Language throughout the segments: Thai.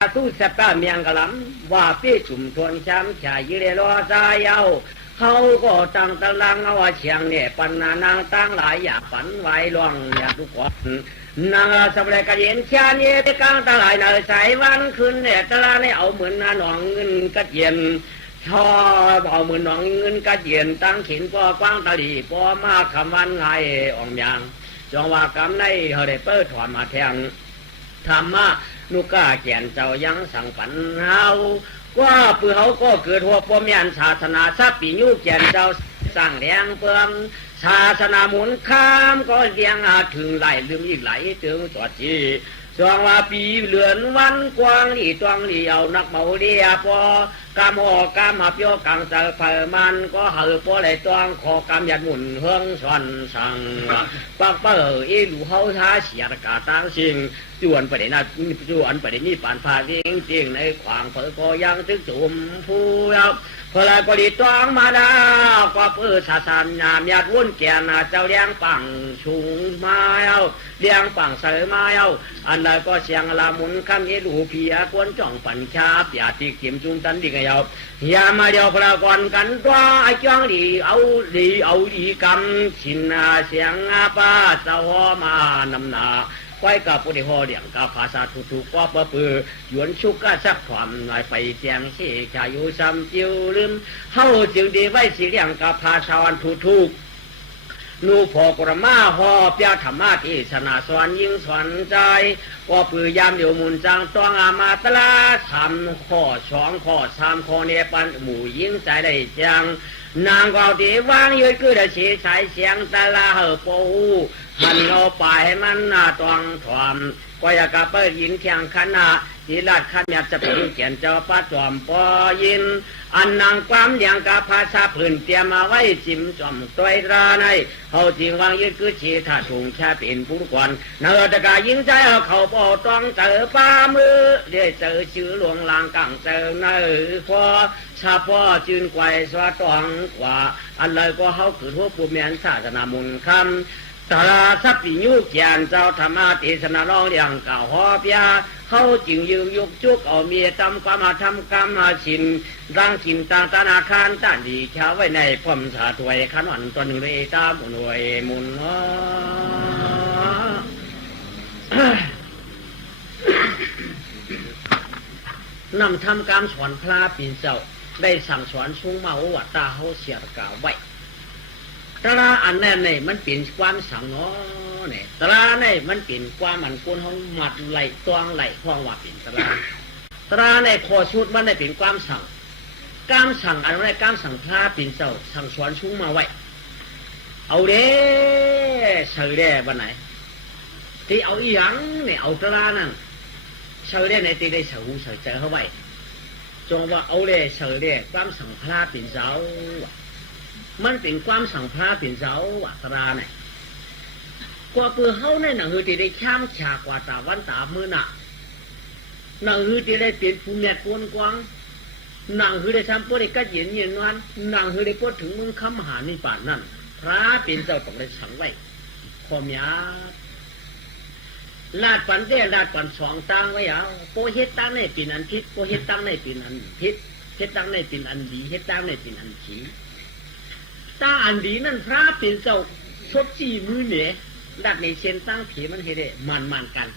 tu sắp cả miệng cả lắm và phía chúng thuần chăm chả như để lo ra yêuเขาก็ตั้งตารางเอาเชียงเนี่ยปัญนานางตั้งหลายอยากฝันไว้ล่วงอยากทุกคนนางสำเร็จกระเย็นชาเนี่ยไปกลางตลาดในสายวันคืนเนี่ยตลาดเนี่ยเอาเหมือนหนองเงินกระเย็นชอบเอาเหมือนหนองเงินกระเย็นตั้งขินก็กว้างตาลีพอมาคำวันไงอ่องยางจงว่ากำในเฮเดเปิดถอนมาแทงธรรมะนุก้าเขียนเจ้ายังสั่งฝันเฮาว่าปือเขาก็เกิดหัวปมยันศาสนาทรัพย์ปีญูเขียนเจ้าสร้างแรงเพิ่มศาสนาหมุนข้ามก็เลี้ยงถึงไหลลืมอีกไหลถึงตัวจีสองว่าปีเลือนวันกว้างนี่ตวงนี่เอานักเมาเรียพอกามหอกามมาเปียวกังเสเผมันก็เหือพอเลยตวงขอกามยัดหมุนเฮืองสวนสังปักเปิดอีหลูเฮาท้าเสียกาตั้งสิ่งจวนประเด็นจวนประเด็นนี่ปานพาจริงในขวางเผอก็ยังถึงจุ่มผู้ยับพอแล้วก็ดีตวงมาดาก็เปิดศาสนาญาติวุ่นแก่นาเจ้าเลี้ยงปังชุงมาเอาเลี้ยงปังเสมาเอาอันใดก็เสียงละมุนคำนี้หลูเพียกวนจ่องปัญชาเปียติกิมจุงตันดิกยาวอย่ามาเดียวพระกวนกันตัวไอ้จ้องดีเอาดีกำชินเสียงป้าเจ้ามานำนาไว้กับปุถุชนเลี้ยงกับภาษาทุกๆก็เปื่อหยวนชุกก็สักความหน่อยไปเสียงเชี่ยชายุซ้ำจิ้วลืมเฮาจึงดีไว้สิเลี้ยงกับภาษาวันทุกนูพอกรมาหอเปียธรรมะที่ศาสนาสอนยิ่งสอนใจก็ปือยามเดียวมุนจังต้องอามาตลา3 ข้อ 2 ข้อ 3 ข้อเนี่ยปันหมู่ยิ่งใจได้จังนางก็ที่วางยืดคือได้เสียสายเสียงตลาเหอปูหันเอาไปให้มันตวงถวมก็อยากกระเปิดยินแข่งขันที่ลาดขันอยากจะเป็นเขียนเจ้าป้าจอมปอยินอันนางความอย่างกับภาษาพื้นเตรียมมาไว้จิ้มจอมตัวราในเขาจริงวางยืดคือชีถ้าถุงแค่เป็นผู้ก่อนเนื้อตะกายิงใจเอาเขาปอต้องเจอป้ามือได้เจอชื่อหลวงลางกังเจอเนื้อพอชาพ่อจืนไกวสวะตองกว่าอันเลยก็เขาคือทั่วผู้เมียนศาสนามุนคำตลาทรัพย์ยุเกียนเจ้าธรรมะเทศนาร้องเรียงเก่าหอบยาเขาจึงยืมยุกจุกเอาเมียตำความมาทำกรรมมาชินร่างกินต่างธนาคารต้านดีแค่ไว้ในพมสาถวยขันวันตัวหนึ่งเลยตามหน่วยมุนนำทำกรรมสอนพระปีนเจ้าได้สั่งสอนชุ่งมาวัดตาเขาเสียกล่าวไว้ตราอันนั้นเนี่ยมันเป็นความสั่งเนาะเนี่ยตราเนี่ยมันเป็นความมันกุนห้องหมัดไหลตวงไหลคลองว่าเป็นตราเนี่ยขอชุดมันได้เป็นความสั่งการสั่งอันนั้นการสั่งพระปีนเจ้าสั่งสอนชุ่งมาไว้เอาเด้เฉยเด้วันไหนที่เอาอีหยังเนี่ยเอาตรานั่นเฉยเด้ในที่ได้เฉยหูเฉยใจเข้าไว้จงว่าเอาเด้เฉยเด้ความสั่งพระปีนเจ้ามันเป็นความสั่งพระเป็นเจ้าวัตราเนี่ยกว่าเปื่อเขาในหนังหือที่ได้ข้ามฉากกว่าตาวันตามือหนักหนังหือที่ได้เปลี่ยนภูมิกวนกวางหนังหือได้ทำพวกได้กัดเย็นเย็นวันหนังหือได้พูดถึงมึงคำหานิป่านนั่นพระเป็นเจ้าต้องได้สั่งไว้ขอมยาลาดปันเด้ลาดปันสองตังไว้เอาโปเฮ็ดตังในปีนันพิษโปเฮ็ดตังในปีนันพิษเฮ็ดตังในปีนันดีเฮ็ดตังในปีนันฉีตาอันดีนั่นพระเป็นเจ้าชดจีมือเนี่ยดัดในเส้นตั้งผีมันเห็นได้มันการ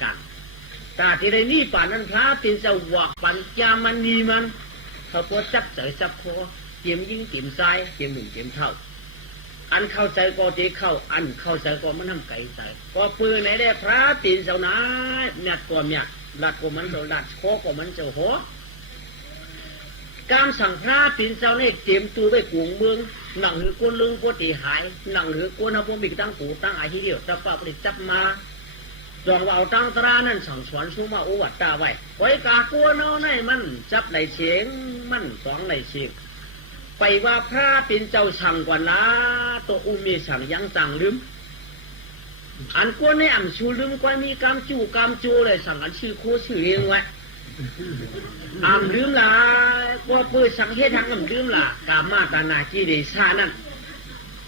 ตาที่ได้นี่ป่านนั้นพระเป็นเจ้าวักปัญญามันนีมันเขาพอจับเสยจับคอเกี่ยมยิงเกี่ยมทรายเกี่ยมหนุ่มเกี่ยมเท่าอันเข้าใจก็ตีเข้าอันเข้าใจก็มันทำไก่ใจก็ปืนไหนได้พระเป็นเจ้านะเนี่ยตัวเนี่ยลัดก็มันเจ้าลัดคอก็มันเจ้าหัวการสั่งพระปีนเจ้าเนี่ยเตรียมตัวไว้กวงเมืองหนังหรือกวนลึงกวนตีหายหนังหรือกวนเอาพวกมีตั้งกูตั้งไอ้ที่เดียวจับป้าไปจับมาจองว่าเอาตั้งตรานั่นสั่งสอนสู้มาโอวัดตาไว้ไว้กากวนเอาในมันจับไหลเฉียงมันสองไหลเฉียงไปว่าพระปีนเจ้าสั่งกว่านะตัวอุมีสั่งยังสั่งลืมอันกวนในอ่ำชูลืมกว่ามีกามจูเลยสั่งอันชื่อโคชื่อเรียงไว้อ่ำลืมละว่าเปิดสังเกตทางอ่ำลืมละกามาตานาจีเดชานั่น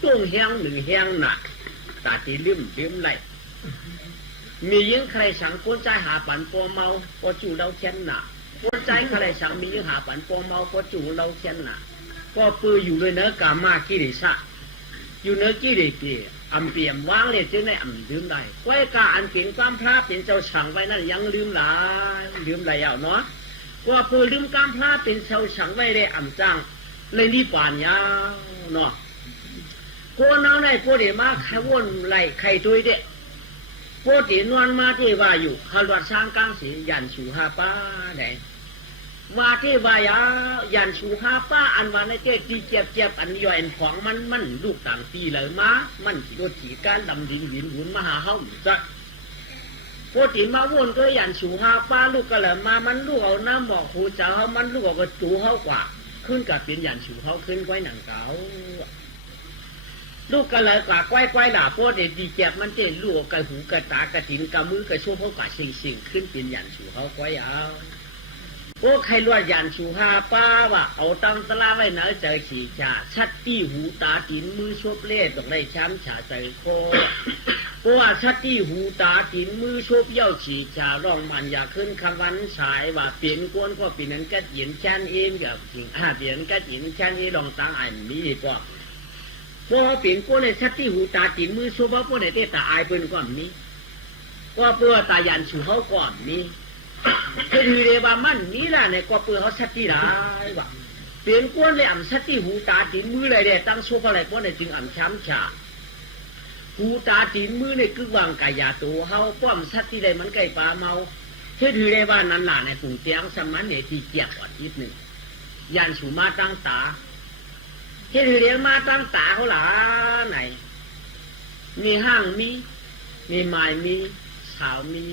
ต้งแห้งหนึ่งแห้งหนักตาตีลืมไหลมียิ่งใครสังโกนใจหาปันตัวเมาก็จู่เราเช่นหนัก คนใจเขาเลยช่างมีหาปันปอเมาปอจูเราเขียนน่ะก็ปืออยู่เลยเนื้อกามากิริสะอยู่เนื้อกิริปีอำเปี่ยมวางเลยจึงได้อำลืมได้ไว้กาอันเปลี่ยนความพระเป็นเจ้าช่างไว้นั่นยังลืมหลายเอาเนาะก็ปือลืมความพระเป็นเจ้าช่างไว้ได้อำจังเลยรีบป่านยาวเนาะกูเอาในกูเดี๋ยวมาใครวนไหลใครตัวเด็กกูเดี๋ยวนวลมาที่ว่าอยู่ขลวดช้างกลางสียันชูหาป้าไหนว่าที่ว่ายันชูหาป้าอันว่าในเจ๊จีเจ็บอันย่อยอันของมันลูกต่างปีเลยมามันขี่รถขี่การดำดินหินหุ่นมาหาเฮาจักกูเดี๋ยวมาวนก็ยันชูหาป้าลูกก็เลยมามันลูกเอาน้ำบอกหูเจ้าเขามันลูกเอากระจูเฮากว่าขึ้นกับเป็นยันชูเฮาขึ้นไว้หนังเก่าลูกก็เลยกว่าไกวๆด่าพวกเด็กดีเจ็บมันเต้นลูกกระหูกระตากระถินกระมือกระชั่วเขากว่าสิ่งขึ้นเป็นยันชูเขาไกวเอาโอ้ใครรวดยันชูหาป้าว่าเอาตั้งตลาไว้เนื้อเจอขี่ชาชัดที่หูตาถินมือชบเล่ตรงได้ช้ำฉาใจโคเพราะว่าชัดที่หูตาถินมือชบเย้าขี่ชาร้องมันอยากขึ้นคำวันฉายว่าเปลี่ยนกวนก็เปลี่ยนนั้นก็เห็นแช่นเองกับจริงเปลี่ยนก็เห็นแช่นเองลองตั้งอันนี้ก็พอเปลี่ยนก็เลยชัดที่หูตาถินมือชบว่าพวกไหนเตตาอายเป็นก่อนนี้ก็เพื่อตายันชูเขาก่อนนี้คือเรียกว่ามันนี่แหละในก็เพื่อเขาชัดที่ได้ว่าเปลี่ยนกวนเลยอ่ำชัดที่หูตาถินมือเลยเด้ตั้งชบอะไรก็ในจึงอ่ำช้ำฉาหูตาถินมือในกึ่งวางกายาตัวเขาป้อมชัดที่ใดมันไก่ปลาเมาคือเรียกว่านั้นล่ะในกลุ่มเตียงสมันเนี่ยที่เกียกก่อนนิดหนึ่งยันชูมาตั้งตาที่เรียกมาตั้งตาเขาหล่ะไหนมีห้างมีไม้มีสาวมี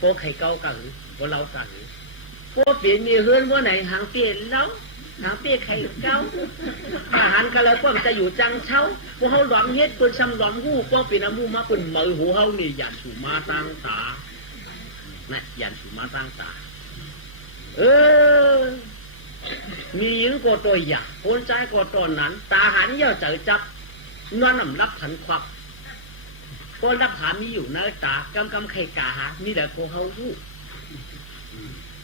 พวกไข่เก่ากันพวกเรากันพวกเปลี่ยนมีเฮือนพวกไหนหางเปลี่ยนแล้วหางเปลี่ยนไข่เก่าอาหารกันแล้วก็จะอยู่จังเช้าพวกเขาหลอมเฮ็ดคนซ้ำหลอมหูพวกเป็นน้ำมูมาเป็นมือหูเขานี่ยันชูมาตั้งตานะยันชูมาตั้งตามีหญิงก็ตัวใหญ่คนใจก็ตัวนั้นตาหันเยอะเจอจับนอนน้ำรับขันควักก็รับหามีอยู่นะตากำไข่กาหามีแต่โคเขาลูก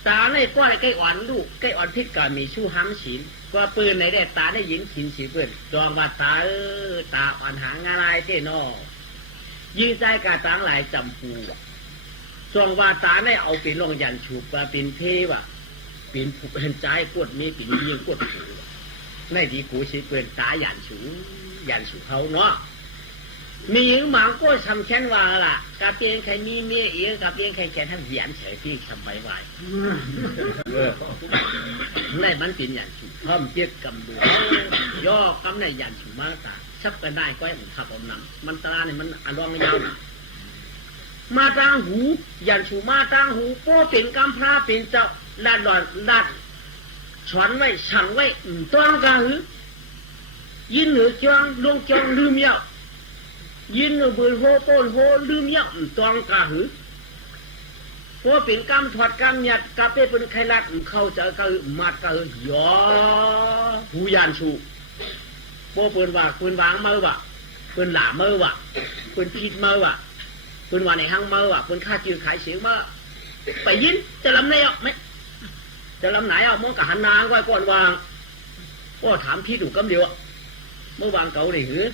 ตาในก้อนไก่อ่อนลูกไก่อ่อนพิษก็มีชู้ห้ำฉินก็ปืนในได้ตาได้ยินฉินฉีเปื่อนจองว่าตาตาอ่อนหางอะไรเต้นอยิงใจกาตังหลายจำปูจองว่าตาได้เอาเป็นลงยันฉุกว่าเป็นเพว่ะเป็นผูกเป็นใจกดมีเป็นยิงกดผูในดีกูฉีเปื่อนตายันฉุเขาเนาะมีหญิงหมางก็ทำแค่ว่าล่ะกับเพียงใครมีเมียเอียกับเพียงใครแค่ทำเหยียนเฉยที่ทำไว้ในมันเป็นอย่างฉุเพิ่มเตี้ยกำดูย่อกำในอย่างฉุมากตาชับกันได้ก็ให้ผมขับเอานำมันตาเนี่ยมันอารมณ์ยาวมาตั้งหูอย่างฉุมาตั้งหูก็เป็นกำพร้าเป็นเจ้าลาดหลอดลาดช้อนไว้สั่งไว้ต้องกระหือยินหรือจ้องลงจ้องลืมเยายินเบือโหต้นโหลืมเยาตองกะหือพอเป็นกำถอดกำหยัดกะเป้เป็นใครรักเข้าจะกะมัดกะยอหูยานชูพอเปินว่าเปินวางเมื่อว่าเปินหล่าเมื่อว่าเปินคิดเมื่อว่าเปินว่าในห้างเมื่อว่าเปินค่าจืดขายเสียงเมื่อไปยินจะลำไหนอ่ะไม่จะลำไหนอ่ะมองกะหันนางไว้ก่อนวางก็ถามพี่ดูกำเดียวเมื่อวางเก่าเลยหือ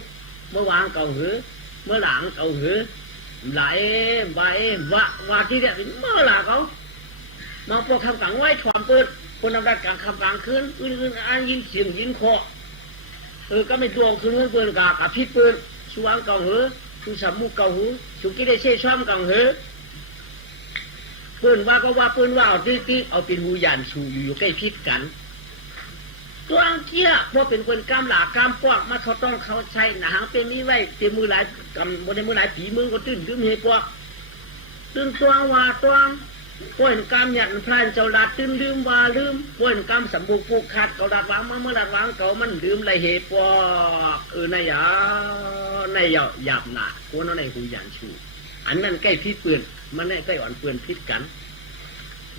เมื่อวางเก่าหือเมื่อหลังเก่าหือไหลใบว่าที่เนี่ยเมื่อหลังเขามาพอคำกังไว้ถอนเปิดคนนำรัดกลางคำกลางคืนอันยินเสียงยินคอก็ไม่ตัวคืนเปิดกาพิษเปิดช่วงเก่าหือชูสามมุกเก่าหือชูกิได้เช่ช่อมเก่าหือเปิดว่าก็ว่าเปิดว่าเอาติ๊กเอาเป็นหูยันชูอยู่ใกล้พิษกันตัวอังเกียพอเป็นคนกำหลากำป้วกมาเขาต้องเขาใช้หนังเป็นมีไว้เต็มมือหลายกำบนในมือหลายผีมือก็ตื้นเฮปวกตื้นตัวว่าตัวป่วยกำหยัดพลายเจ้าลาตื้นลืมว่าลืมป่วยกำสมบูรณ์ผูกขาดเก่าลาดวางมาเมื่อลาดวางเก่ามันลืมไรเฮปวกนายหยาบหนาคนนั้นในหูยันชูอันนั้นใกล้พิษปืนมันใกล้อ่อนปืนพิษกัน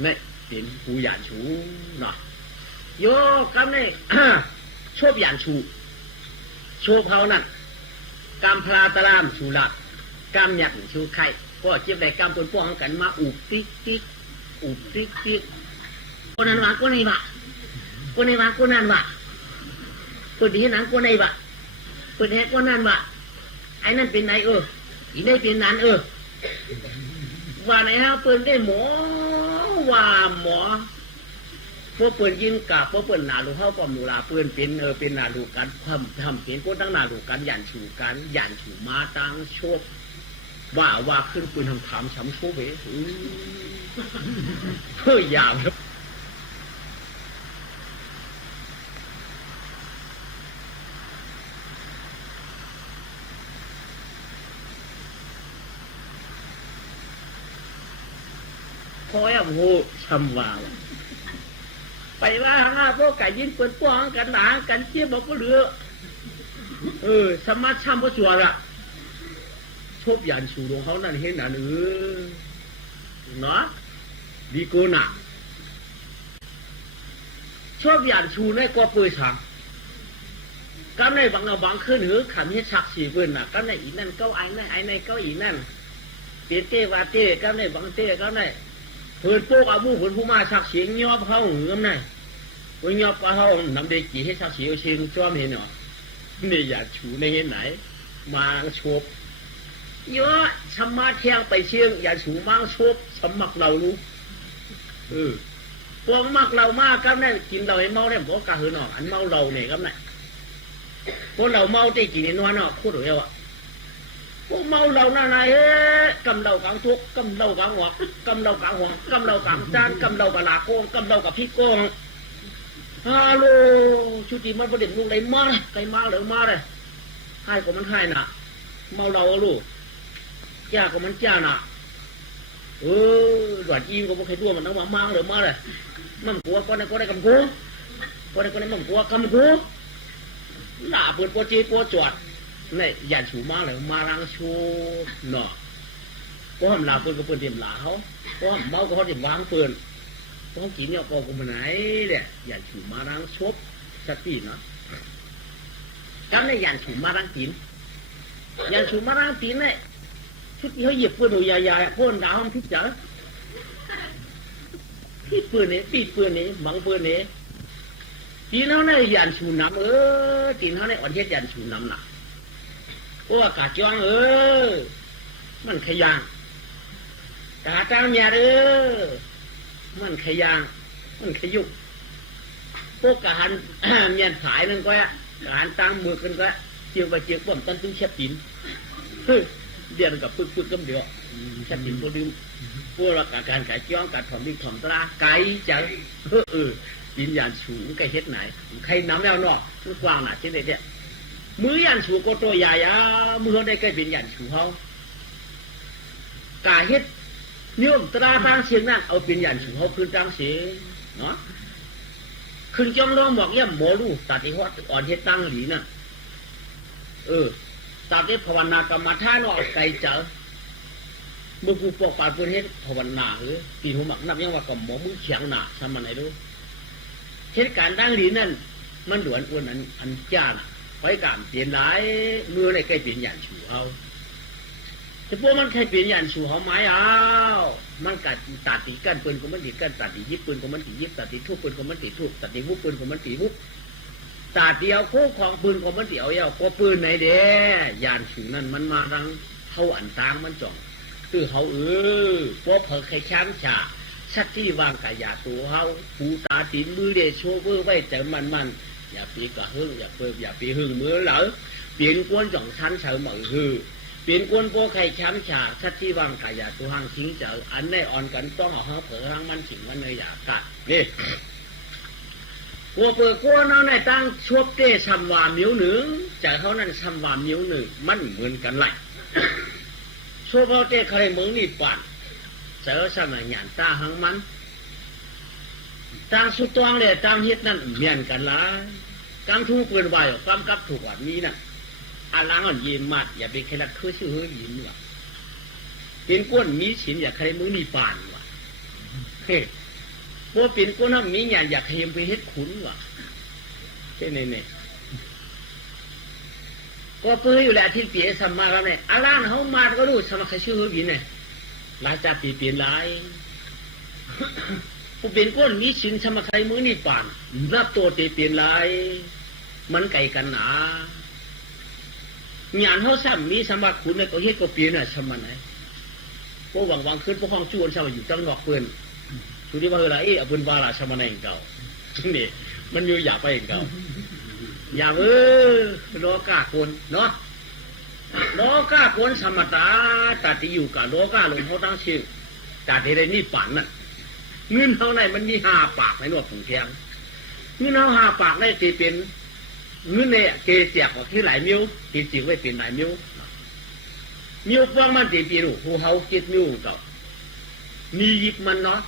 เนี่ยเป็นหูยันชูเนาะโยกำเนี่ยชอบอย่างชูโชว์เผานั่นกำพลาตรามชูหลักกำหยักชูไข่ก็เจ็บได้กำตัวป้องกันมาอุบติ๊กอุบติ๊ก คนนั้นว่าคนนี้ว่าคนนี้ว่าคนนั้นว่าคนที่นั้นคนไหนว่าคนแท้คนนั้นว่าไอ้นั่นเป็นไหนอีนี่เป็นนั้นว่าไหนฮะเปิ้นได้หมอว่าหมอพวกเปิ้นยินกาพวกเปิ้นหนาลูกเข้าก็มูลาเปิ้นเป็นเป็นหนาลูกกันทำเป็นคนตั้งหนาลูกกันยันฉูกันยันฉูมาตั้งโชดว่าขึ้นปืนทำถามช้ำโชว์เว้ยเพื่อยาวพออย่างโหชำวาวไปว่าหาพวกไก่ยินเปิดป้องกันหนากันเจี๊ยบบอกก็เหลือสมาร์ทช่ำก็ชัวร์ละชบยันชูลงเขานั่นเห็นน่ะเนาะดีกูน่ะชอบยันชูในก็เปื่อยช่างก็ในบางเอาบางขึ้นหือขันให้ชักสีเปื่อนน่ะก็ในอีนั่นก็ไอ้ในก็อีนั่นเตี้ยเต้ว่าเต้ก็ในบางเต้ก็ในเพื่อนพวกอาบุเพื่อนผู้มาชักเสียงยอบเขาหือไงวันยอบก็เขานำเด็กกี่ให้ชักเสียงเชียงจ้อมเห็นเนาะนี่ยันชูในเห็นไหนมาชบเยอะชำมาเที่ยงไปเชียงอย่าฉูมังชบสมักเรารู้พวกมักเรามากครับเนี่ยกินเราให้เมาเนี่ยบอกกะหือหนออันเมาเราเนี่ยครับเนี่ยพวกเราเมาได้กินนวลเนาะพูดถึงว่าพวกเมาเราหน้าไหนกำเรากลางทุกกำเรากลางหัวกำเรากลางหัวกำเรากลางจานกำเรากับหลาโกงกำเรากับพี่โกงฮัลโหลชุติมันประเด็นลุงไรมาหรือมาเลยให้ก็มันให้น่ะเมาเราลูกจ้าก็มันจ้าน่ะหวานยิ้มก็ไม่เคยดูมันต้องมาหรือมาเลยมันกลัวก็ได้กำกูก็ได้มันกลัวกำกูหน้าเปิดโปรจีโปรจวดนี่ยันฉูมาเลยมาลังชูเนาะเพราะหน้าเปิดก็เปิดเตรียมหลาเขาเพราะเมาก็เขาเตรียมวางเปิดเพราะกินเนี่ยก็มันไหนเนี่ยยันฉูมาลังชบสักทีเนาะก็ในยันฉูมาลังกินยันฉูมาลังกินเนี่ยชุดที่เขาหยิบปืนหนูใหญ่ๆพ่นดาวห้องทุกอย่างพี่ปืนนี้ปีปืนนี้บังปืนนี้ตีนเขาในยันชูน้ำตีนเขาในอ่อนเฮ็ดยันชูน้ำหนักโอ้กาจ้องมันขยันกาจ้างยามันขยันมันขยุกพวกกาหันเมียนสายนึงก็กาหันตั้งมือกันก็เจียวไปเจียวบ่มตั้งตึ้งเช็ดตีนเดียนกับปึ๊กกำเดียวฉันเป็นตัวดิ้วพวกเราการไก่จ้องการถอมดิ้งถอมตราไก่จังดินยันสูงไก่เฮ็ดไหนใครน้ำแล้วเนาะมันกว้างหนาเช่นเดียมือยันสูงก็ตัวใหญ่มือได้ใกล้เป็นยันสูงเขากาเฮ็ดนิยมตราตั้งเสียงนั่นเอาเป็นยันสูงเขาขึ้นตั้งเสียงเนาะขึ้นจ้องร้องบอกย่ำหมอลูกตัดที่ฮอดอ่อนเฮ็ดตั้งหลีน่ะตาเทภาวนากรรมฐานออกไกลเจอเมื่อกูปอกปาดเพื่อนเฮ็ดภาวนาปีนหัวหมักนับยังว่ากับหมอมือเขียงหนาทำมันไหนดูเหตุการณ์ดังนี้นั่นมันด่วนอ้วนอันจ้าไว้กามเปลี่ยนหลายมือในใกล้เปลี่ยนยันชูเอาแต่พวกมันใครเปลี่ยนยันชูเขาไม้เอามันกัดตัดตีกันปืนก็มันตีกันตัดตียิบปืนก็มันตียิบตัดตีทุบปืนก็มันตีทุบตัดตีวุบปืนก็มันตีวุบตาเดียวโค้งของปืนของมันเดียวก็ปืนไหนเด้ยานฉูนั่นมันมาดังเขาอันตางมันจ่องคือเขาพวกเผอใครช้ำฉาชักที่วางกายาตัวเขาปูตาตีนมือเดชโชเวอร์ไว้แต่มันอย่าปีกระหึ่งอย่าเปิดอย่าปีหึ่งมือเหลอเปลี่ยนกวนจ่องชั้นเฉยเหมือนเปลี่ยนกวนพวกใครช้ำฉาชักที่วางกายาตัวห้างทิ้งเจออันได้อ่อนกันต้องเอาห้างเผอห้างมันฉิงมันเลยอย่าตัดนี่กัวเปิดกัวน้องในตั้งชวบเต้ชำวามิ้วหนึ่งจากเขานั้นชำวามิ้วหนึ่งมันเหมือนกันไรชวบเขาเต้ใครเมืองนี่ปั่นเจอสมัยหยานตาหังมันตั้งสุดตองเลยตั้งเฮ็ดนั่นเมียนกันละตั้งทูเปลือนไหวความกับถูกวันนี้น่ะอันล้างอ่อนยิ้มมัดอย่าไปแค่ละคือชื่อเฮ้ยยิ้มว่ะเป็นก้นมีฉินอย่าใครเมืองนี่ปั่นว่ะเฮ้พวกปิ่นกูน้ำมีอย่างอยากเห็นไปเฮ็ดขุนว่ะใช่ไหมเนี่ยก็เปื่อยอยู่แหละที่เปียสมาครับเนี่ยอาล่างเขามาก็รู้สมัครชื่อวินเนี่ยหลายจ่าปีเปลี่ยนหลาย ผู้เป็นก้นมีสินสมใครมือนี่ป่านรับตัวเตเปลี่ยนไรมันไก่กันหนางานเขาซ้ำมีสมบัติคุณในตัวเฮ็ดก็เปลี่ยนน่ะสมันไหนพวกวังขึ้นพวกห้องชวนสมัยอยู่ตั้งนอกเพื่อนสุดที่ว่าเวลาเอาเป็นวาระสมันไหนเก่านี่มันอยู่อยากไปเก่าอย่างโลกาคนเนาะโลกาคนสมตาตัดที่อยู่กับโลกาลงเขาตั้งชื่อตัดที่ได้นี่ปั่นน่ะเงินเท่าไหร่มันมี5 ปากในนวดผงเทียงเงินเอา5 ปากได้ตีเป็นเงินเนี่ยเกเสียกว่าที่หลายมิ้วตีจริงไม่เป็นหลายมิ้วมิ้วฟังมันตีปีรู้ผู้เฮาเก็ดมิ้วเก่านี่ยิบมันเนาะ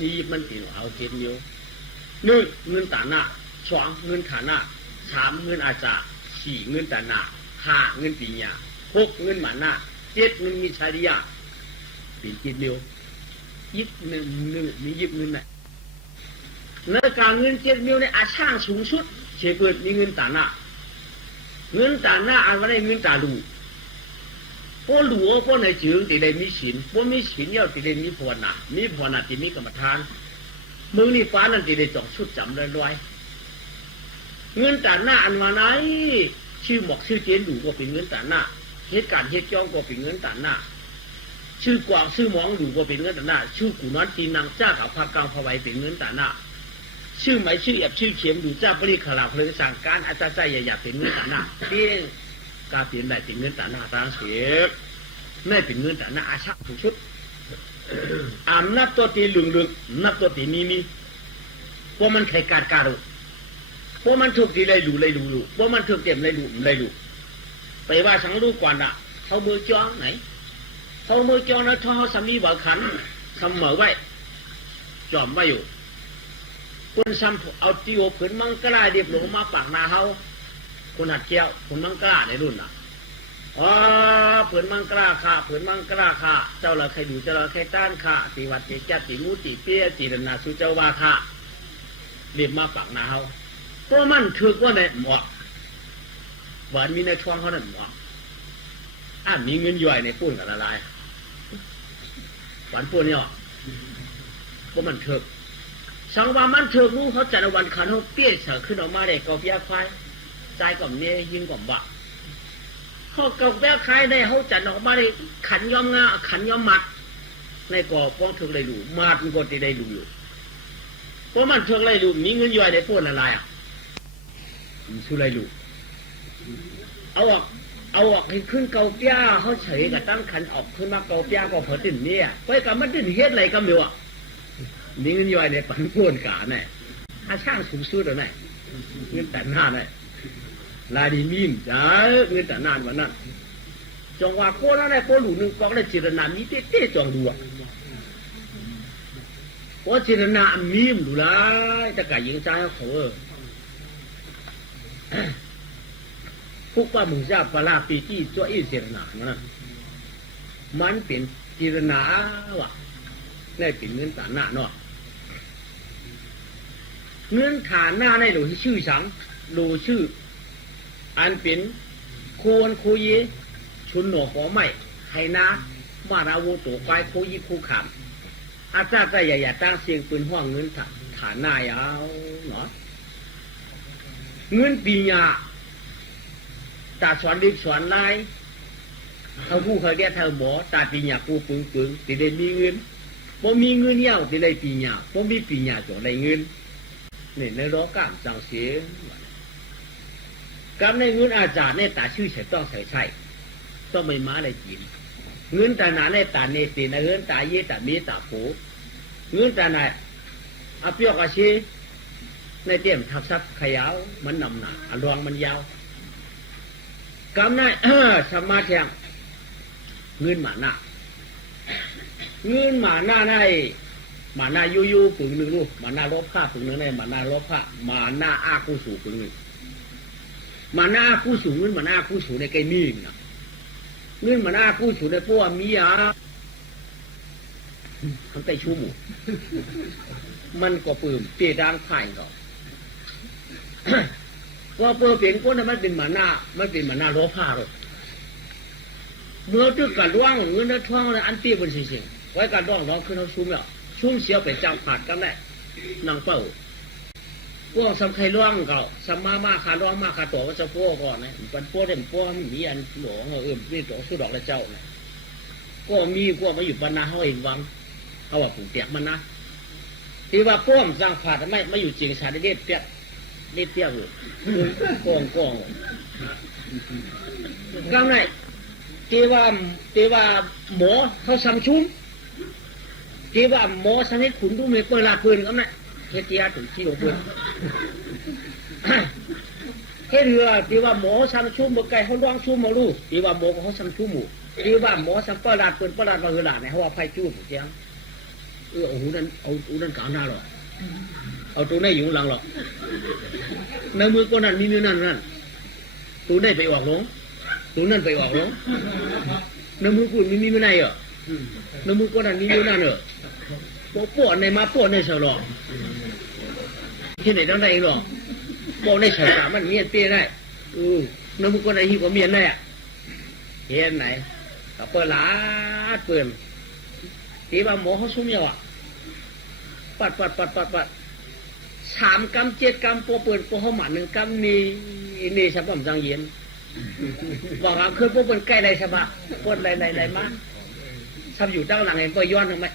นี่ยิบมันตีรู้เฮาเก็ดมิ้ว1เงินตาหน้า2เงินขาหน้า3เงินอาจารย์4เงินตาหน้า5เงินปีญา6เงินหมาหน้า7เงินมีชาริยาเป็นเก็ดมิ้วยิบหนึ่งมียิบเงินน่ะในการเงิน7 นิ้วในอาช่างสูงสุดเฉเปิดมีเงินตาหน้าเงินตาหน้าอันว่าได้เงินตาดูพวกหลวงพวกในจืงติได้มีศีลพวกมีศีลเยอะติได้มีภาวนามีภาวนาติมีกรรมฐานมือนี่ฟ้านั่นติได้จ่องชุดจำได้เงินตาหน้าอันว่าไหนชื่อหมอกชื่อเจนดูก็เป็นเงินตาหน้าเหตุการณ์เหตุจ้องก็เป็นเงินตาหน้าชื่อกวางชื่อหมองอยู่ก็เป็นเงินตาหน้าชื่อกูนอนตีนางจ้ากับพากลางพไว้เป็นเงินตาหน้าชื่อไหมชื่อแอบชื่อเข็มดูจ้าปริขลาเพลิงสั่งการอาจารย์ใจอย่าเป็นเงินตาหน้าเพียงการเปลี่ยนได้เป็นเงินตาหน้าตางเสียไม่เป็นเงินตาหน้าอาชาถูกชุดอำนาจตัวตีลึงนับตัวตีมีพวกมันไขการพวกมันถูกตีเลยดูพวกมันถูกเต็มเลยดูไปว่าสังลูกกว่าน่ะเขามือจ้องไหนเขามือจ้องนะท่อสามีบ่ขันเสมอไว้จอมไว้อยู่คนซ้ำเอาติโอผืนมังกรเดียบลงมาปากนาเฮาคนหัดเกี้ยวคนมังกรในรุ่นน่ะผืนมังกรค่ะผืนมังกรค่ะเจ้าละใครดูเจ้าละใครต้านค่ะตีวัดตีแก่ตีงูตีเปี้ยตีรนาสุเจ้าวาค่ะเดียบมาปากนาเฮาตัวมันถือว่าในหมวกหวานมีในช่วงเขานั่นหมวกมีเงินย่อยในปุ้นกับละลายหวานปุ้นเนี่ยพวกมันถือสังวามันเถือกมูเขาจัดวันขันเขาเปี้ยเฉยขึ้นออกมาได้กอบยาควายใจก่อมเนี่ยยิงก่อมบะเขากอบยาควายได้เขาจัดออกมาได้ขันย่อมงาขันย่อมมัดในกอบป้องเถือกเลยดูมาดมันก็ตีได้ดูอยู่เพราะมันเถือกเลยดูมีเงินย่อยได้ป้นอะไรสุไรดูเอาออกให้ขึ้นเกาเปี้ยเขาเฉยกับตั้งขันออกขึ้นมาเกาเปี้ยก็เผอติ่นเนี่ยไปกับมันติ่นเฮ็ดอะไรก็ไม่รู้นี่เงินย่อยในปันพูนกาเนี่ยถ้าช่างสูงสุดเลยเงินแต่หน้าเนี่ยลายดีมีนจ้าเงินแต่หน้าวันนั้นจงว่าโคนั่นได้โคหลูนึงกองได้จิรนามีเต้จองดูอ่ะโคจิรนามีมดูละจะก่ยิงใจเขาพวกว่ามึงจะปลาปีที่จ้อยจิรนามันเป็นจิรนาวะได้เป็นเงินแต่หน้าเนาะเงินฐานหน้าในหลูชื่อสังหลูชื่ออันเป็นโคนโคเยชุนหนอหัวไม่ให้นามาราวูตัวควายโคยิคูขามอาจารย์ก็อย่าตั้งเสียงปืนห้องเงินฐานหน้ายาวเนาะเงินปีญาตาสอนดิบสอนลายเขาผู้เขาเรียกเธอหมอตาปีญาผู้ปึงติได้มีเงินพอมีเงินเย้าติได้ปีญาพอมีปีญาจะได้เงินนี่ในร้องการจังเสียการในเงินอาจารย์ในตาชื่อใส่ต้องใส่ต้องไม่มาได้กินเงินตาหนาในตาเนติในเงินตาเยตามีตาโผเงินตาไหนอาเปียกอาชีในเตี้ยมทับซับขยาวมันนำหนาอรวงมันยาวกำในสมาธิเงินหมาหน้าเงินหมาหน้าในหมาหน้ายูปึงหนึ่งลูกหมาหน้าลบผ้าปึงหนึ่งในหมาหน้าลบผ้าหมาหน้าอาคูสูปึงหนึ่งหมาหน้าคูสูเงินหมาหน้าคูสูในไก่มีนะเงินหมาหน้าคูสูในพวกมีทำไตชูหมูมันก็ปืมเปียดางไข่ก็ว่าเปิดเปลี่ยนก้นมันเป็นหมาหน้ามันเป็นหมาหน้าลบผ้าเลยเมื่อตึกกันร่างเงินท้องอันเตี้ยบนสิ่งไว้การร้องขึ้นเขาชุ่มแล้วชุ่มเสียวเป็นจังผาดกันแน่ นางเป้าพวกสำไข่ร่องเก่าสำมาขาร่องมาขาตัวว่าจะพวกก่อนนะมันพวกเด่นพวกมีอันหลวงนี่ตัวสู้ดอกและเจ้าเนี่ยก็มีพวกมาอยู่บรรณาเขาเองวังเขาว่าผูกเตียกมันนะที่ว่าป้อมสร้างผาดไม่อยู่จริงชาได้เด็ดเตี้ยอยู่กองกำไรที่ว่าหมอเขาซ้ำชุ่มที่ว่าหมอสนิทขุนดูเมเปิลาปืนกำไรเทียถึงที่หลวงปืนแค่เรือที่ว่าหมอซ้ำชุ่มบกไก่เขาร้องชุ่มมาลูกที่ว่าหมอเขาซ้ำชุ่มหมู่ที่ว่าหมอซ้ำเปิลาปืนมาเฮือหลานเนี่ยเขาว่าไฟจู้ถูกเสียงเอาหูนั้นกลางหน้าหรอเอาตัวนี้อยู่หลังหรอกในมือก็นั่นนี่นั่นตัวนี้ไปออกหลงตัวนั้นไปออกหลงในมือกูมีไม่ได้เหรอในมือก็นั่นนี่นั่นเหรอปวดในมาปวดในเสาหรอกที่ไหนต้องได้หรอกปวดในเสาสามันเมียนเปี้ยได้ในมือก็นั่นหิวกับเมียนได้เห็นไหนกับเปิดหลาเปิดทีว่าหมอเขาซุ้มเนี่ยว่ะปัด3 กำ 7 กำปวเปิดปวเขาหมัน1 กำนี่สะบัมจังเย็นบอกว่าคือพวกเป็นใกล้ใดสะบะปวดไรมาทำอยู่ตั้งหลังเห็นปวย้อนทำไม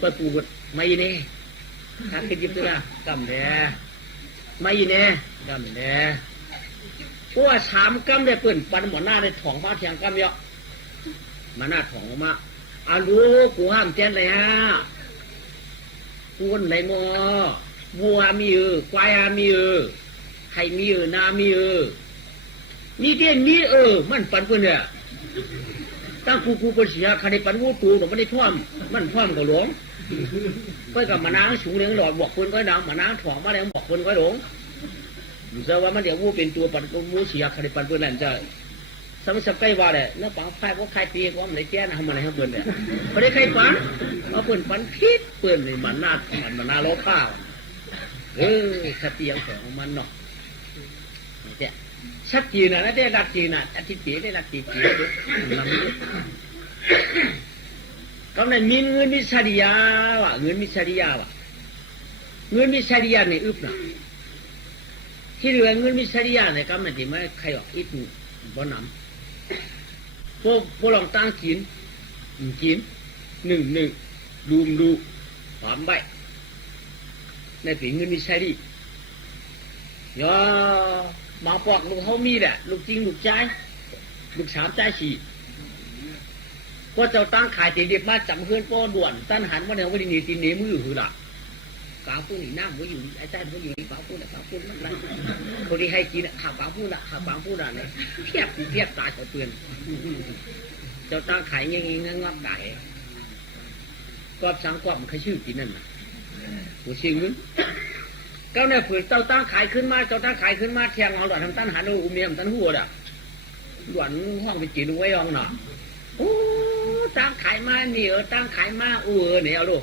ปวปูดไม่เน่ถ้าคิดยิบตัวละกำเนี่ยไม่เน่กำเนี่ยพวก3 กำได้เปิดปันหมอหน้าได้ถ่องมาเทียงกำเยอะมาหน้าถ่องมาอาลูกูห้ามเต้นเลยฮะกูนไหนมอวัวมีควายมีไข่มีนามีนี่เต้นนี่มันปั่นเพื่อนเนี่ยตั้งกูเป็นเสียใครได้ปั่นวูตูแต่ไม่ได้ท่วมมันท่วมกับหลวงไปกับมานางสูงเลี้ยงหลอดบอกคนก็ดังมานางถ่องมาแล้วบอกคนก็หลวงดูซะว่ามันเดี๋ยววูเป็นตัวปั่นวูเสียใครได้ปั่นเพื่อนนั่นจะสมัยสักใกล้ว่าเลยแล้วปังไฟก็ใครปีก็มันเลยแก่นะทำอะไรให้เพื่อนเนี่ยไม่ได้ใครปั่นเอาเพื่อนปั่นพิษเพื่อนในมันหน้าโลภะสติยังของมันเนาะเนี่ยชัดจีน่ะนะได้รักจีน่ะอธิปีได้รักจีดูก็ในมีเงินมิสริยาว่ะเงินมิสริยาว่ะเงินมิสริยาเนี่ยอึบนะที่เหลือเงินมิสริยาเนี่ยก็ไม่ได้ไม่ใครออกอิบบ่นำพวกลองตั้งกินหนึ่งดูความใบในฝีเงินมิสริย่อมาปอกลูกเขามีแหละลูกจริงลูกใจลูก3 ใจ 4ก็เจ้าตั้งขายตีเด็กมาจำเพื่อนป้อด่วนตั้นหันมาเนี่ยว่าดีตีเนมือหือละกาพูนี่น้ำว่าอยู่ไอ้ใจว่าอยู่นี่กาพูนั่นไรคนที่ให้กินข่าวกาพูน่ะเนี่ยเทียบตายเขาเตือนเจ้าตั้งขายเงี้ยงับไก่ก็สังกอบมันใครชื่อกินนั่นน่ะหัวชิงมึงก็เนี่ยฝืนเจ้าตั้งขายขึ้นมาเทียงเอาหลอดทำตั้นหันอุ้มเมียมตั้นหัวด่ะหลอนห้องไปจีนไว้ยองหน่ะโอ้ตั้งขายมานี่ตั้งขายมาเนี่ยเอาลูก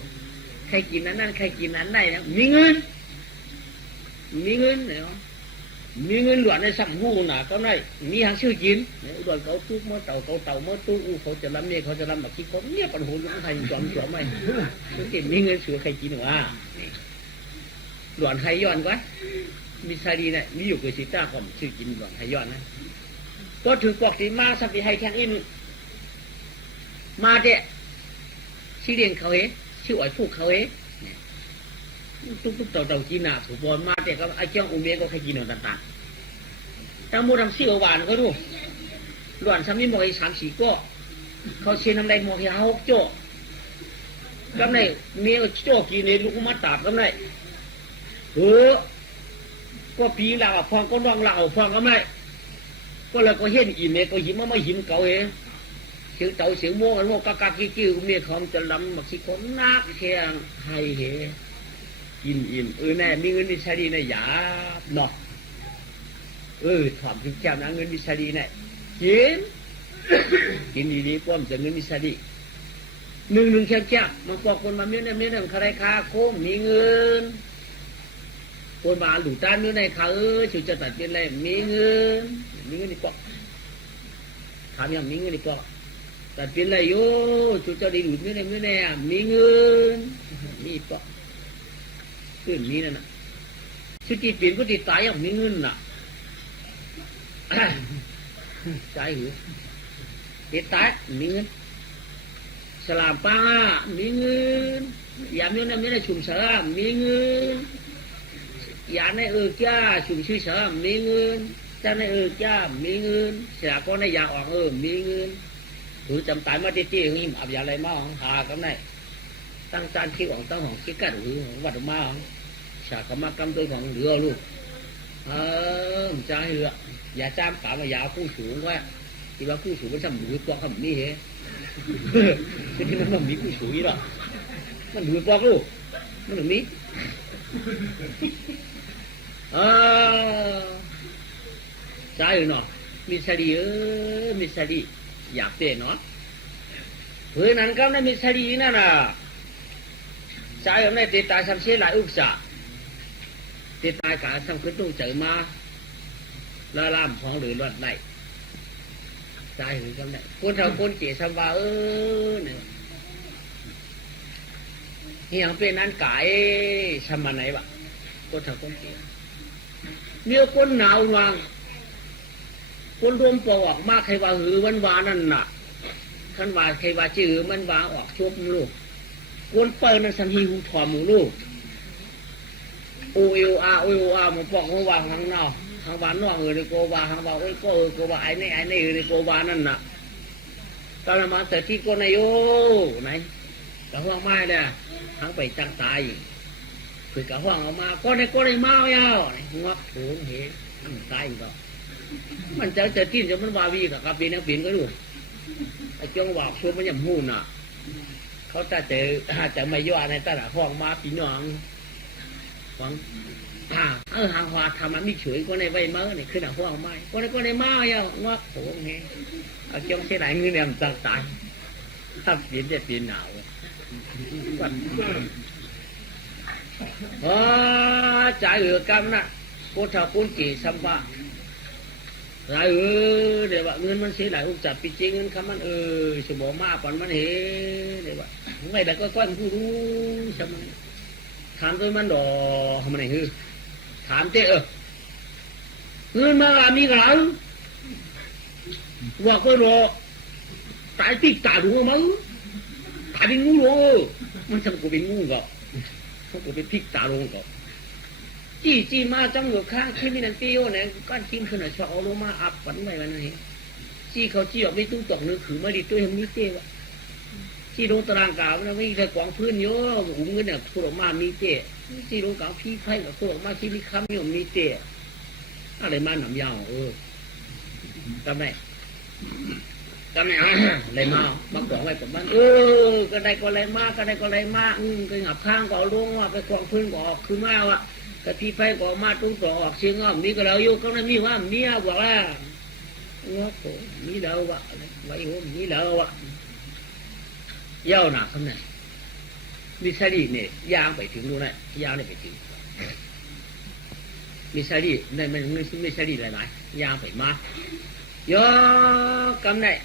ใครกินนั้นใครกินนั้นได้นะมีเงินเนี่ยมีเงินหลวนในสัมหูน่ะก็ได้มีหางชื่อกินเนี่ยอุดรเขาตู้เมื่อเต่าเมื่อตู้เขาจะรับเนี่ยเขาจะรับแบบที่เขาเนี่ยปัญหาของไทยจอมไหมเขาเก่งมีเงินเสือใครกินหรอหลวนไทยย้อนก็มีซาดีเนี่ยมีอยู่กับสิต้าผมชื่อกินหลวนไทยย้อนนะก็ถือปอกสีมาสับไปให้แข่งอินมาเจ๊ชื่อเรียนเขาชื่ออ่อยฟูกเขาตุ๊กเต่าจีน่าถูกบอลมาเจ๊ก็ไอ้เจ้าอุ้มเบี้ยก็ใครกินเอาต่างๆแต่โมทำซี่หวานก็รู้หลวนซ้ำนี่มองอี3-4ก็เขาเชียร์น้ำแดงมองที่6 โจ้ก็ในเนี่ยโจ้กินในลูกมาตาบก็ในก็ปีหลังฟองก็น้องหลังฟองก็ไม่ก็เลยก็เห็นอีเมก็หิมมาไม่หิมเก่าเสียงเต่าเสียงโม่กันโม่กากกิ้วเนี่ยเขาจะลำมักสิคนนักแข่งให้กินอิ่มแน่มีเงินมิชลีเนี่ยหยาบเนาะถอมถึงแก้วนะเงินมิชลีเนี่ยกินดีๆป้อมจะเงินมิชลีหนึ่งแค่มันบอกคนมาเมี้ยเนี่ยใครคาโค้งมีเงินคนมาหลุดต้านเนื้อในเขาชิวจะตัดเป็นอะไรมีเงินดีกว่าถามยังมีเงินดีกว่าตัดเป็นอะไรโย่ชิวจะดีหลุดเนื้อในมีเงินมีปะ ขึ้นนี้นั่นน่ะชุดจีเปลี่ยนก็ติดตายอย่างมีเงินน่ะใจหือติดตายมีเงินสลามป้ามีเงินยามนี้นั่นไม่ได้ชุมสลามมีเงินยาในจ้าชุมชื่อสลามมีเงินจ้าในจ้ามีเงินเสียก็ในยาออกมีเงินถือจำตายมาตีๆอย่างนี้อับยาอะไรมาหากันไหนตั้งจานคิดของตั้งของคิดกันหรือวัดมาฉากมากำตัวของเรือลูกจ้าเรืออย่าจ้ามป่ามายาผู้สูงว่าที่ว่าผู้สูงมันทำหรือตัวคำนี้เหรอคือที่มันมีผู้สูงอีหรอมันหรือตัวลูกมันถึงนี้จ้าเรือเนาะมิสดีมิสดีอยากเต้นเนาะเฮ้ยนั่นก็ไม่มิสดีนั่นน่ะใจผมได้ติดตายทำเสียหลายอุกษาติดตายกาทำขึ้นตู้เจอมาละล่ามของหรือรถไหลใจหรือกันไหนคนเราคนเกศสวาเนี่ยเฮียงเป็นนั้นกายสมาไหนวะคนเราคนเกศมีคนหนาววางคนรวมปอกมากใครว่าหือวันวานั่นน่ะขันว่าใครว่าจื้อมันวาออกชุบลูกคนเปิดนั่นสังหีหูถอมหมูลูกโอเอลอามันปอกหัววางทางนอกทางวานนอกในโกวาทางวาโอ้ยโกวาไอ้นี่ในโกวานั่นน่ะตอนมาแต่ที่โกนายโยไหนกะห้องไม้เนี่ยทั้งไปจังตายคือกะห้องออกมาก็ได้เมาเย้างอกโถงเหทำตายก็มันจะกินจนมันวาวีกับปีนักปีนก็ดูไอ้จ้องว่าชัวมันยังหูน่ะเขาจะไม่ย่อในตลาดห้องมาปีน้องฟังหางหัวทำมันไม่เฉยก็ในใบเมื่อนี่ขึ้นห้องไม้ก็ในเมาเย้างอกโถงเหเอาจ้องเสียไหนเงินเนี่ยมันตายถ้าปีนจะปีนหนาวจ่ายเหลือกำนะโคตรปุ่นกี่สัมปะหลายเดี๋ยวว่าเงินมันเสียหลายอุกจับปีจริงเงินคำมันสมองมากกว่ามันเห็นเดี๋ยวว่าไม่ได้ก็ก้อนผู้รู้ใช่ไหมถามตัวมันดอทำไมฮือถามเจ้เงินมามีกระไรว่าก็รอตายติดตาดูมั้งตายเป็นงูหรอมันทำกูเป็นงูก็เขากูเป็นพิกตาลงก็จีมาจังหวะข้างขึ้นนี่นั่นเตี้ยวเนี่ยก้อนชิ้นขนาดชอเอาลงมาอับฝันไปวันนี้จีเขาจีออกไม่ตุ้งตกเนื้อขือมาดิตัวยังมีเตี้ยวจีลงตารางกาวนะไม่ใช่กวางพื้นเยอะหุ่มเงินเนี่ยทั่วออกมามีเตี้ยจีลงกาวพี่ไพ่กับทั่วออกมาที่มีคำเนี่ยมีเตี้ยอะไรมาหนำยาวจำไหมเลยมาบางกองไว้กับมันก็ได้ก็เลยมาก็งับข้างก็ลงว่าไปกองพื้นก็ออกคือมาว่ะกะทิไฟก็มาตุ้งต่อออกเสียงอ้อมนี่ก็แล้วอยู่ก็นั่นมีว่าเมียบอกว่าง้อโผนี่แล้ววะไว้หัวนี่แล้ววะเย้าหนาคำนั้นมิสลีเนี่ยยางไปถึงนู่นน่ะยางเนี่ยไปถึงมิสลีเนี่ยมันมิสลีหลายๆยางไปมาเยอะกำเนี่ย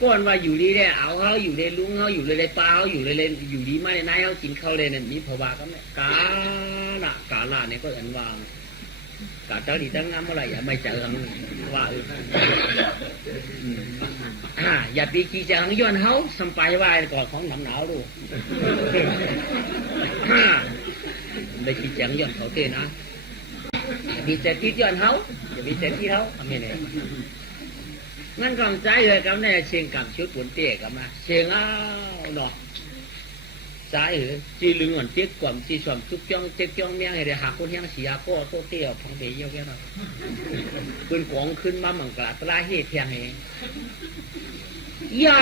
ก้อนว่าอยู่ดีได้เอาเขาอยู่ในลุงเขาอยู่ในป่าเขาอยู่ในอยู่ดีมาในนายเขากินข้าวเลยเนี่ยมีภาวะก็ไม่กาลาเนี่ยก็อันวางกาเจ้าดีตั้งงามเมื่อไรอย่าไม่เจอกันว่าอย่าปีกีจะหังย้อนเขาสัมไปว่าก่อนของหนาวดูไม่กีจะหังย้อนเขาเต้นะมีแต่ที่ย้อนเขาอย่ามีแต่ที่เขาทำยังไงงั้นกำใจเลยกับแน่เชียงกับชุดปุ่นเตี้ยกับมาเชียงเนาะใจเหรอจีลึงอ่อนเตี้ยกว่าจีสวมทุกจ้องเจ็บจ้องเมียให้ได้หาคนยังเสียก็โตเตี้ยพังเดียวแค่นั้นขึ้นของขึ้นมามังกรตราเฮเพียงเองยา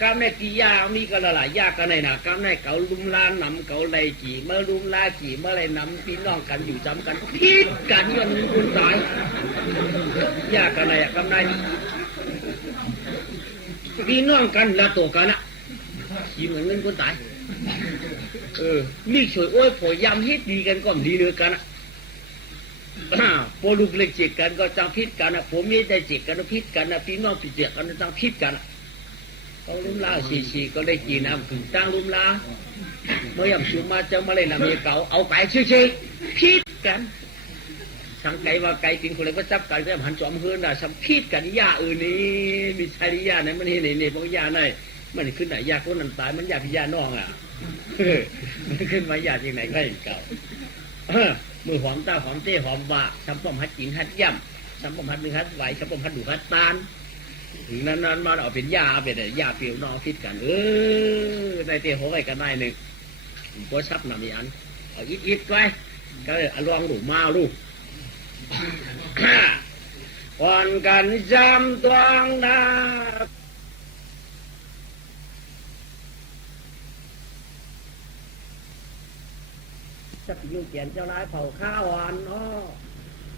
กำในจียามีกันละยากันในนะกำในเกาลุมลานำเกาไรจีเมื่อลุมลาจีเมื่อไรนำพี่น้องกันอยู่จำกันพิษกันยันคุณตายยากันในกำในพี่น้องกันละตัวกันอ่ะจีเหมือนเงินคนตายมีช่วยโอ้ยผอยำฮิตดีกันก็ดีเนื้อกันพอลูกเล็กจิกกันก็จังพิษกันนะผมไม่ได้จิกกันพิษกันนะพี่น้องพิจิกกันจังพิษกันเขาลุ่มลาสีก็ได้กินน้ำถึงตั้งลุ่มลา เมื่อยำสูมาเจ้ามาเลยนะมีเก่าเอาไก่ชี้พิษกันสังไก่ว่าไก่กินคนเลยก็จับไก่ได้หันจอมเฮือนน่ะสัมพิษกันยานี่มีชายยาไหนมันเห็นนี่พวกยาไหนมันขึ้นไหนยาคนนั้นตายมันยาพิยาน้องอ่ะมันขึ้นมายาที่ไหนก็เห็นเก่ามือหอมตาหอมเต้หอมว่าสัมปมฮัดจินฮัดย่ำสัมปมฮัดหนึ่งฮัดไหวสัมปมฮัดดูฮัดตานถึงนั้นมาเอาเป็นยาเป็นยาเปรี้ยวนองพิษกันได้เตะหัวไว้กันได้หนึ่งก็ซับหนามีอันเอาอิดไว้ก็ลองดูมาลูกก่อนกันจำตัวนาสักยุ่งเขียนเจ้านายเผาข้าวอัน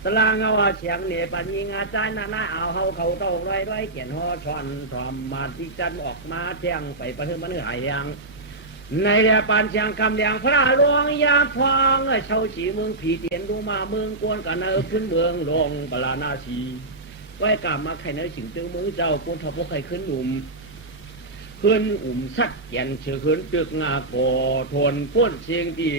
ตารางเอาเฉียงเนี่ยปัญญิงอาจารย์น่าเอาเขาเต้าร้อยเขียนห่อช้อนทอมมาที่จันออกมาเที่ยงไปประเทศมันหายยังในเรือปานเชียงคำเดียงพระหลวงยาพองเช่าสีเมืองผีเตียนดูมาเมืองกวนกันเนอขึ้นเมืองลงปลานาสีไว้กลับมาไข่เนอสิงตึงมือเจ้าปนทบไข่ขึ้นหนุ่มขึ้นสัดแก่นเชื่อขึ้นตึกงาก่อทนป้นเชียงดี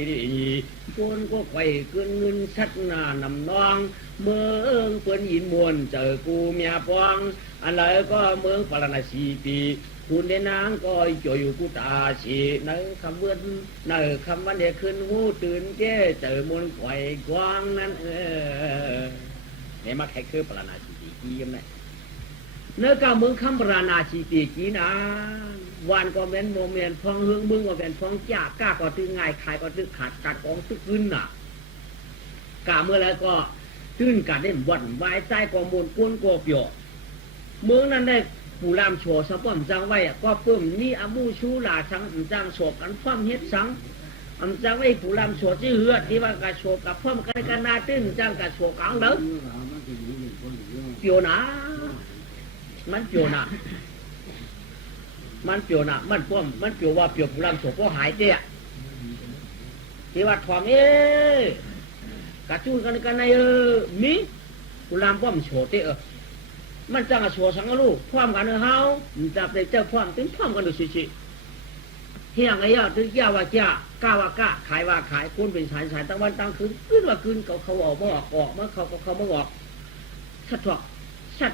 ป้นก็ไข่ขึ้นเงินสัดหน้านำน้องเมืองเปิ้นยินมวนเจอกูเมียปองอะไรก็เมืองปลานาสีปีคุณในนางก็จ่อยอยู่กูตาชีในคำเวื่อนในคำวันเด็กขึ้นหูตื่นเจ้เจอมวลไข่กว้างนั้นเนี่ยมาแค่คือปราณาชีตีกีมเนี่ยเนื้อก้ามึงคำปราณาชีตีกีนะวันก็เป็นโมเมนต์ฟองเฮืองมึงก็เป็นฟองจ้าก้าก็ตื้อง่ายขายก็ตื้อขาดกัดกองตื้อขึ้นน่ะกาเมื่อไรก็ตื้นกัดได้บ่นวายใจกองมวลก้นกบหยอกเมืองนั้นได้ผู้รามโฉสะป้อมจังไว้ก็เพิ่มนี่อามูชูลาชังจังโฉกันฟ้อมเฮ็ดสังจังไว้ผู้รามโฉที่เหือดที่ว่ากระโฉกับฟ้อมกันนาตื้นจังกระโฉกังเด้อเปียวนะมันเปียวนะมันเปียวนะมันป้อมมันเปียวว่าเปียวผู้รามโฉก็หายเตี้ยที่ว่าทองกระจูนกันในมีผู้รามป้อมโฉเตี้ยมันจังกระโฉสังกลูกพร้อมกันเฮาจับได้เจ้าพร้อมถึงพร้อมกันดูสิเฮียงไอ้ยาถึงยาว่าจ้ากล้าว่าก้าขายว่าขายคุณเป็นสายตะวันตั้งคืนขึ้นว่าคืนเขาออกมาออกเมื่อเขามาออกชัด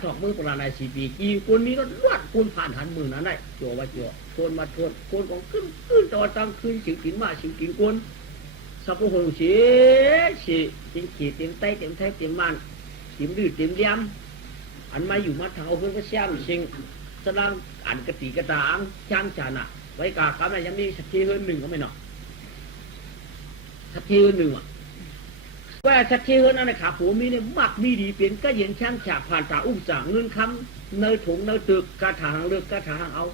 ถอกมือปราณาสีปีกีคนนี้ก็ลวดคุณผ่านหันมือนั้นได้จัวว่าจัวโคนมาโคนคนของขึ้นตอนตั้งคืนสิงกินมาสิงกินคนสับปะรดสิจิงขีดเต็มไตเต็มไทยเต็มมันเต็มดื้อเต็มยำอันมาอยู่มาทางเอาเพื่อนก็เชี่ยมสิงสลางอันกติกระตางช่างจานะไว้กาคำนั้นยังมีสักทีเฮือนหนึ่งก็ไม่หนอสักทีเฮือนหนึ่งว่าสักทีเฮือนนั่นขาผัวมีเนี่ยมักมีดีเป็นก็เย็นช่างฉาผ่านตาอุ้งจ่างเงินคำเนยถุงเนยตึกกระถางเลือกกระถางเอา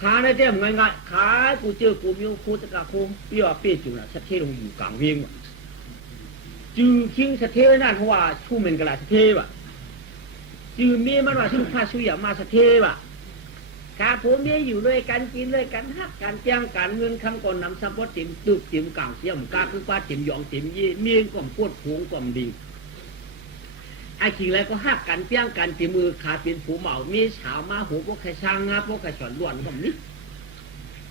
ขาในเจ้าง่ายๆขากูเจอกูมีคูตะกาคูเปี้ยเปี้ยจุน่ะสักทีลงอยู่กลางเวียงจือคิงสักทีนั่นเพราะว่าชูเหม็นกระไรสักทีว่ะจือเมียมันว่าชุข้าชุยอย่ามาสักเทวะกาผัวเมียอยู่ด้วยกันกินด้วยกันฮักกันจ้างกันเงินคำก่อนนำสัมปทานติ่มตุกติ่มกลางเสียมกาคือป้าติ่มยองติ่มยี่เมียงก่อมปวดผงก่อมดิงไอ้ขิงแล้วก็ฮักกันจ้างกันติ่มมือขาเป็นผูเหมามีสาวมาหูพวกไข่ช่างงาพวกไข่สอนล้วนก่อมนี้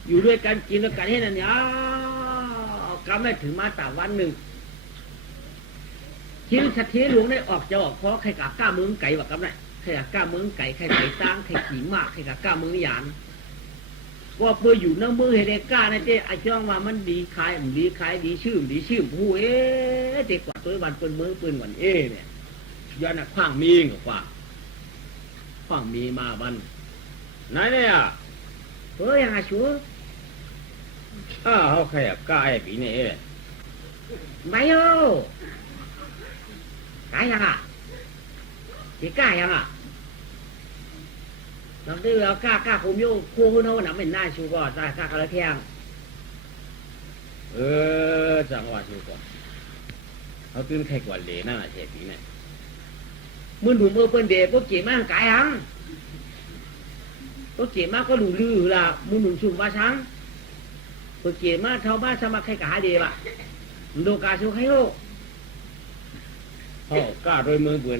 อยู่ด้วยกันกินด้วยกันให้นั่นเนี่ยก็ไม่ถึงมาแต่วันหนึ่งทิ้งสักทีหลวงได้ออกจะออกเพราะใครกล้าเมืองไก่แบบกับไหนใครกล้าเมืองไก่ใครไก่ตั้งใครขี่มากใครกล้าเมืองหยานว่าเพื่ออยู่น้ำมือให้เด็กกล้านะเจ้ไอ้จ้องว่ามันดีขายดีชื่อผู้เด็กกว่าตัววันเปิ้นมือเปิ้นวันเนี่ยย้อนขว้างมีกับขว้างมีมาบันไหนเนี่ยเฮ้ยยังไงชัวเขาใครกล้าไอ้ปีนี่ไม่โย่กล้ายังอ่ะที่กล้ายังอ่ะเราดื้อเรากล้าผมโย่คู่หุ่นเขาหนักเป็นหน้าชูก่อนกล้ากระเทียงจังหวะชูก่อนเขาตื่นใครกว่าเหล่นั่นแหละเฉปีนี่มือหนุ่มเปิ้นเด็กพวกเจ๋มากกายหังพวกเจ๋มากก็ดูลือละมือหนุ่มชุ่มว่าช้างพวกเจ๋มากเท่าบ้านสมัครใครกาเดียบะดูกาชูใครโลกล้าโดยมือเปื่อน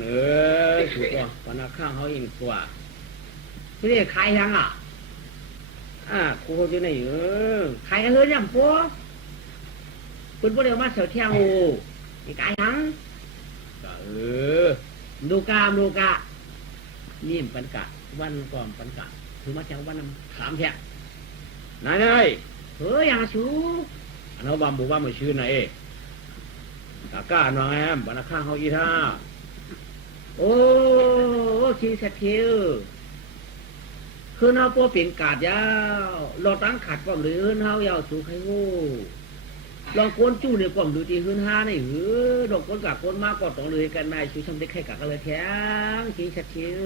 ถูกป่ะวันนั้นข้างเขาเองกว่าที่นี่ขายยังอ่ะข ครูอยู่ในใครก็เฮือยำปัวคุณพ่อเดียวมาเสียวเที่ยวนี่กายหังดูกามดูกะนิ่มปันกะวันก่อนปันกะถือมาเที่ยววันน้ำถามแท้นายเฮ้ยยังชูอันเขาบำบุว่ามันชื่อไหนกะก้าน้องแอมบรรณาข้างเขาอีท่าโอ้คิงเสถียรคือเราปัวเป็นกาดยาวเราตั้งขัดป้อมหรือเฮายาวสู่ใครโง่ลองโกนจู้เนี่ยป้อมดูดีขึ้นห้าในหือดอกโกนกับโกนมากก็ต้องเลยกันนายชูชมได้ใครกับกันเลยแท้งคิงเสถียร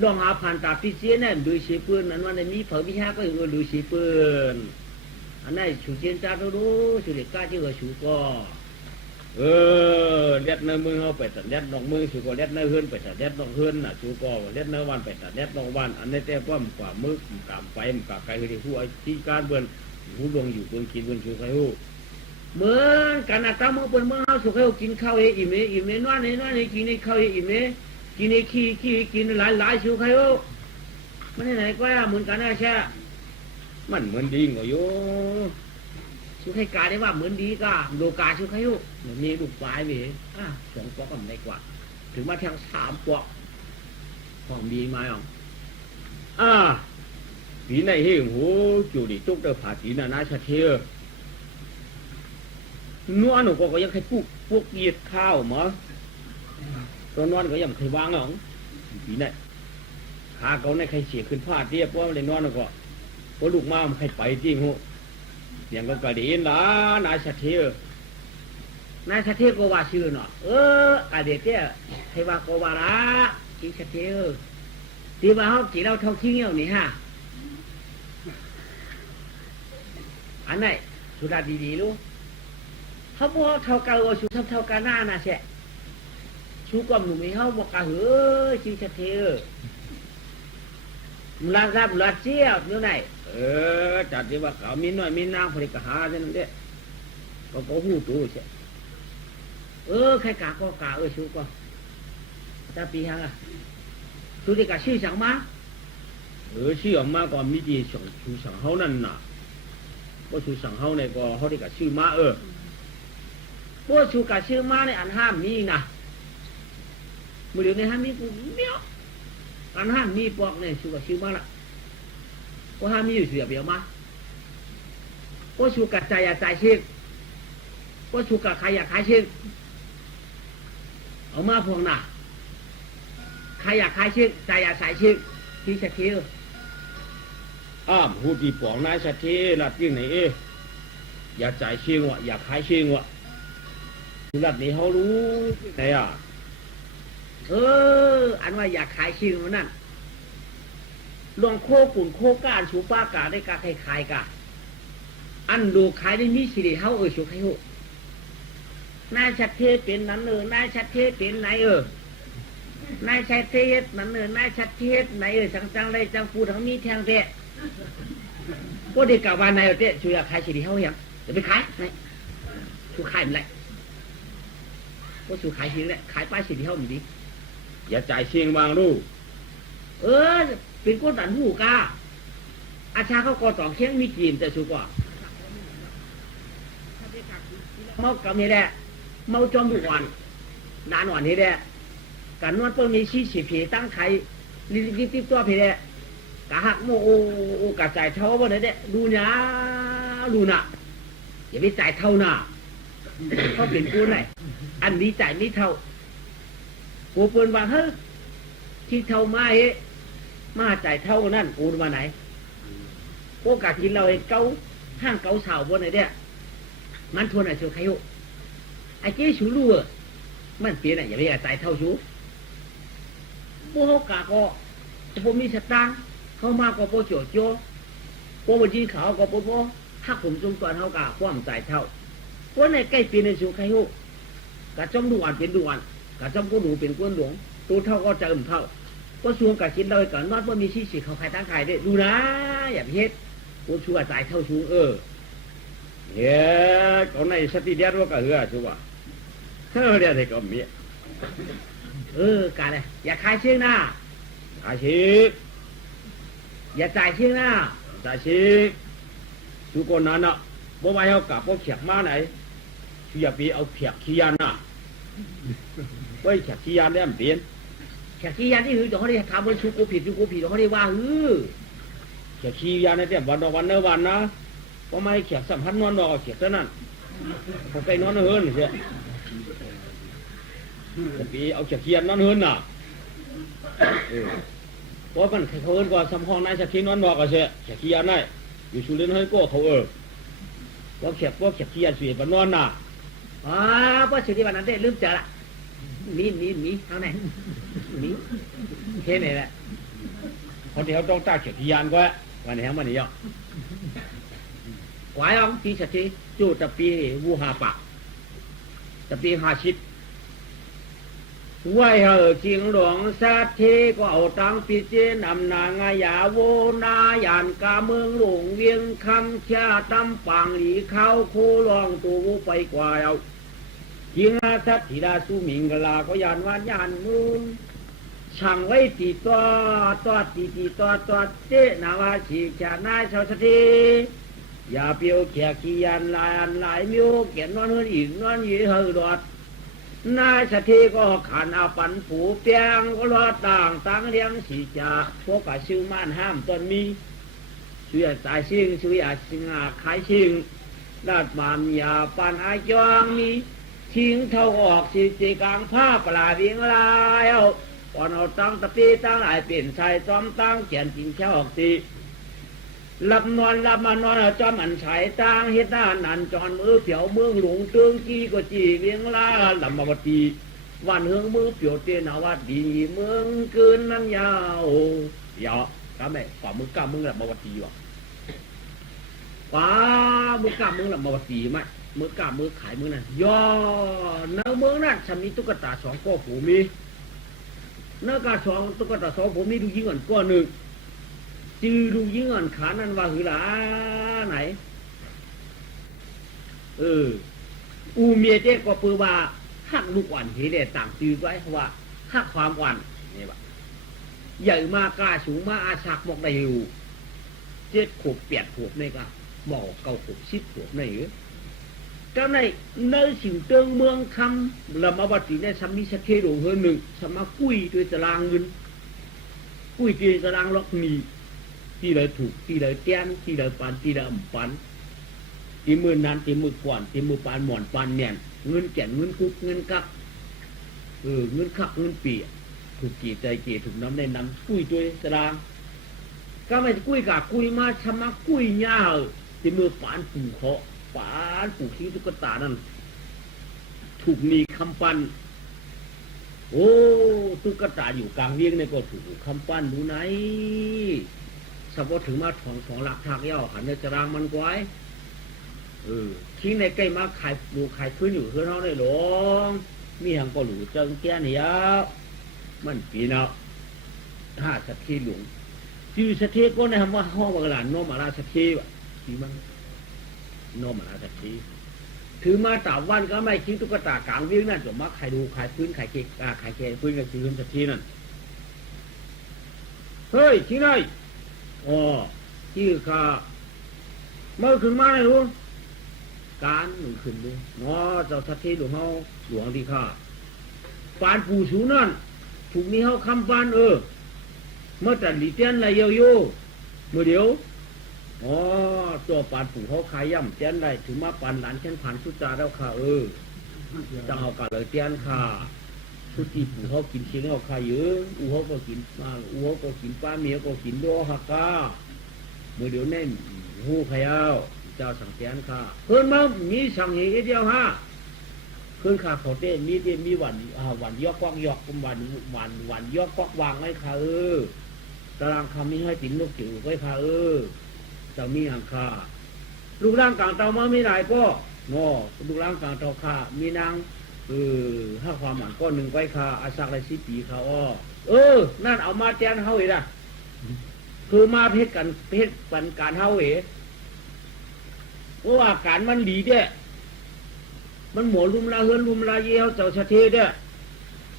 ลองหาผ่านตาพิเศษนั่นดูสีปืนนั้นวันนี้มีเผอมีห้าก็ดูสีปืนอันนั้นชูเชียนจ้าดูชูเด็กก้าที่ว่าชูก็เล็ดเนื้อมือเขาไปแต่เล็ดนองมือชูก็เล็ดเนื้อเฮือนไปแต่เล็ดนองเฮือนน่ะชูก็เล็ดเนื้อวันไปแต่เล็ดนองวันอันนี้แต่ป้อมกว่ามือกำไฟมกำไก่ที่ผู้ที่การเบือนหูดวงอยู่เบือนกินเบือนชูใครหูเหมือนกันนะตั้งมือเบือนเมื่อเขาสุขให้กินข้าวอิ่มอิ่มนวดกินในข้าวอิ่มกินในขี้กินหลายชูใครหูมันไหนก็เหมือนกันนะใช่มันเหมือนดีกว่าโยชูใครกาได้ว่าเหมือนดีก็โลกาชูใครหูมีลูกปลายไป2 ปอกก็ไม่กว่าถึงมาแทง3 ปอกของดีมาอ่ะปีในเฮงโหจูดิจุกเตอผาตีนาชาเทียนัวหนูก็ยังใครพวกเยียดข้าวมั้งตอนนอนก็ยังใครวางปีในขาเขาในใครเสียขึ้นผ้าเทียบว่าเลยนอนก็พอลูกมาใครไปจริงโหอย่างก็กระดิ่งละนายชาเทียนายชาเทียก็ว่าชื่อเนาะกระเดียเตี้ยใครว่าก็ว่าละจีชาเทียตีมาเขาจีเราเท่าขี้เงี้ยวนี่ฮะอันไหนสุดาดีๆรู้เขาบอกเท่ากันว่าชูเท่ากันหน้านะเช่ชูกลมหนุ่มเขาบอกกันจีชาเทียมุลาซามุลาเจียวนี่ไหนจัดดีว่าเขามีน้อยมีนางผลิตกหาเช่นนั้นเด้ก็หูตู้เช่ใครกาก็กาชูก็จะปีหางชูดีกับชื่อสังมาชื่อออกมาก็มีดีสังชูสังเขานั่นน่ะว่าชูสังเขาเนี่ยก็เขาดีกับชื่อมาว่าชูกับชื่อมาในอันห้ามมีนะมือเดียวในห้ามมีกูเนี้ยอันห้ามมีปอกเนี่ยชูกับชื่อมาละว่าห้ามมีอยู่เสียเบียวมาว่าชูกับใจอยากใจเชื่อว่าชูกับใครอยากขายเชื่อเอามาพวงน่ะใครอยากขายเชื่อใจอยากใส่เชื่อที่สะเทียวหูดีปองนายสะเทียรัดยิ่งไหนอยากจ่ายเชื่อวะอยากขายเชื่อวะรัดนี้เขารู้ไหนอันว่าอยากขายชื่อมันนั่นลองโคกุ่นโคก้านชูป้ากาได้กาใครขายกาอันดูขายได้มีสิริเขาชูใครหูนายชัดเทเป็นนั้นนายชัดเทเป็นไหนนายชัดเทนั้นนายชัดเทไหนจังไรจังปูทั้งมีแทงเตะก็เด็กกะวันนายเตะชูอยากขายสิริเขาอย่างจะไปขายไหนชูขายมันไรก็ชูขายสิริแหละขายป้ายสิริเขามีดีอย่าจ่ายเชียงวางลูกเป็นก้นตันหูกาอาชาเขาก่อต่อเชียงมีกินแต่ชูกว่าเมากำนี่แหละเมาจอมบุกวันนานวันนี้แหละการนวดเปิ้ลมีชี้ฉีผีตั้งไข่ลิบตัวผีแหละกะหักโมกะจ่ายเท่าวันนี้แหละดูนะดูน่ะอย่าไปจ่ายเท่าน่ะเขาเป็นกูไหนอันนี้จ่ายไม่เท่ากูเปิ้ลว่าเฮ้ยที่เท่ามามาจ่ายเท่านั่นกูมาไหนโอกาสกินเราเกาห้างเกาเสาบนไหนเนี่ยมันทวนไอ้ชูใครอยู่ไอ้เจ้ชูรู้มันเปลี่ยนอย่าไปจ่ายเท่าชูพวกเขากะก็พวกมีสตางค์เขามาก็พวกโจโจ้พวกวันจีเขาก็พวกหักผมจงก่อนเขากะพวกจ่ายเท่าพวกในใกล้เปลี่ยนไอ้ชูใครอยู่กะจ้องดูอันเป็นดูอันกะจ้องก็ดูเป็นก้นหลวงตัวเท่าก็จะเท่าก็ชวนกะกินเราก่อนนอดว่ามีชี้สีเขาใครตั้งใครได้ดูนะอย่าเพ็ดกูชัวจ่ายเท่าชูก็ในสติเดียดว่าก็ชัวเดี๋ยวก็มีกาเลยอย่าขายเชื่อหน้าขายเชื่อ อย่าจ่ายชื่อหน้า จ่ายสิทุกคนนั้นน่ะบ่ว่าเฮากะบ่เขียกมาไหนคืออย่าไปเอาเขียกขี้ยันน่ะเว้ยเขียกขี้ยันได้มันเปลี่ยน แขกที่ยันที่หือเขาได้ทำว่าชุกกูผิดเขาได้ว่าเขียกขี้ยันในเต็มวันต่อวันเนื้อวันนะก็ไม่เขียกสัมพันธ์นอนนอกเขียกเท่านั้นผมไปนอนเฮิร์นเสียจะไปเอาเขียกขี้ยันนอนเฮิร์นน่ะเพราะมันเขาเอิ้นกว่าสัมห้องนายเขียกขี้นอนนอกก็เสียเขียกขี้ยันได้อยู่ชูเล่นให้ก็เขาว่าเขียกขี้ยันสีบันนอนน่ะเพราะสิ่งที่วันนั้นได้ลืมเจอละมีทางไหนมีแค่ไหนแหละคนที่เขาต้องตาเขียกขี้ยันก็วันนี้มันนี่อ่ะquái ông tí sạch tí chú tập bì vu hà bạc tập bì hà xích quay hờ chiến luận sát thế có ẩu tăng bì chế nằm nàng giả vô na yàn ca mương luồng viên khăm cha tâm bằng lý khao khô loang tù vô bay quài ẩu chiến sát thì đa su mình là có yàn văn yàn mương chẳng lấy tì toa tì toa chế nào mà chỉ chả nai sao sát thếอย่าเปียวแขกขี้ยันหลายมิวเขียนนอนเฮือนอีกนอนยีเฮือดอดนายสถีก็ขันเอาปันผูเปียงก็รอต่างเลี้ยงสีจ่าพวกกะชื่อม่านห้ามต้นมีช่วยตายชิงช่วยอาชิงอาขายชิงลาดมามยาปันอาจองมีทิ้งเท่าออกสีจีกลางผ้าปลาเวียงลายเอาก่อนเอาตั้งตะปีตั้งหลายเปลี่ยนชายจอมตั้งเขียนจริงเช่าออกตีลับมานอนจอมอันฉายตางเฮ็ดหน้านันจอนมือเปียวเมืองหลวงเตืองจี้ก็จีเวียงลาลำมาวตีวันเฮืองมือเปียวเตนาวดีเมืองเกินนั้นยาวก็ไม่ฝ่ามือกล้ามึงลำมาวตีวะฝ่ามือกล้ามึงลำมาวตีไหมมือกล้ามือขายมือนั่นเนื้อเมืองนั่นฉันมีตุ๊กตา2ก้อผูมีเนื้อกา2ตุ๊กตา2ผูมีดูยิ่งอ่อนก้อหนึ่งจือดูยิ่งอ่อนขานั่นว่าหือหลาไหนอูเมียเจ๊ก็ปือว่าหักลูกอ่อนเฮเดต่างจือไว้ว่าหักความอ่อนนี่ว่าใหญ่มากกล้าสูงมาอาชักบอกได้อยู่7 ขวบ 8 ขวบนี่ก็บอก9 ขวบ 10 ขวบนี่หรือก็ในสิ่งเติงเมืองคำละมาบัติในสามีสะเทโดเฮือหนึ่งสมากุ้ยด้วยตารางเงินกุ้ยด้วยตารางล็อกมีที่เลยถูกที่เลยเตี้ยนที่เลยปันที่เลยอ่ำปันที่มือนั้นที่มือก่อนที่มือปานหมอนปานแน่นเงินแก่นเงินคุกเงินกักเงินคักเงินปีถูกกี่ใจเกี่ยถูกน้ำในน้ำกุ้ยด้วยตารางก็ไม่กุ้ยกะกุ้ยมาชะมากุ้ยเงาที่มือปานปู่เคาะปานปู่ขี้ตุ๊กตานั่นถูกมีคำปันโอ้ตุ๊กตาอยู่กลางเวียงเนี่ยก็ถูกคำปั้นดูไหนสมมติถึงมาสองหลักทางย่อขันในจรางมันกวายทิ้งในใกล้มาขายปูขายพื้นอยู่เพื่อนเขาได้หลงมีหังก็หลูเจิงแก่เนี่ยมันปีนาห้าสัตย์หลวงจือสัตย์ก็ในคำว่าห้องบางหลานโนมาลาสัตย์วะที่มันโนมาลาสัตย์ถือมาต่าวันก็ไม่ทิ้งตุ๊กตากลางวิ่งนั่นจนมาขายดูขายพื้นขายเกะขายแกพื้นกับจือสัตย์นั่นเฮ้ยที่ไหนที่ข้าเมื่อขึ้นมาเลยรู้การหนึ่งขึ้นดูเจ้าทัตทีหลวงเฮาหลวงที่ข้าปานปู่สูนั่นถูกนี้เฮาคำปานเมื่อแต่หลีเตียนอะไรเยอะเมื่อเดียวตัวปานปู่เขาขายย่ำเตียนได้ถึงมาปานหลานเช่นผ่านสุจาแล้วค่ะจะเอากะเลยเตียนค่ะทุกทีปู่เขากินเชียงเขาขายเยอะเขาก็กินมาเขาก็กินป้าเมียก็กินโดฮักกาเมื่อเดี๋ยวแน่นหูขยาวเจ้าสังเกตค่ะเพิ่นมามีสั่งเหตุเดียวฮะเพิ่นขาขอเต้มีวันยอกกว้างยอกวันยอกกว้างวางไว้ค่ะตารางคำนี้ให้ติ๋มลูกจิ๋วไว้ค่ะเจ้ามีหังค่ะลูกร่างกลางเตามาไม่หลายก็ลูกร่างกลางเตาค่ะมีนางถ้าความหมันก้อนหนึ่งไว้ค่ะอาศักไรสิปีค่ะนั่นเอามาแจ้งเฮาอีกนะคือมาเพชรปันการเฮาเอ๋เพราะว่าการมันดีเด้มันหมอลุมลาเฮือนลุมลาเยี่ยวเจ้าชะเทเด้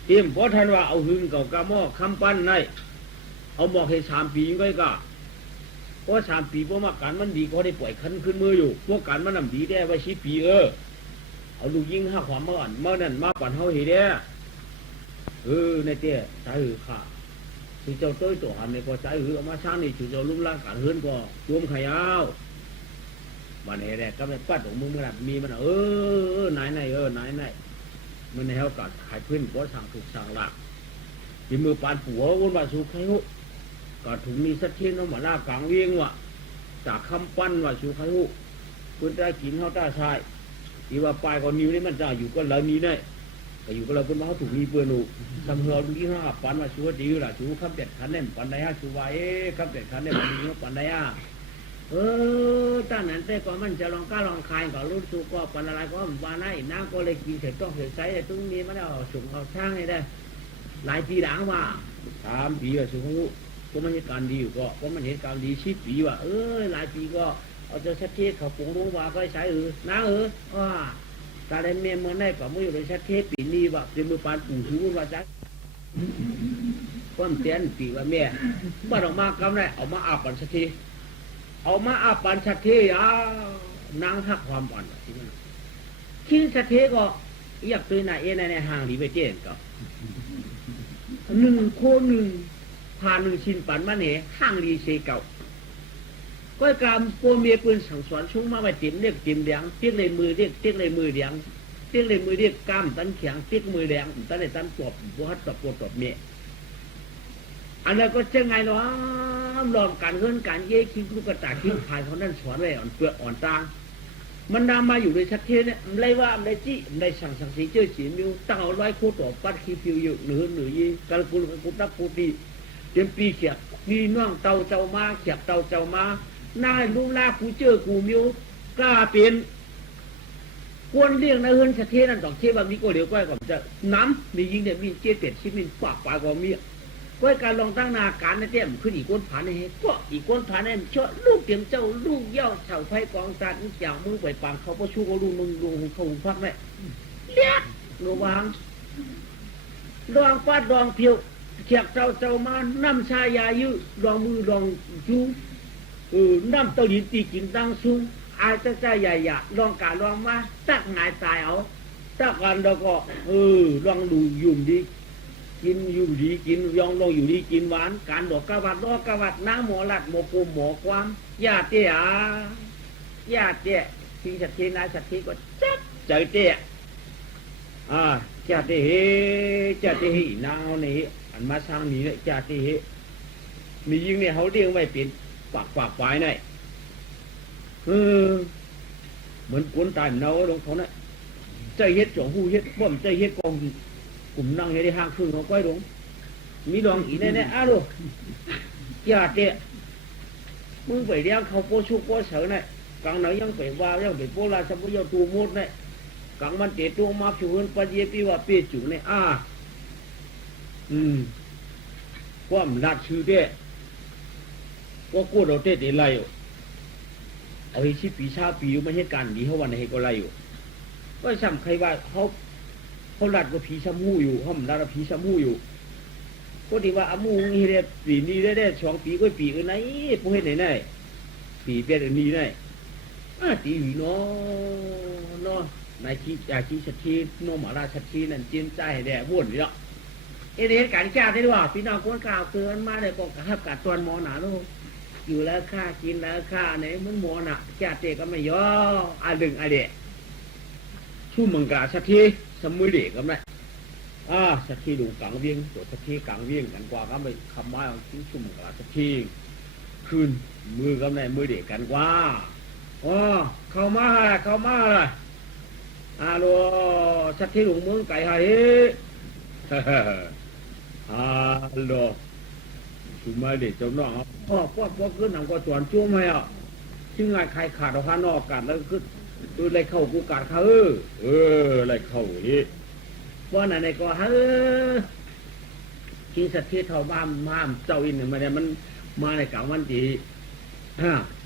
เตรียมเพราะท่านว่าเอาหึงเก่ากะหม้อคำปั้นในเอาบอกให้3 ปีไว้ก็ เพราะ3 ปีพวกมาการมันดีก็ได้ปล่อยคันขึ้นมืออยู่พวกการมันนำดีได้ไว้10 ปีเอาลูกยิงห้าความมาก่อนมานั่นมาปั่นเฮาเฮเด้ในเตี้ยใจค่ะถึงเจ้าต้อยตัวหันในก็ใจเอามาช้างนี่ถึงเจ้าลุ่มล่างการเฮือนก็รวมขยาววันนี้แหละก็ไม่ปัดของมึงมันมีมันไหนมันในเขากัดขายพื้นก็สั่งถูกสั่งหลักทีมือปานผัววนว่าสูใครหุก็ถุงมีสักเทียนน้องมาลากลางเวียงว่ะจากคำปั้นว่าสูใครหุพื้นได้กินเขาได้ชายที่ว่าปลายก็นิ้วนี่มันจะอยู่ก็แล้วนี้ได้แต่อยู่ก็เราเป็นว่าเขาถูกมีเปื่อนหนูทำเราดูที่ห้าปันว่าสูดีล่ะสูข้ามเด็ดขันเนี่ยปันได้ฮะสูว่าข้ามเด็ดขันเนี่ยมันดีเขาปันได้ฮะตั้งนั้นแต่ก่อนมันจะลองกล้าลองคายก่อนรุ่นสูก็ปันอะไรก็มันวาได้น้าก็เลยกินเสร็จต้องเสร็จใช้แต่ตรงนี้มันเอาสุ่มเอาช่างให้ได้หลายปีหลังว่า3 ปีว่าสูก็มันเหตุการณ์ดีอยู่ก็มันเหตุการณ์ดี10 ปีว่าหลายปีก็เอาจะชัดเจนเขาปรุงลงว่าก็ใช้น้าว่าตาเล่นเมียเมื่อได้ก็มืออยู่ในชัดเจนปีนี้ว่าเป็นมือปานปู่ชูว่าจักความเตียนปีว่าแม่บ้านออกมากำไรเอามาอาบปันชัดเจนเอามาอาบปันชัดเจนนางทักความอ่อนที่นั่นคิดชัดเจนก็อยากตื่นในห้างดีไปเจนก็1 โค 1ผ่าน1 ชิ้นปันมาเนี่ยห้างดีเชเก่าก็กรรมโปเมียปืนสั่งสอนชุ่มมาไปจิ้มเรียกจิ้มแดงเตี้ยเลยมือเรียกเตี้ยเลยมือแดงเตี้ยเลยมือเรียกกล้ามตันแข็งเตี้ยมือแดงตันในตันตบบัวฮัดตบปวดตบเมียอันนั้นก็จะไงเนาะลองการเงินการเย่คิดลูกกระตาคิดภายเขานั่นสอนไว้อ่อนเปลือกอ่อนตางมันนำมาอยู่ในชัดเจนเนี่ยไม่ว่าไม่จี้ไม่สั่งสีเจ้าสีมิวตั้งเอา100 โคต่อปัดคีฟิวอยู่หรือยี่การกุลนักกุฏิเต็มปีเขียบมีน่องเตาเจ้ามาเขียบเตาเจ้ามานายลูกลากูเจอกูมิวกล้าเป็นควรเลี้ยงนะเฮือนชัดเจนนั่นต้องเชื่อว่ามีก็เดี๋ยวก้อยก่อนจะน้ำมียิงเนี่ยมีเจี๊ยบเป็ดชิ้นมีปากก็มีก้อยการลองตั้งนาการในเต็มขึ้นอีกคนผ่านในเหตุก็อีกคนผ่านในชั่วลูกเตรียมเจ้าลูกเย่าเฉาไฟกองจันอย่างมือไปปังเขาก็ชูก็ลูกมึงลูกเขาพักได้เลี้ยงระวังดองปาดดองเพียวเขียบเจ้ามาน้ำชายายืดดองมือดองจูน้ำเต้าหินตีกินตั้งซุ้งอาจจะใจใหญ่ๆลองการลองมาตักหงายตายเอาตักกันแล้วก็ลองดูยุ่มดีกินอยู่ดีกินยองลองอยู่ดีกินหวานการดอกกระวัดน้ำหมอหลัดหมอปูหมอความญาติที่สัตย์นายสัตย์ก็จับใจเตี้ยญาตินางเอาเนี่ยอันมาสร้างนี้เนี่ยญาติมียิงเนี่ยเขาเลี้ยงไว้เป็นปากไว้เนี่ยเหมือนกุนตายเนาลงเขาเนี่ยใจเฮ็ดจ่องหูเฮ็ดบ่มใจเฮ็ดกองกลุ่มนั่งในห้างครึ่งเขาก้อยลงมีดองอีแน่ลูกญาติมึงไปเลี้ยงเขาโปชุกโปเสือเนี่ยกลางไหนยังไปว่ายังไปโปลาสมุยตูมุดเนี่ยกลางมันเตะตัวมาผิวเหินปะเยปีว่าเปียจุเนี่ยความรัดชื่อเด้ว่ากูเราเตะไรอยู่เอาให้ชีปีชาปีอยู่ไม่เหตุการณ์ดีเขาวันไหนก็ไรอยู่ก็ซ้ำใครว่าเขาลัดว่าผีซ้ำหูอยู่เขาลัดว่าผีซ้ำหูอยู่ก็ที่ว่าอามูนี่เรียปีนี้ได้2 ปีก็ปีอื่นไหนพวกเห็นไหนปีเปลี่ยนอื่นนี้ไหนตีหวีเนาะนายขี้ยาขี้ชัดชีน้องหมาราชัดชีนั่นจิ้มใจแด่วุ่นเลยเนาะเหตุการณ์แก้ได้ด้วยพี่น้องคนกล่าวเตือนมาเลยก็กระหับกัดตัวหมอหนาลูกอยู่แล้วค่ากินแล้วค่าเนี่ยมันหมอหนาแก้เตะก็ไม่ย่อดึงเด็กชูมังกาชัดชีสมุยเด็กก็ไม่ชัดชีดูกลางเวียงตัวชัดชีกลางเวียงกันกว่าก็ไม่คำว่าที่ชูมังกาชัดชีคืนมือก็ไม่มือเด็กกันกว่าเข้ามาเลยโลชัดที่หลวงเมืองไก่หายโลสุมาเด็กเจ้าน้องพวกขึ้นหนังก็สวนจุ้มให้ชื่อไงใครขาดเอาผ้านอกกันแล้วคืออะไรเข้ากูกัดเขาอะไรเข้านี่ว่าไหนก็ที่สัตว์ที่เท่าบ้ามเจ้าอินเนี่ยมันมาในกลางวันดี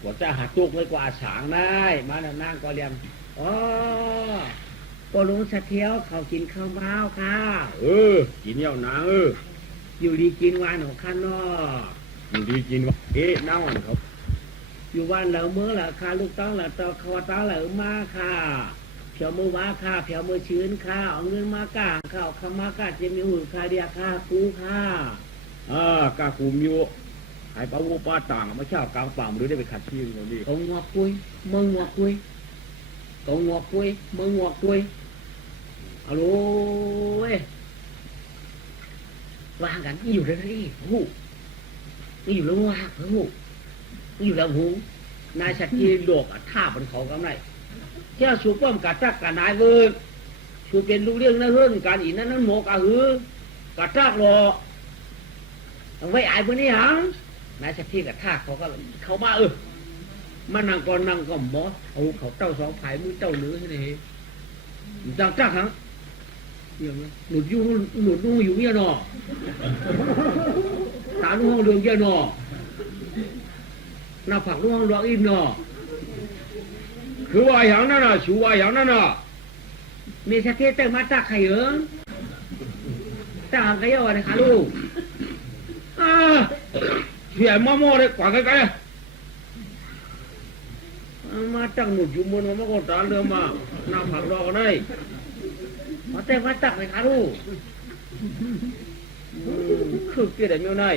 หัวใจหักตุกเลยกว่าฉางได้มานั่งก็เรียนก็ลุงสะเทียวเขากินข้าวเมาค่ะกินเยาหนังอยู่ดีกินวานของข้างนอกอยู่ดีกินว่าน้าเขา อยู่บ้านเหล่าเมืองเหล่าคาลูกต้องเหล่าตอคอตาเหล่ามาค่ะเผียวมือว้าค่ะเผียวมือชื้นค่ะเอาเงินมากาข้าวคำมากาจะมีหุ่นคาเดียค่ะกูค่ะกาคูมิวหายปะวูป้าต่างมาเช่ากลางป่าหรือได้ไปขัดชื่อคนนี้เขางอกคุยมึงงอกคุยเขางอกคุยมึงงอกคุยเอาลูเว้ยวางกันอยู่ได้ที่หูอยู่แล้วว่างหูอยู่แล้วหูนายสักทีโลกท่าบนเขากำไรเที่ยวสูบป้อมกัดตักกัดนายเวิร์สูบเป็นลูกเลี้ยงนั่นเรื่องการอีนั่นหมกหือกัดตักรอไว้ไอ้พวกนี้หังนายสักทีกัดท่าเขาก็เขามามานั่งก่อนนั่งก็หมอเอาเขาเต้าสองผายมือเต้าเนื้อนี่จังจักหังหนุดยุ่งอยู่เงี้ยนอตาลูกห้องเรืองเงี้ยนอหน้าผักลูกห้องร้องอินนอคือว่าอย่างนั้นน่ะชูว่าอย่างนั้นน่ะมีสเตตเตอร์มาตักไข่เอิงตักไข่เยอะเลยค่ะลูกเสียมอเลยกว่าไกลมาตักหนุดอยู่บนมันก็ตาเรือมาหน้าผักรอกันได้มาแต่มาตักเลยค่ะลูกคือเกิดอะไรไม่ได้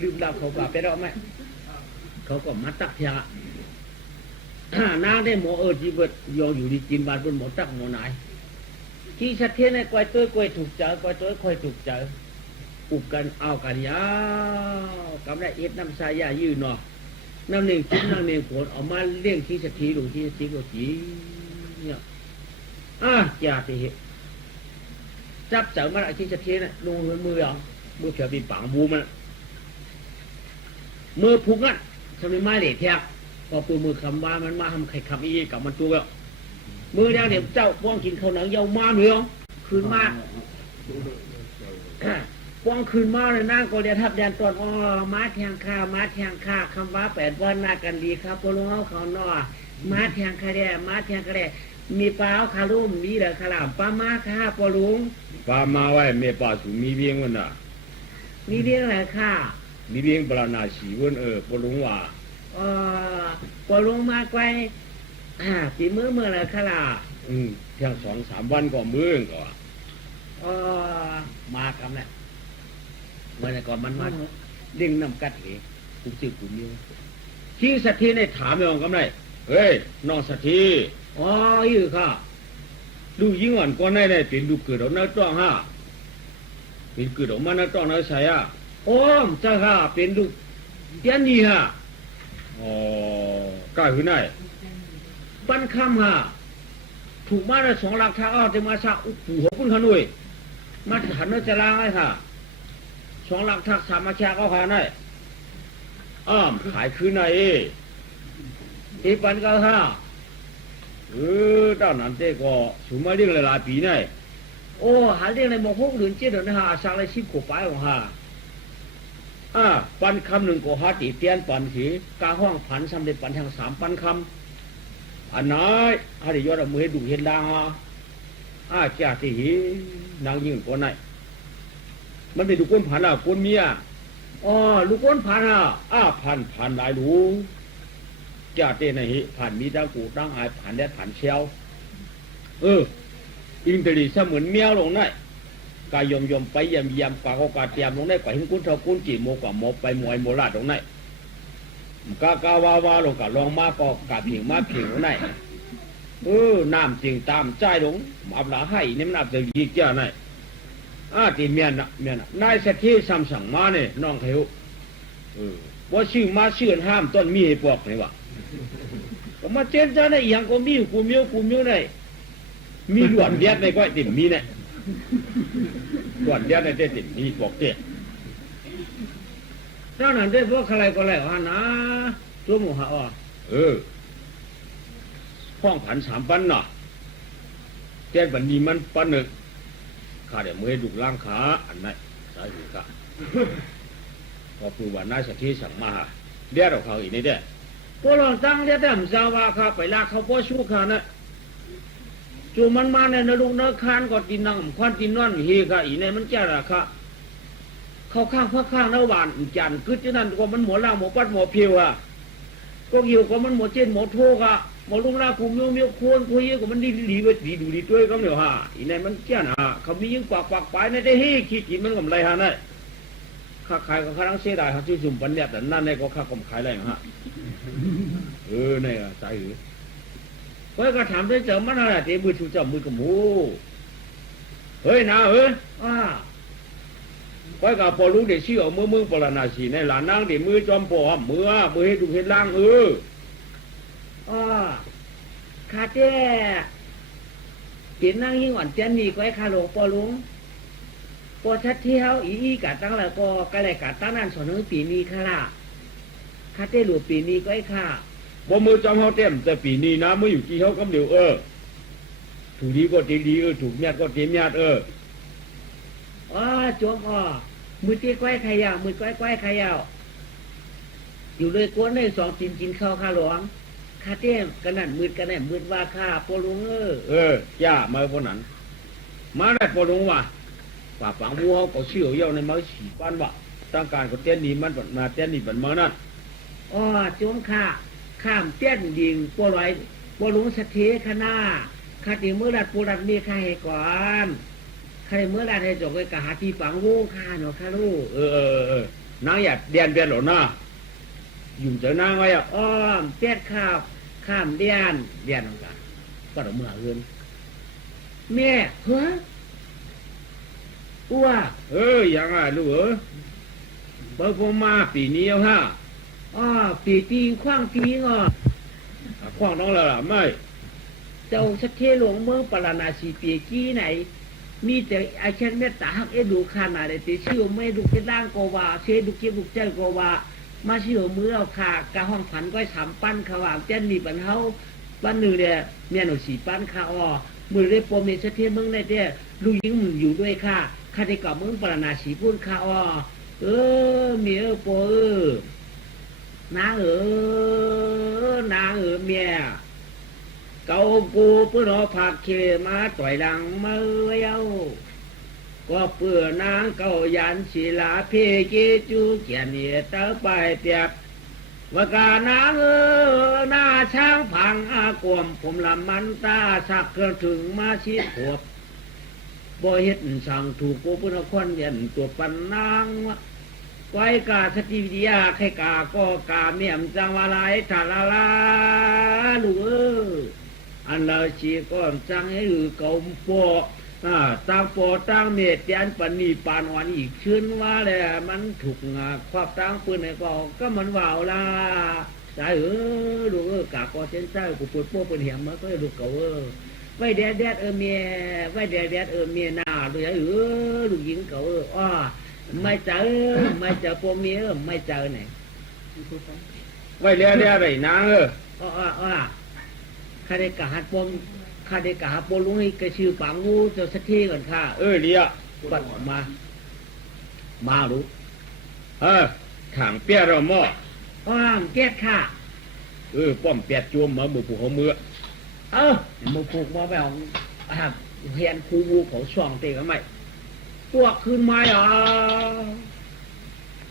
ลืมดาวเขาป่าไปแล้วไหมเขาก็มาตักเพียงนางได้หมอจีบดยองอยู่ดีกินบานบนหมอตักหมอไหนที่ชัดเจนในกวยตัวกวยถูกเจอกวยตัวคอยถูกเจออุบกันเอากันยาวกำไรเอ็ดน้ำสายายืนเนาะน้ำเลี้ยงชิ้นน้ำเลี้ยงผลออกมาเลี้ยงที่สักทีหลวงที่สักทีก็จีเนี่ยอย่าตีจับเจอมาที่สักทีน่ะลงมือเอามือเขียวปีปังบูมันมือพุงอ่ะทำไมไม่เหล็กแทกพอปืนมือคำว่ามันมาทำไข่คำอีกับมันตัวแล้วมือแดงเดี๋ยวเจ้าป้องกินข้าวหนังเยามาเหนือคืนมาป้องคืนมาเลยนั่งก็เดียทับแดนตอนมาแทงข้ามาแทงข้าคำว่า8 วันน่ากันดีครับพอลุงเขาหน่อมาแทงข้าแดมาแทงข้าแดมีปลาคาลุ่มมีเด้อขลามปลามาข้าพอลุงปลามาไว้เมปลาสูมีเบี้ยงวันน่ะมีเบี้ยงอะไรข้ามีเบี้ยงปลาหนาสีวันพอลุงว่าพอลุงมาไกลปีมือเมื่อไรขลาเพียง2-3 วันก็มื้อก็มาคำเนี่ยเมื่อไรก่อนมันมาเด้งน้ำกัดเหกูจืดกูมิ้วที่สัตทีในถามไม่ออกกำไรเฮ้ยน้องสัตทีอยู่ค่ะดูยิ่งอ่อนก่อนได้เป็นดูเกิดออกน้าจ้องเป็นเกิดออกมาน้าจ้องน้าใส่จ้าค่ะเป็นดูเตี้ยนี่ฮะกล้าขึ้นได้ปั้นคำถูกมาได้2 หลักทางจะมาซะอุปูหัวปุ้นขนุยมาถันน่าจะล้างได้ค่ะ2 หลักทัก3 มาแชร์ก็หาได้ขายคืนไหนที่ปันก็ค่ะด้านนั้นเต้ก็สูงมาเรื่องหลายปีได้หาเรื่องในหมอก6 เดือน7 เดือนนะฮะสักเลย10 กว่าไปของฮะปันคำหนึ่งก็หาตีเตียนปันสีกาห้องผันสำเร็จปันทาง3 ปันคำอันน้อยหาได้ยอดมือดูเห็นดังจ่าที่หีนางยิ่งกว่าไหนมันเป็นลูกก้นผันก้นเมียลูกก้นผันผันหลายรู้จ่าเต้ในหีผันมีตั้งกูตั้งอายผันแดดผันเชียวอินเตอร์ลีเหมือนเมียลงได้กายยมไปยำกาเตรียมลงได้กว่าหิ้งกุ้นเท่ากุ้นจีโมกว่าโมไปมวยโมลาดลงได้กาวาลงกับลองมาก็กาผิงมาผิงลงได้น้ำจริงตามใจลงอับหลาให้เนี่ยมันอับจะยีเจ้าไหนตีเมียนนายเศรษฐีซ้ำสั่งมาเนี่ยน้องเขาว่าชื่อมาชื่อห้ามต้นมีให้ปอกเลยวะก็มาเจนเจ้าได้อย่างก็มีกูมิ้วได้มีหลวนเดียดในก้อยติ่มมีเนี่ยหลวนเดียดในเต้ติ่มมีปอกเตี้ยเจ้านั้นได้พวกใครก็แล้วนะตัวหมูหะห้องผัน3 ปันน่ะแจ้งบันนี้มันปันหนึ่งข้าเดี๋ยวมือดุล่างขาอันนั้นสายหูข้าพอปูวันนายสักทีสั่งมาเดี๋ยวเราเขาอีกนี่เด้พวกเราตั้งเดี๋ยวแต่มสาวาข้าไปลากเขาพ่อชู้ข้านะจูมันมาในนรกเนื้อคานก็ตีนังควันตีนอนเฮข้าอีเนี่ยมันเจ้าราคาเขาข้างเพื่อข้างนวานจันทร์คือที่นั่นก็มันหมดล่างหมดปัดหมดเพียว ก็หิวก็มันหมดเช่นหมดโทกอะหมดลุงราคุมโยมโยมควรคุยก็มันดีเวทีดูดีด้วยก็เดี๋ยวฮะอีในมันเกี้ยนฮะเขามียิ่งกวักไปในได้ฮีขี้กินมันกำไรฮะนั่นข้าขายก็ข้าทั้งเสียดายฮะจุ่มปันเนี่ยแต่นั่นในก็ข้ากำขายอะไรฮะเนี่ยใจหรือเฮ้ยก็ถามได้เจอมันอะไรเตะมือชูจับมือกับหมูเฮ้ยนะไปกับพอรู้เดี๋ยวชื่อเอามือปรณาชีในหลานนั่งเดี๋ยวมือจอมปอมมือให้ดูเห็นล่างข้าเจ้เห็นนั่งยิ่งอ่อนเจนนี่ก็ไอ้ข้าหลวงปอลุงปอชัดเที่ยวอีกะตั้งแล้วก็กะไรกะตั้งนั่นสอนปีนี้ข้าละข้าเจ้หลวงปีนี้ก็ไอ้ข้าบ่มือจอมเขาเต็มแต่ปีนี้นะมืออยู่ที่เขากำเดียวถูกดีก็ดีถูกเมียดก็เต็มเมียดจวมมือเตี้ยก้อยไข่ยาวมือก้อยไข่ยาวอยู่เลยกวนได้สองกินข้าวข้าหลวงข้าเตี้ยกันนั่นมืดว่าข้าปลุงย่ามาพวกนั้นมาได้ปลุงว่ะป่าฝังวัวเขาเชี่ยวเย้าในไม้ฉีบ้านว่ะต้องการก็เตี้ยนี่มันมาเตี้ยนี่มันมานั่นจวมข้ามเตี้ยนดิงปลุงสะเทขนาข้าตีมือรัดปูรัดมีข้าให้ก่อนใครเมื่อไรให้จบไปกะหาที่ฝังวูข้าเนาะข้าลูกนางอยากเดียนหรอนะอยู่เจอนางไว้เตี้ยข้ามเดียนของกันก็ต้องเมื่อเงินแม่อ้วยังไงลูกเปิดพมาปีนี้ฮะปีตีขว้างปีขว้างน้องแล้วล่ะไม่เจ้าชัดเทหลวงเมืองปราณาสีปีกี้ไหนมีแต่ไอเช่นเมตตาฮักดูขนาดไหนแต่ชื่อไม่ดูเป็นร่างโกวาเชดูเก็บดูเจ้าโกวามาชื่อมือเอาขากะห้องผันก็3 ปั้นขวางเจ้ามีปัญหาปั้นหนึ่งเนี่ยเมียหนู4 ปั้นข้ามือได้ปมในเทศเมืองได้เด้ลูกยิงมึงอยู่ด้วยข้าได้กับเมืองปราณาสีพูนข้าเมียปนางเมียเกากูเพื่อรอผักเคมาต่อยหลังมือเย้าก็เปื่อนางเกายันศิลาเพเกจูเขียนเนียเต้าไปเตียบว่ากานางหน้าช้างพังอากวมผมลำมันตาสักเกินถึงมาชิดขวบบ่เฮ็ดสั่งถูกกูเพื่อควันเย็นตัวปันนางไว้กาสติวิทยาใครกาก็กาเมียมจังวาลายทาลาลาลูอันเราชีก็จังให้หือเก่าปอตั้งปอตั้งเมตยันปนีปานวันอีกชื่นว่าเลยมันถูกครอบตั้งปืนในก็มันว่าวละใช่ลูกกาก็เส้นใต้กูปวดโป้เป็นเหี่ยมมาก็ลูกเก่าไว้แดดเมียไว้แดดเมียหน้าด้วยลูกหญิงเก่าไม่เจอพวกเมียไม่เจอไหนไว้เรียอะไรนางข้าได้กะหัดปมลุงให้กระชื่อปังงูเจ้าสักทีก่อนข้าเรียบัดมาลูกถังเปียเราหม้อเปียข้าป้อมเปียจวมมามือผูกหัวมือมือผูกมาไปของเฮียนคูวูของช่องเตะกันไหมพวกคืนไม้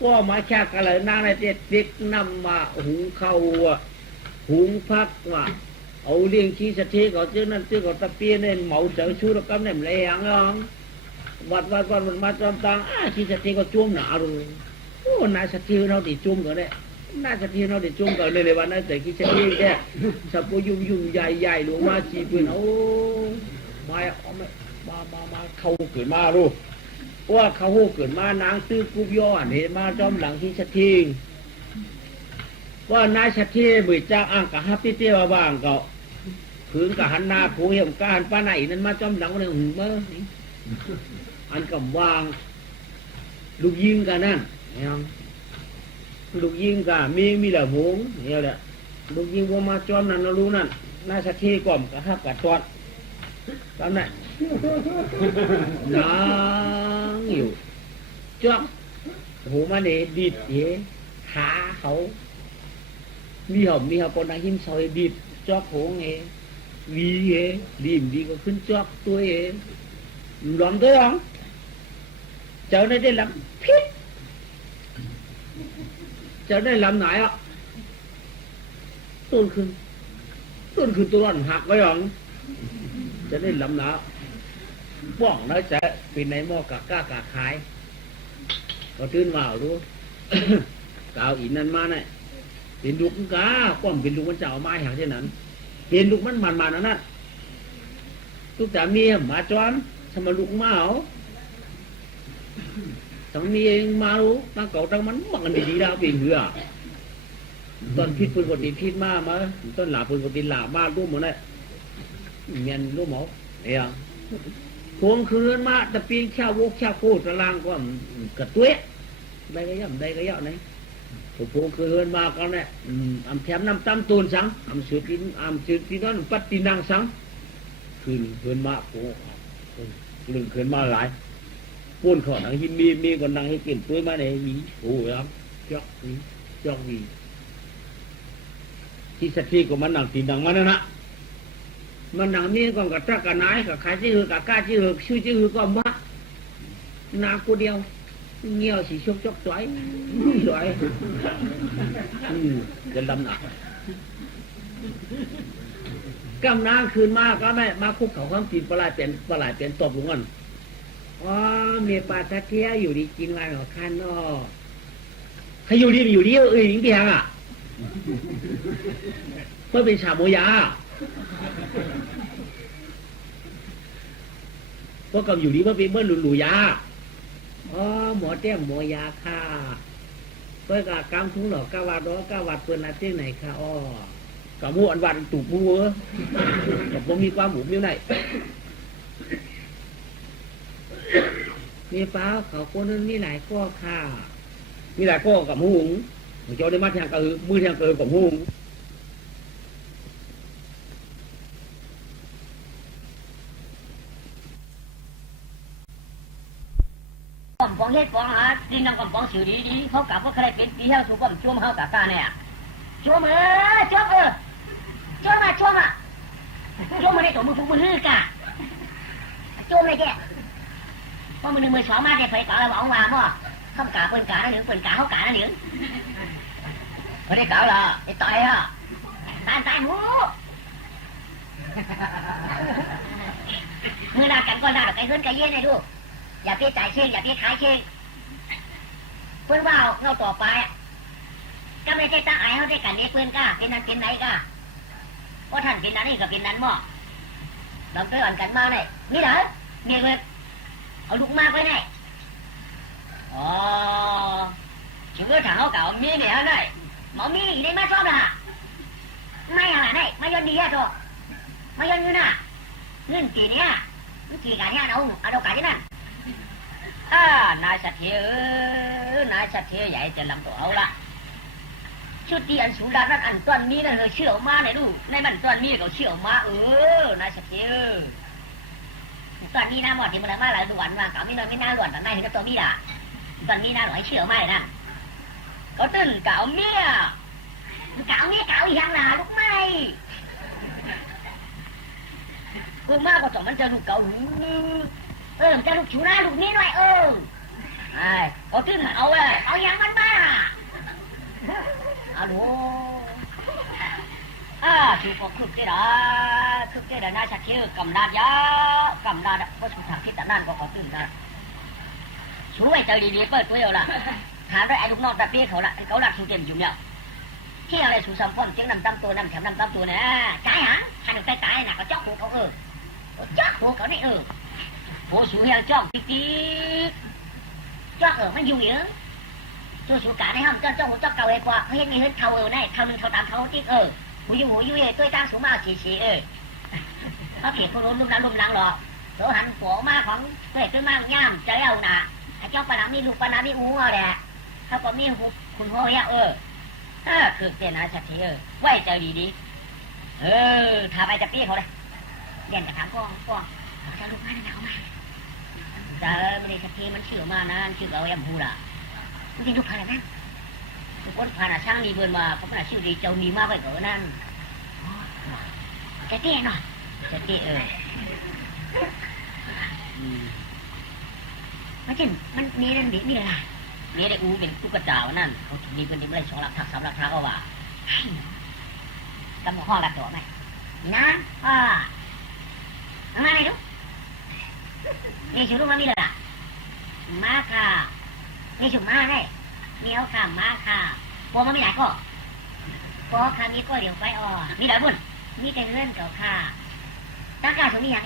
พวกไม้แค่กันเลยนางในเด็ดเด็กนำมาหุงข้าวหุงพักว่าเอาเลี้ยงขี้สะเทก็เจ้านั่นเจ้าก็ตะเปียเนี่ยเหมาเจ้าชูแล้วก็เนี่ยเลยอย่างวัดมันมาจอมตังขี้สะเทก็จุ่มหนาเลยนายสะเทเราติจุ่มก็ได้นายสะเทเราติจุ่มก็เลยวันนั้นแต่ขี้สะเทเนี่ยสับปะยุ่งใหญ่หลวงมาจีปืนมาเข้าเกิดมาลูกว่าเขาเกิดมานางตื้อกุบย้อนเห็นมาจอมหลังที่สะเทว่านายสะเทมือจ้างอ่างกะฮับที่เตี้ยบ้างก็ขืนกะหันนาผูเหี่ยมกะหันป้าไหนนั้นมาจอมหลังเนี่ยหูเมื่ออันกับวางลูกยิงกันนั่นลูกยิงกันมีแหละวงเนี่ยแหละลูกยิงว่ามาจอมนั่นเรารู้นั่นนายสะเทก่อมกะฮับกะตอดตอนนั้นนางอยู่จ๊อกหูมาเนี่ยดิดขาเขามีหอมคนนางหิมซอยดิดจ๊อกโหงวีดีมดีก็ขึ้นจ๊อกตัวหลอมตัวเจ้าได้ลำพิษเจ้าได้ลำไหน ต้นขึ้นตัวร้อนหักไว้หรองจะได้ลำหนาป้องแล้วจะเป็นในหม้อกากล้ากาขายก็ตื่นมารู้ กาวอีนั่นมาเนี่ยเป็นลูกกาป้อมเป็นลูกมันจะเอาไม้อย่างเช่นนั้นเห็นลูกมันมันนั่นทุกแต่เมียมาจวนทำมาลูกมาเอาทั้งเมียมารู้ตั้งเก่าตั้งมันมันกันดีๆแล้วเป็นเหือตอนพิษปืนกติพิษมาต้นหลาปืนกติหลามารู้หมดเลยเมียนรู้หมดเนี่ยทวงคืนมาแต่ปีนแค่วกแค่โคตรล่างก็กระตุ้ยได้ก็ย่ำไหนทวงคืนมาก็เนี่ยอำแถมน้ำตั้มตูนสังอำสือกินนั่นปัดตีนางสังคืนมาโอ้ลืมคืนมาหลายปูนขอหนังหินมีคนนังให้กินตุ้ยมาเนี่ยมีโอ้ยครับจอกวีที่สัตว์ที่ก็มันนังตีนังมันนะมันนังนี่ก็กระตักกระนายกับใครที่หือกะก้าที่หือชื่อที่หือก็มานากูเดียวเงี้ยวสีชกจอกจ่อยจะลำหนักกำนางคืนมาก็ไม่มาคุกเขาความกินปลายเป็นตบลงกันอ๋อมีปลาตะเทียอยู่ดีกินอะไรหรอคันอ้อใครอยู่ดีหญิงเดียงอ่ะเมื่อเป็นชาโมยาเพราะกับอยู่ดีเมื่อเป็นเมื่อหลุยาอ๋อหมอแต้มหมอยาค่ะเพื่อกากำทุ่งหรอกกาวาดเปิดนาเต้ไหนค่ะอ้อกำมูอันวันตูบมูกับผมมีความหมูมีไหนมีเปล่าเขาคนนึงมีหลายข้อค่ะมีหลายข้อกับหุงเจ้าได้มาทางกระหือมือทางกระหือกับหุงกองเฮ็ดกองหาดินนำกองสื่อดีเขากลับว่าใครเป็นปีเท่าถูกกับช่วงเขากะตาเนี่ยช่วงมาช่วงมาได้ตัวมือฟุกมือฮื้อกะช่วงเลยแกเพราะมือสองมาได้ไฟกะแล้วเอามาบ่เขากะเปิ้นกะนั่นหนึ่งเปิ้นกะเขากะนั่นหนึ่งไม่ได้กะหรอไอ้ต่อยอ่ะตายหมูมือหน้ากันก็หน้าไก่เฮือนไก่เย็นไอ้ดูอย่าเปี้ยจ่ายเช่งอย่าเปี้ยขายเช่งเพื่อนว่าเราต่อไปก็ไม่ใช่ตั้งไอ้เขาได้กันเนี่ยเพื่อนก้าเป็นนั้นเป็นไหนก้าเพราะท่านเป็นนั้นนี่ก็เป็นนั้นหม้อเราไปอ่อนกันมาเนี่ยนี่เหรอเมียเว้ยเอาลูกมากไว้ไหนอ๋อชื่อถังเขาเก่ามีเนี่ยไหนหมอมีนี่มาชอบนะไม่อะไรไหนไม่ยนดีอะตัวไม่ยนอยู่น่ะเงินกี่เนี่ยกี่กันเนี่ยเอากันที่นั่นนายสัตย์ใหญ่จะลำตัวเอาละชุดที่อันสูงด้านนั้นอันต้นนี้นั่นเชื่อมาไหนดูในมันต้นนี้ก็เชื่อมานายสัตย์ต้นนี้นะหมดที่มันมาหลายด่วนมาเก่าไม่น้อยไม่น่าหลวนแต่ไม่เห็นตัวมีด่าต้นนี้น่าหลอยเชื่อมาเลยนะก็ตื่นเก่าเมียเก่าอย่างน่ะลูกไม่กูมากกว่าสองมันจะลูกเก่าจะลูกชูหน้าลูกนี้หน่อยเอาขึ้นเอาอย่างมันมาเอาลูชูก็คึกได้น่าชักเชื่อกำดาดเพราะชูทางที่ตะนั่นก็ขอขึ้นนะชูไว้ใจดีๆเปิดตัวเดียวละหาได้ไอ้ลูกนอกตะเปี้ยเขาละเขาหลักชูเต็มอยู่เนี่ยที่อะไรชูซ้ำป้อนเจ๊งนำตั้มตัวแถมนำตั้มตัวเนี่ยใจหันหันไปตายน่ะก็จ๊อกหัวเขาจ๊อกหัวเขานี่โอ้สูงยังจ้องติ๊กจ้องมันอยู่เยอะตัวสูงกาในห้องจ้องหัวจ้องเก่าเลยกว่าเขาเห็นมีเห็นเขาได้เขาหนึ่งเขาตามเขาติ๊กหูยู่ตัวตั้งสูงมาฉีเขาเขียนเขาลุ่มนังหรอกตัวหันหัวมาของเกิดขึ้นมาย่ำใจเอาหนาไอ้จ้องปนามีลูกปนามีอู๋แหละเขาก็มีหุบคุณพ่อเนี่ยคือเจนะชัดเจนไว้ใจดีทำไปจะปี้เขาเลยเด่นกระถางก้องจะลูกมาเอามาจะไม่ได้สักทีมันเชื่อมานะเชื่อเอาแอมพูล่ะมันจะลูกพานั่นทุกคนพาหน้าช่างดีเบิร์นมาเขาพาหน้าชื่อดีเจ้าดีมากไปกว่านั่นจะเตี้ยหน่อยจะเตี้ยมันนี่นั่นดินี่อะไรนี่ได้อูเป็นตุ๊กตาวันนั่นเขาถึงดีเป็นไม่ได้2 หลักทัก3 หลักทักเอาว่า กำหนดห้องกับตัวไหมนี่นะมาไหนดูนี่ชูลูกมามีเลยล่ะมาค่ะนี่ชูมาได้เมียวค่ะมาค่ะพวกมันมีหลายข้อพอค่ะมีก็เดี๋ยวไปมีหลายบุญมีแต่เรื่องเก่าค่ะตากาสมีอย่าง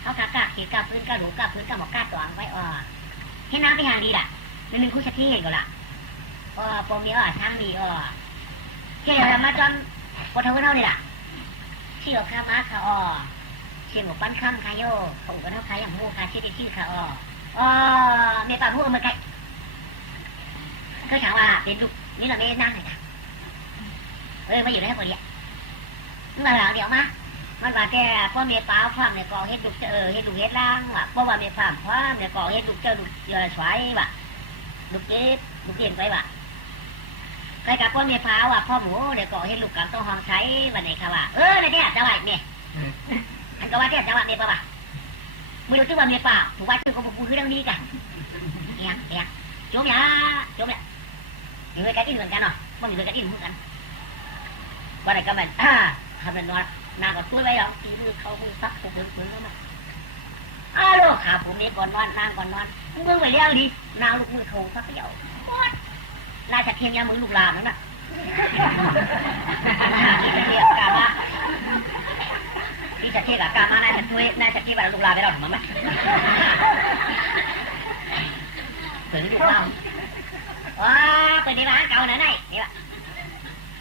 เขากากาขีดกาพื้นกาหลูกาพื้นกาหมอกกาตัวไว้เห็นน้ำเป็นอย่างดีล่ะเป็นหนึ่งคู่ชักที่เห็นก็ล่ะพวกนี้ทั้งนี้เกี่ยวมาจนพอเท่าเท่านี่ล่ะเชี่ยวข้ามาค่ะเชี่ยวปั้นข้ามค่ะโย่เขาก็เท่าใครอย่างมูค่ะชื่อที่ค่ะเมย์ป่าพูดมาไกลก็ถามว่าเป็นลูกนี่เราไม่นั่งเลยจ้ะมาอยู่ได้พอดีมาแล้วเดี๋ยวมามันว่าแต่พ่อเมย์ป่าความเนี่ยก่อเฮ็ดลูกเฮ็ดลูกเฮ็ดล่างว่ะเพราะว่าเมย์ป่าความเนี่ยก่อเฮ็ดลูกลูกสวยว่ะลูกเจ็บลูกเย็นไว้ว่ะใครกับพ่อเมย์ป่าว่ะพ่อหมูเนี่ยก่อเฮ็ดลูกกับต้องห้องใช้วันไหนค่ะว่าเนี่ยจะไหวเนี่ยอันก็ว่าจะไหวเมย์ป่ามือเราชื่อว่าเมย์ป่าถูกว่าชื่อของผมคือเรื่องนี้กันเนี่ยจบเนี่ยอยู่ในกันอินเหมือนกันเนาะมันอยู่ในกันอินเหมือนกันวันไหนก็มันทำเป็นนอนนางก็ช่วยไว้หรอกตีมือเขามือซักเขามือแล้วมั้งลูกขาผมนี่ก่อนนอนนางก่อนนอนมือไปเลี้ยงดินางลูกมือเขาซักเดี่ยวราชเทียมยามือลูกลามนั่นน่ะที่จะเทียบกามาที่จะเทียบกับกามาน่าจะช่วยน่าจะเทียบกับลูกลาไปหรอกมั้งมั้ยถึงลูกลามเป็นในบ้านเก่าไหนนี่ว่ะ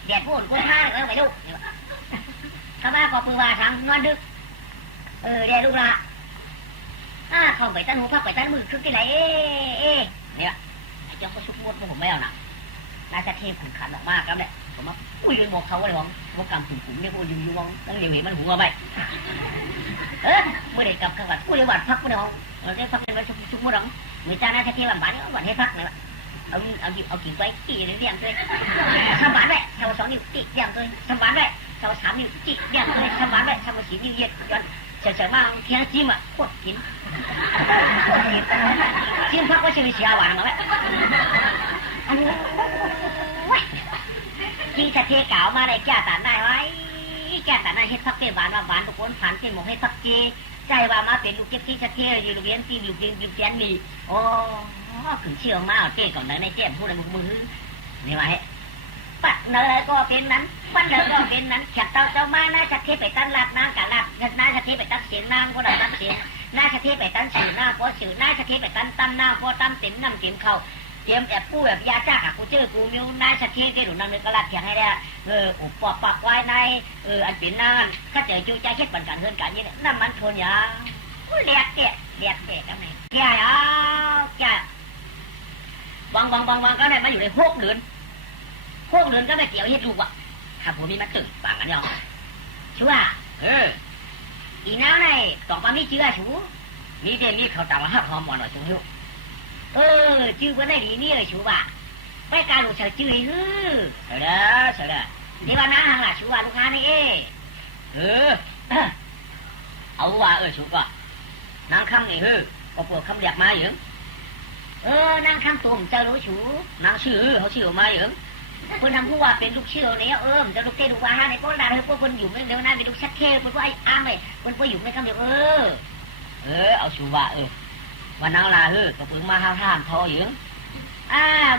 เด็ดพูดกูท่าไปลูกนี่ว่ะข้าบ้าก็ปืนว่าทางนอนดึกเด็ดลูกละเข้าไปตั้งหูพักไปตั้งมือคึกที่ไหนนี่ว่ะไอ้เจ้าก็ชุบมดผมไม่เอาหนักน่าจะเทพขุนขันออกมากครับเนี่ยผมว่าอุ้ยบอกเขาว่าอะไรบอกกำขุนเนี่ยกูยืนมองตั้งเดี๋ยวเห็นมันหัวไปเมื่อเด็กกลับขวัญกูเดี๋ยววัดพักกูเดี๋ยวได้พักเป็นวันชุบมดหรอมือจ้าน่าจะเทพวันบ้านเนี่ยวันให้พักเนี่ยเอากิ่งไว้กี่เรียงเลยทำหวานไว้ทำ2 นิ้วจิกเรียงเลยทำหวานไว้ทำ3 นิ้วจิกเรียงเลยทำหวานไว้ทำ4 นิ้วเย็ดจนเฉยๆมาเที่ยงจิ้มพวกกินจิ้มพักว่าเฉยๆหวานมาไว้อันนี้จีจะเทกาวมาได้แก่ตาได้ไว้แก่ตาได้เฮ็ดพักเตหวานว่าหวานทุกคนผ่านเส้นหมกให้พักเจใจว่ามาเป็นลูกเจ็บที่จะเทอยู่โรงเรียนที่อยู่เรียนมีขึ้นเชี่ยวมาเจ๊ก่อนในเจ๊พูดอะไรมือนี่ว่าให้ปัดเนยก็เป็นนั้นปัดเนยก็เป็นนั้นขัดเจ้ามาน่าจะเทไปตั้งหลักนางกับหลักน่าจะเทไปตั้งเสียงนางก็ได้ตั้งเสียงน่าจะเทไปตั้งสื่อหน้าก็สื่อน่าจะเทไปตั้งตั้มหน้าก็ตั้มเต็มน้ำเต็มเข่าเตรียมแต่ปู้แบบยาจ้ากูเจอกูนิ้วน่าจะเทได้หรือนั่งเลยก็ลัดเถียงให้ได้อุปปากไว้ในอันเป็นนานก็เจอจูใจเช็ดปันกันเฮินกันนี่นั่นมันทนยาเลียดเด็ดทำไมแก่บางก็ได้มาอยู่ใน6 เดือนก็ไม่เกี่ยวเฮ็ดลูกอ่ะถ้าผมมีมาตึกปากกันยองชัวอีน้าวในต่อมามีเชื้อชูมีเดมีเขาต่างหักหอมหมอนหน่อยชูลูกชื่อว่าได้ดีนี่เลยชูว่าไปการลูกเฉยชื่อเสร็จแล้วที่ว่าน้าหังล่ะชูว่าลูกค้านี่เอาว่าชูว่านางคำนี่ก็ปวดคำเรียกมาอย่างนางคำตุ่มจะรู้ชูนางชื่อเขาชื่อมาอย่างคนทำผู้ว่าเป็นลูกเชี่ยวเนี่ยจะลูกเต้ลูกว่าในพวกนั้นพวกคนอยู่เดี๋ยวนั้นเป็นลูกชักเท่คนพวกไอ้อ้ามเลยคนพวกอยู่ในคำเดียวเอาชูว่าวันนางลาก็เพิ่งมาห้ามทออย่าง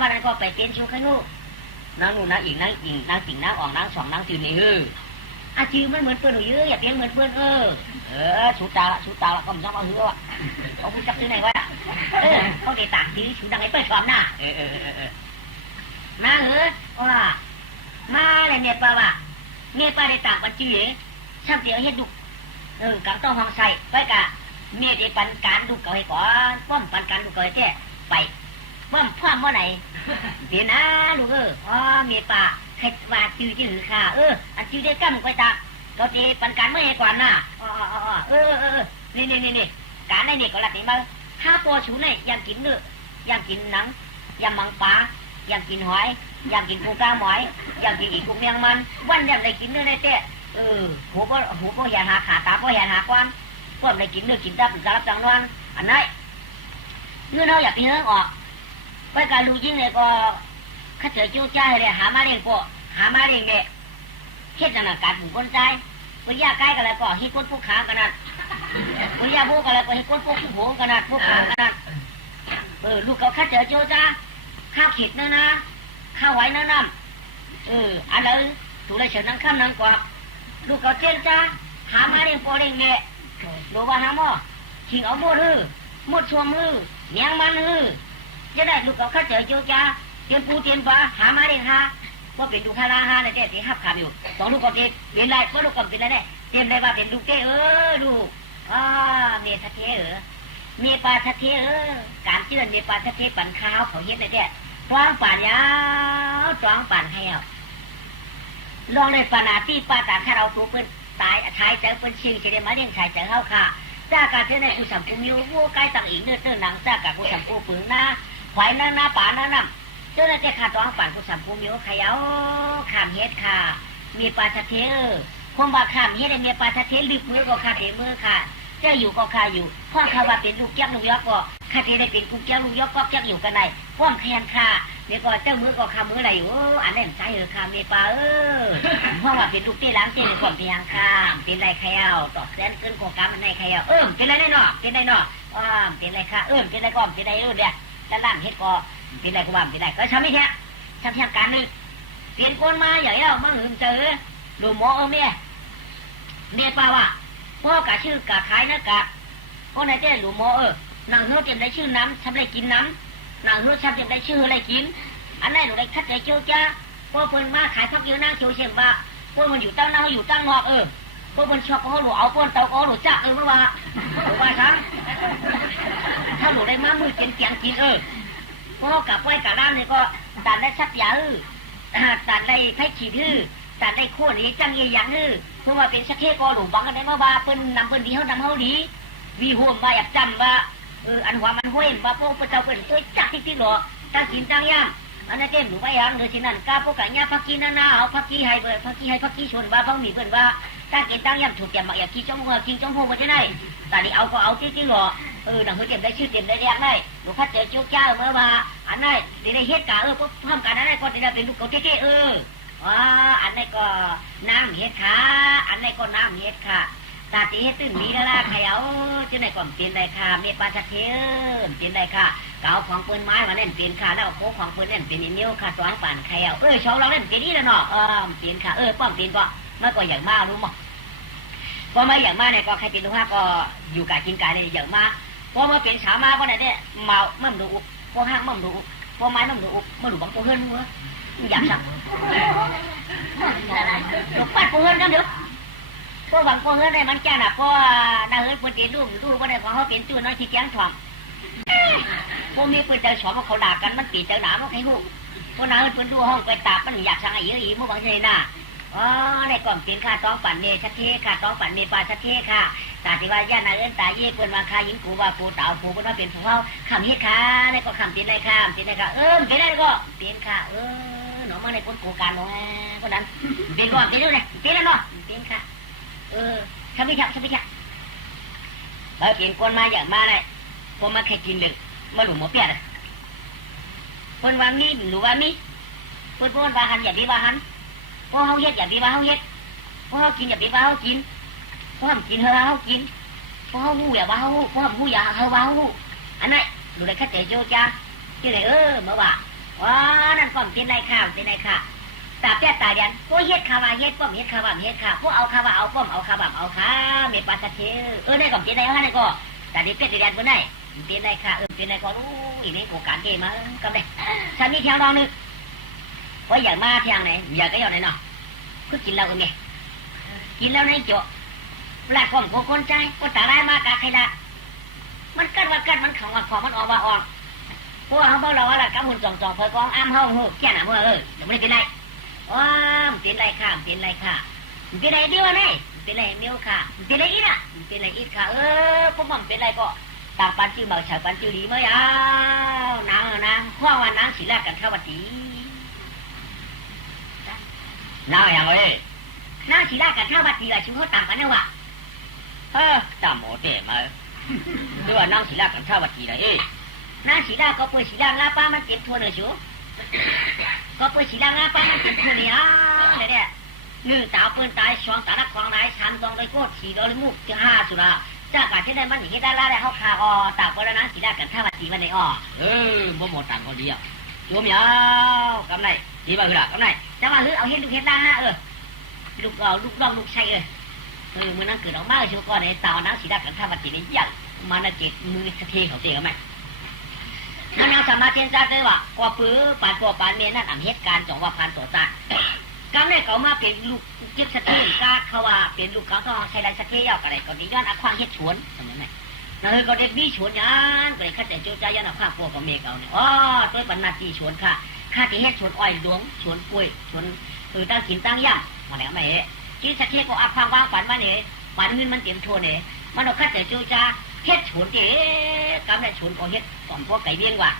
วันนั้นก็ไปเป็นชูขนุนางนู่นนางอีกนางอิงนางติ่งนางอ่องนางสองนางจืดนี่ชื่อมันเหมือนเพื่อนหนูเยอะอย่าเพี้ยนเหมือนเพื่อนสูตาละก็ไม่ต้องเอาเขาพูดจักชื่อไหนวะเขาได้ต่างชื่อชูดังไอ้เปิ้ลชอมหน้ามาว่ามาเลยเนี่ยป้าว่าเนี่ยป้าได้ต่างปัจจุบันช่างเดียวเฮ็ดดุกังต้องห้องใส่ไปกะเมียได้ปันการดุเก่าให้ก่อนป้อมปันการดุเก่าให้แก่ไปป้อมพ่อเมื่อไหร่เดี๋ยวนะลูกเมียป้าใครว่าจื้อค่ะอันจื้อได้กั้มไปตาเราจะปันการเมื่อไหร่ก่อนน่ะนี่การในนี่ก็หลักนี่มาถ้าปอชูในยังกินเนื้อยังกินหนังยังมังปลายังกินหอยยังกินปูปลาหมอยยังกินอีกกุ้งเมียงมันวันยังได้กินเนื้อในเต้หัวก็อย่าหาขาตาก็อย่าหาความพวกได้กินเนื้อกินตับสารพัดจังนวลอันไหนเนื้อเราอยากไปเนื้อออกไปการดูยิ่งเลยก็ข้าเจอจู้ใจเลยหามาเลี้ยงพวกหามาเลี้ยงเด็ก เฮ็ดนาการบุญคนใจปุยยาใกล้กันแล้วก็ฮิก้นผู้ขากันนั่นปุยยาผู้กันแล้วก็ฮิก้นผู้หูกันนั่นผู้ขากันนั่นลูกเขาข้าเจอโจจ้าข้าวขิดนะข้าวไว้นะน้ำอันเลยถูกเลยเฉินนั่งข้ามนั่งกว่าลูกเขาเจ้าจ้าหามาเรียงโปเรียงเมะรู้ว่าหาหม้อขิงเอาหมดหมดชัวมือเนียงมันจะได้ลูกเขาข้าเจอโจจ้าเตรียมปูเตรียมปลาหามาเรียงหาว่าเป็นดูคาราฮาในแต่ที่หับขาอยู่สองลูกก็เปลี่ยนไรก็ลูกก็เป็นไรเนี่ยเตรียมไรว่าเป็นลูกเต้ลูกเมียทัดเทเมียปลาทัดเทการเชื่อนเมียปลาทัดเทปั่นข้าวเขาเฮ็ดในแต่จ้องป่านยาวจ้องป่านให้เอาลองในปานาที่ปาตาข้าเราตัวเปิ้นตายชายเจอเปิ้นชิงเฉลี่ยมาเลี้ยงชายเจอเข้าค่ะจ้าการเท่าในกุสัมกุมิววัวไก่ต่างอีกเนื้อเตื้อหนังจ้าการกุสัมกุปืนหน้าควายหน้าป่าหน้าน้ำเจ้าหน้าที่ข้าจ้องป่านกุสัมกุมิวขยาวขามเฮ็ดค่ะมีปลาทัดเทคงว่าขามเฮ็ดในมีปลาทัดเทลึกมือก็ขาเทมือค่ะเจ้าอยู่ก็ข้าอยู่พ่อข้าว่าเป็นลูกแก้วลูกยอกก็ข้าเทได้เป็นลูกแก้วลูกยอกก็แก้วอยู่กันไหนพ่อมแคนค่ะเดี๋ยวก็เจ้ามือก็ข้ามืออะไรอยู่อันนั้นใช่ค่ะเมียปลาพ่อว่าเป็นลูกเต้ล้างเต้ก่อนเพียงค่ะเป็นไรใครเอาตอกแสนเกินโครงการมันในใครเอาเป็นไรได้เนาะเป็นไรเนาะเป็นไรค่ะเป็นไรก่อนเป็นไรเดี๋ยวด้านล่างเฮ็ดก็เป็นไรก็ว่าเป็นไรก็ทำไม่แท้ทำเพียงการนึงเปลี่ยนคนมาใหญ่แล้วมาหืมเจอดูหมอเมียปลาว่าพ่อกะชื่อกะขายนะกะพ่อไหนเจ้หลูหมอนางเฮือเตรียมได้ชื่อน้ำทำได้กินน้ำนางเฮือทำเตรียมได้ชื่ออะไรกินอันนั้นหนูได้คัดใจเจ้าจ้าพ่อเพิ่นมาขายพักเยอะนั่งโชว์เชี่ยมว่าพ่อมันอยู่ตั้งนอกอยู่ตั้งนอกพ่อเพิ่นชอบพ่อหลูเอาพ่อเตาพ่อหลูจักเมื่อวานหลูว่าช้างถ้าหลูได้มามือเกียงกินพ่อกับป้อยกับร้านนี่ก็ตัดได้สักยาตัดได้ไผ่ขีดตัดได้โค่นนี้จังเยี่ยงเพราะว่าเป็นสักเทก็หลูบังกันได้มาว่าเพิ่นนำเพิ่นดีเขานำเขาดีวีห่วงว่าอยากจำว่าอันหัวมันห้วยว่าพวกพระเจ้าเป็นตัวจักที่หล่อตั้งกินตั้งย่างอันนั้นเต็มหนูไปยังเงินสินั่นก้าพวกกันเนี่ยพักกี้หน้าเอาพักกี้ให้เบิดพักกี้ชนว่าพังมีเบิดว่าตั้งกินตั้งย่างถูกแกมาอยากกินจ้องหัวกินจ้องหัวมาที่ไหนแต่นี่เอาก็เอาที่หล่อหนังเขาเต็มได้ชื่อเต็มได้แยกได้หนูพัดเจอจุกจ้าเมื่อว่าอันนั้นได้เฮ็ดกะพวกทำการอันนั้นก็ได้เป็นลูกเขาเจ๊อันนั้นก็น้ำเฮ็ดขาอันนั้นก็น้ำเฮ็ดค่ะตาตีให้ตึ้งมีแล้วล่ะใครเอาจะไหนก่อนเปลี่ยนได้ค่ะเมียปลาทัดเทเปลี่ยนได้ค่ะเก่าของปืนไม้มาเล่นเปลี่ยนค่ะแล้วโค้ของปืนเล่นเปลี่ยนนิ้วค่ะตัวป่านใครเอาชาวเราเล่นเปลี่ยนนี่แล้วเนาะเปลี่ยนค่ะป้อมเปลี่ยนก็เมื่อก่อนอย่างมากรู้มั้งพอมาอย่างมากเนี่ยก็ใครเป็นลูกค้าก็อยู่กายกินกายเลยอย่างมากพอมาเป็นสาวมาก็ไหนเนี่ยเมามั่มดูอุบพอห้างมั่มดูอุบพอไม้มั่มดูอุบมั่มดูบังปูเฮิร์นมั้งอยากสั่งลูกปัดปูเฮิร์นกันเดี๋ยวพวกบางคนเฮือนได้มันแก่น่ะเพราะนางเฮือนคนเตียนลูกอยู่ลูกก็ได้ของเขาเป็นจู่น้อยที่แก้งถ่วงพวกนี้เปิดใจสอนว่าเขาด่ากันมันปีเจ้าหนาว่าใครลูกพวกนางเฮือนเปิดดูห้องไปตามันอยากสั่งไอ้เยอะอีเมื่อบางทีน่ะในกล่องเปลี่ยนค่าต้องปั่นเมชัดเทค่าต้องปั่นเมปลาชัดเทค่ะตาที่ว่าย่านนางเฮือนตาเย่เปิดมาค่ายิงกูว่าปูเต่าปูเปิดมาเป็นผู้เขาคำเฮ็ดค่ะในก็คำเปลี่ยนไรค่ะเปลี่ยนไรค่ะเปลี่ยนไรก็เปลี่ยนค่ะหนูมาในคนโกการลงคนนั้นเปลี่ยนก่อนเปลี่ยนด้วยเปลี่ยนแล้วเนาะเปลี่ยนค่ะทำไม่ชักแล้วกินคนมาอย่างมาเลยคนมาแค่กินหนึ่งมาหลุมหมอเปียดคนวางนี้หรือว่านี้คนวางหันอย่าดีว่าหันพอเขาเฮ็ดอย่าดีว่าเขาเฮ็ดพอเขากินอย่าดีว่าเขากินพอเขากินเขากินพอเขาหูอย่าว่าเขาหูพอเขาหูอย่าเขาว่าเขาหูอันนั้นดูได้แค่เจอโจจ้าเจ้าไหนเมื่อว่านั่นความเป็นไรข้าวเป็นไรค่ะตาเปียตาเดียนพวกเฮ็ดคาวาเฮ็ดป้อมเฮ็ดคาวาเฮ็ดค่ะพวกเอาคาวาเอาป้อมเอาคาวาเอาขาเม็ดปลาตะเคียนได้ก่อนเป็นได้ฮะนี่ก็แต่เด็กเป็ดเดียนบ่ได้เป็นได้ค่ะเป็นได้ก็รู้อีนี่กูการเกมาก็ได้ฉันมีเที่ยงรองนึกว่าอยากมาเที่ยงไหนอยากก็อยากไหนเนาะคือกินเหล้ากันไงกินแล้วในโจ๊ะหลักของคนใจคนตาได้มากะใครละมันกัดว่ากัดมันของว่าของมันออกว่าออกพวกเขาบอกเราว่าละกำหุ่นจ่องเผยกองอ้ามเฮาหูแก่หนาเมื่อเดี๋ยวไม่ได้เป็นไรเป็นไรค่ะเป็นไรค่ะเป็นไรเดียวนี่เป็นไรเมียวค่ะเป็นไรอีกอ่ะเป็นไรอีกค่ะพวกมันเป็นไรก็ต่างปันจื้อเบาฉาปันจื้อดีเมื่อยนางข้อว่านางศิลากันข้าวตีนางอย่างเลยนางศิลากันข้าวตีอะไรชิวเขาต่างกันเนี่ยว่ะต่างหมดเต็มมาด้วยนางศิลากันข้าวตีอะไรนางศิลาก็เปิดศิลาลาป้ามันเจ็บทั่วเลยชัวก็เปิดสีดังนะป้ามันเป็นคนนี้เนี่ย 1สาวปืนตาย2สารักควางร้าย3ต้องได้โคตร4ดอลมุก5สุราจากการที่ได้มันนี่ได้ละได้เฮาคาอตากบ่ละนั้นสิได้กันถ้าว่าสิวันได้บ่หมดตังก็เดียวโยมยาวกำไรดีบ่คือล่ะกำไรแต่ว่าเอาเฮ็ดลูกเฮ็ดได้ลูกเอาลูกน้องลูกชายมื้อนั้นเกิดออกมาชั่วก่อนไอ้สาวนั้นสิได้กันถ้าว่าสิได้ยังมาน่ะจิตมือสะเทเขาเตะมั้ยนั่นเอาสมาเจนจ้าได้ว่ากว่าปื้อปานตัวปานเมียนั่นเหตุการณ์จงว่าพันตัวตากำไรเขามาเป็นลูกจิตสะเทกะเขาว่าเป็นลูกเขาต้องใช้ได้สะเทยาวก็ได้ก็ดีย้อนอควางเฮ็ดชวนซั่นมั้ยนั่นก็เด็กมีชวนยานก็เลยคัดแต่โจใจยันอควางพวกกับเมฆเอาเนี่ยตัวบรรณาจีชวนค่ะข้าสิเฮ็ดชวนอ้อยหลวงชวนกล้วยชวนตั้งกินตั้งย่างมาแล้วมั้ยจิตสะเทก็อควางวางฝันว่าเนี่ยฝันเงินมันเต็มโทเนี่ยมันเอาคัดแต่โจจาเฮ็ดชวนเก๋กำไรชวนก็เฮ็ดก่อนพวกไก่เลี้ยงว่า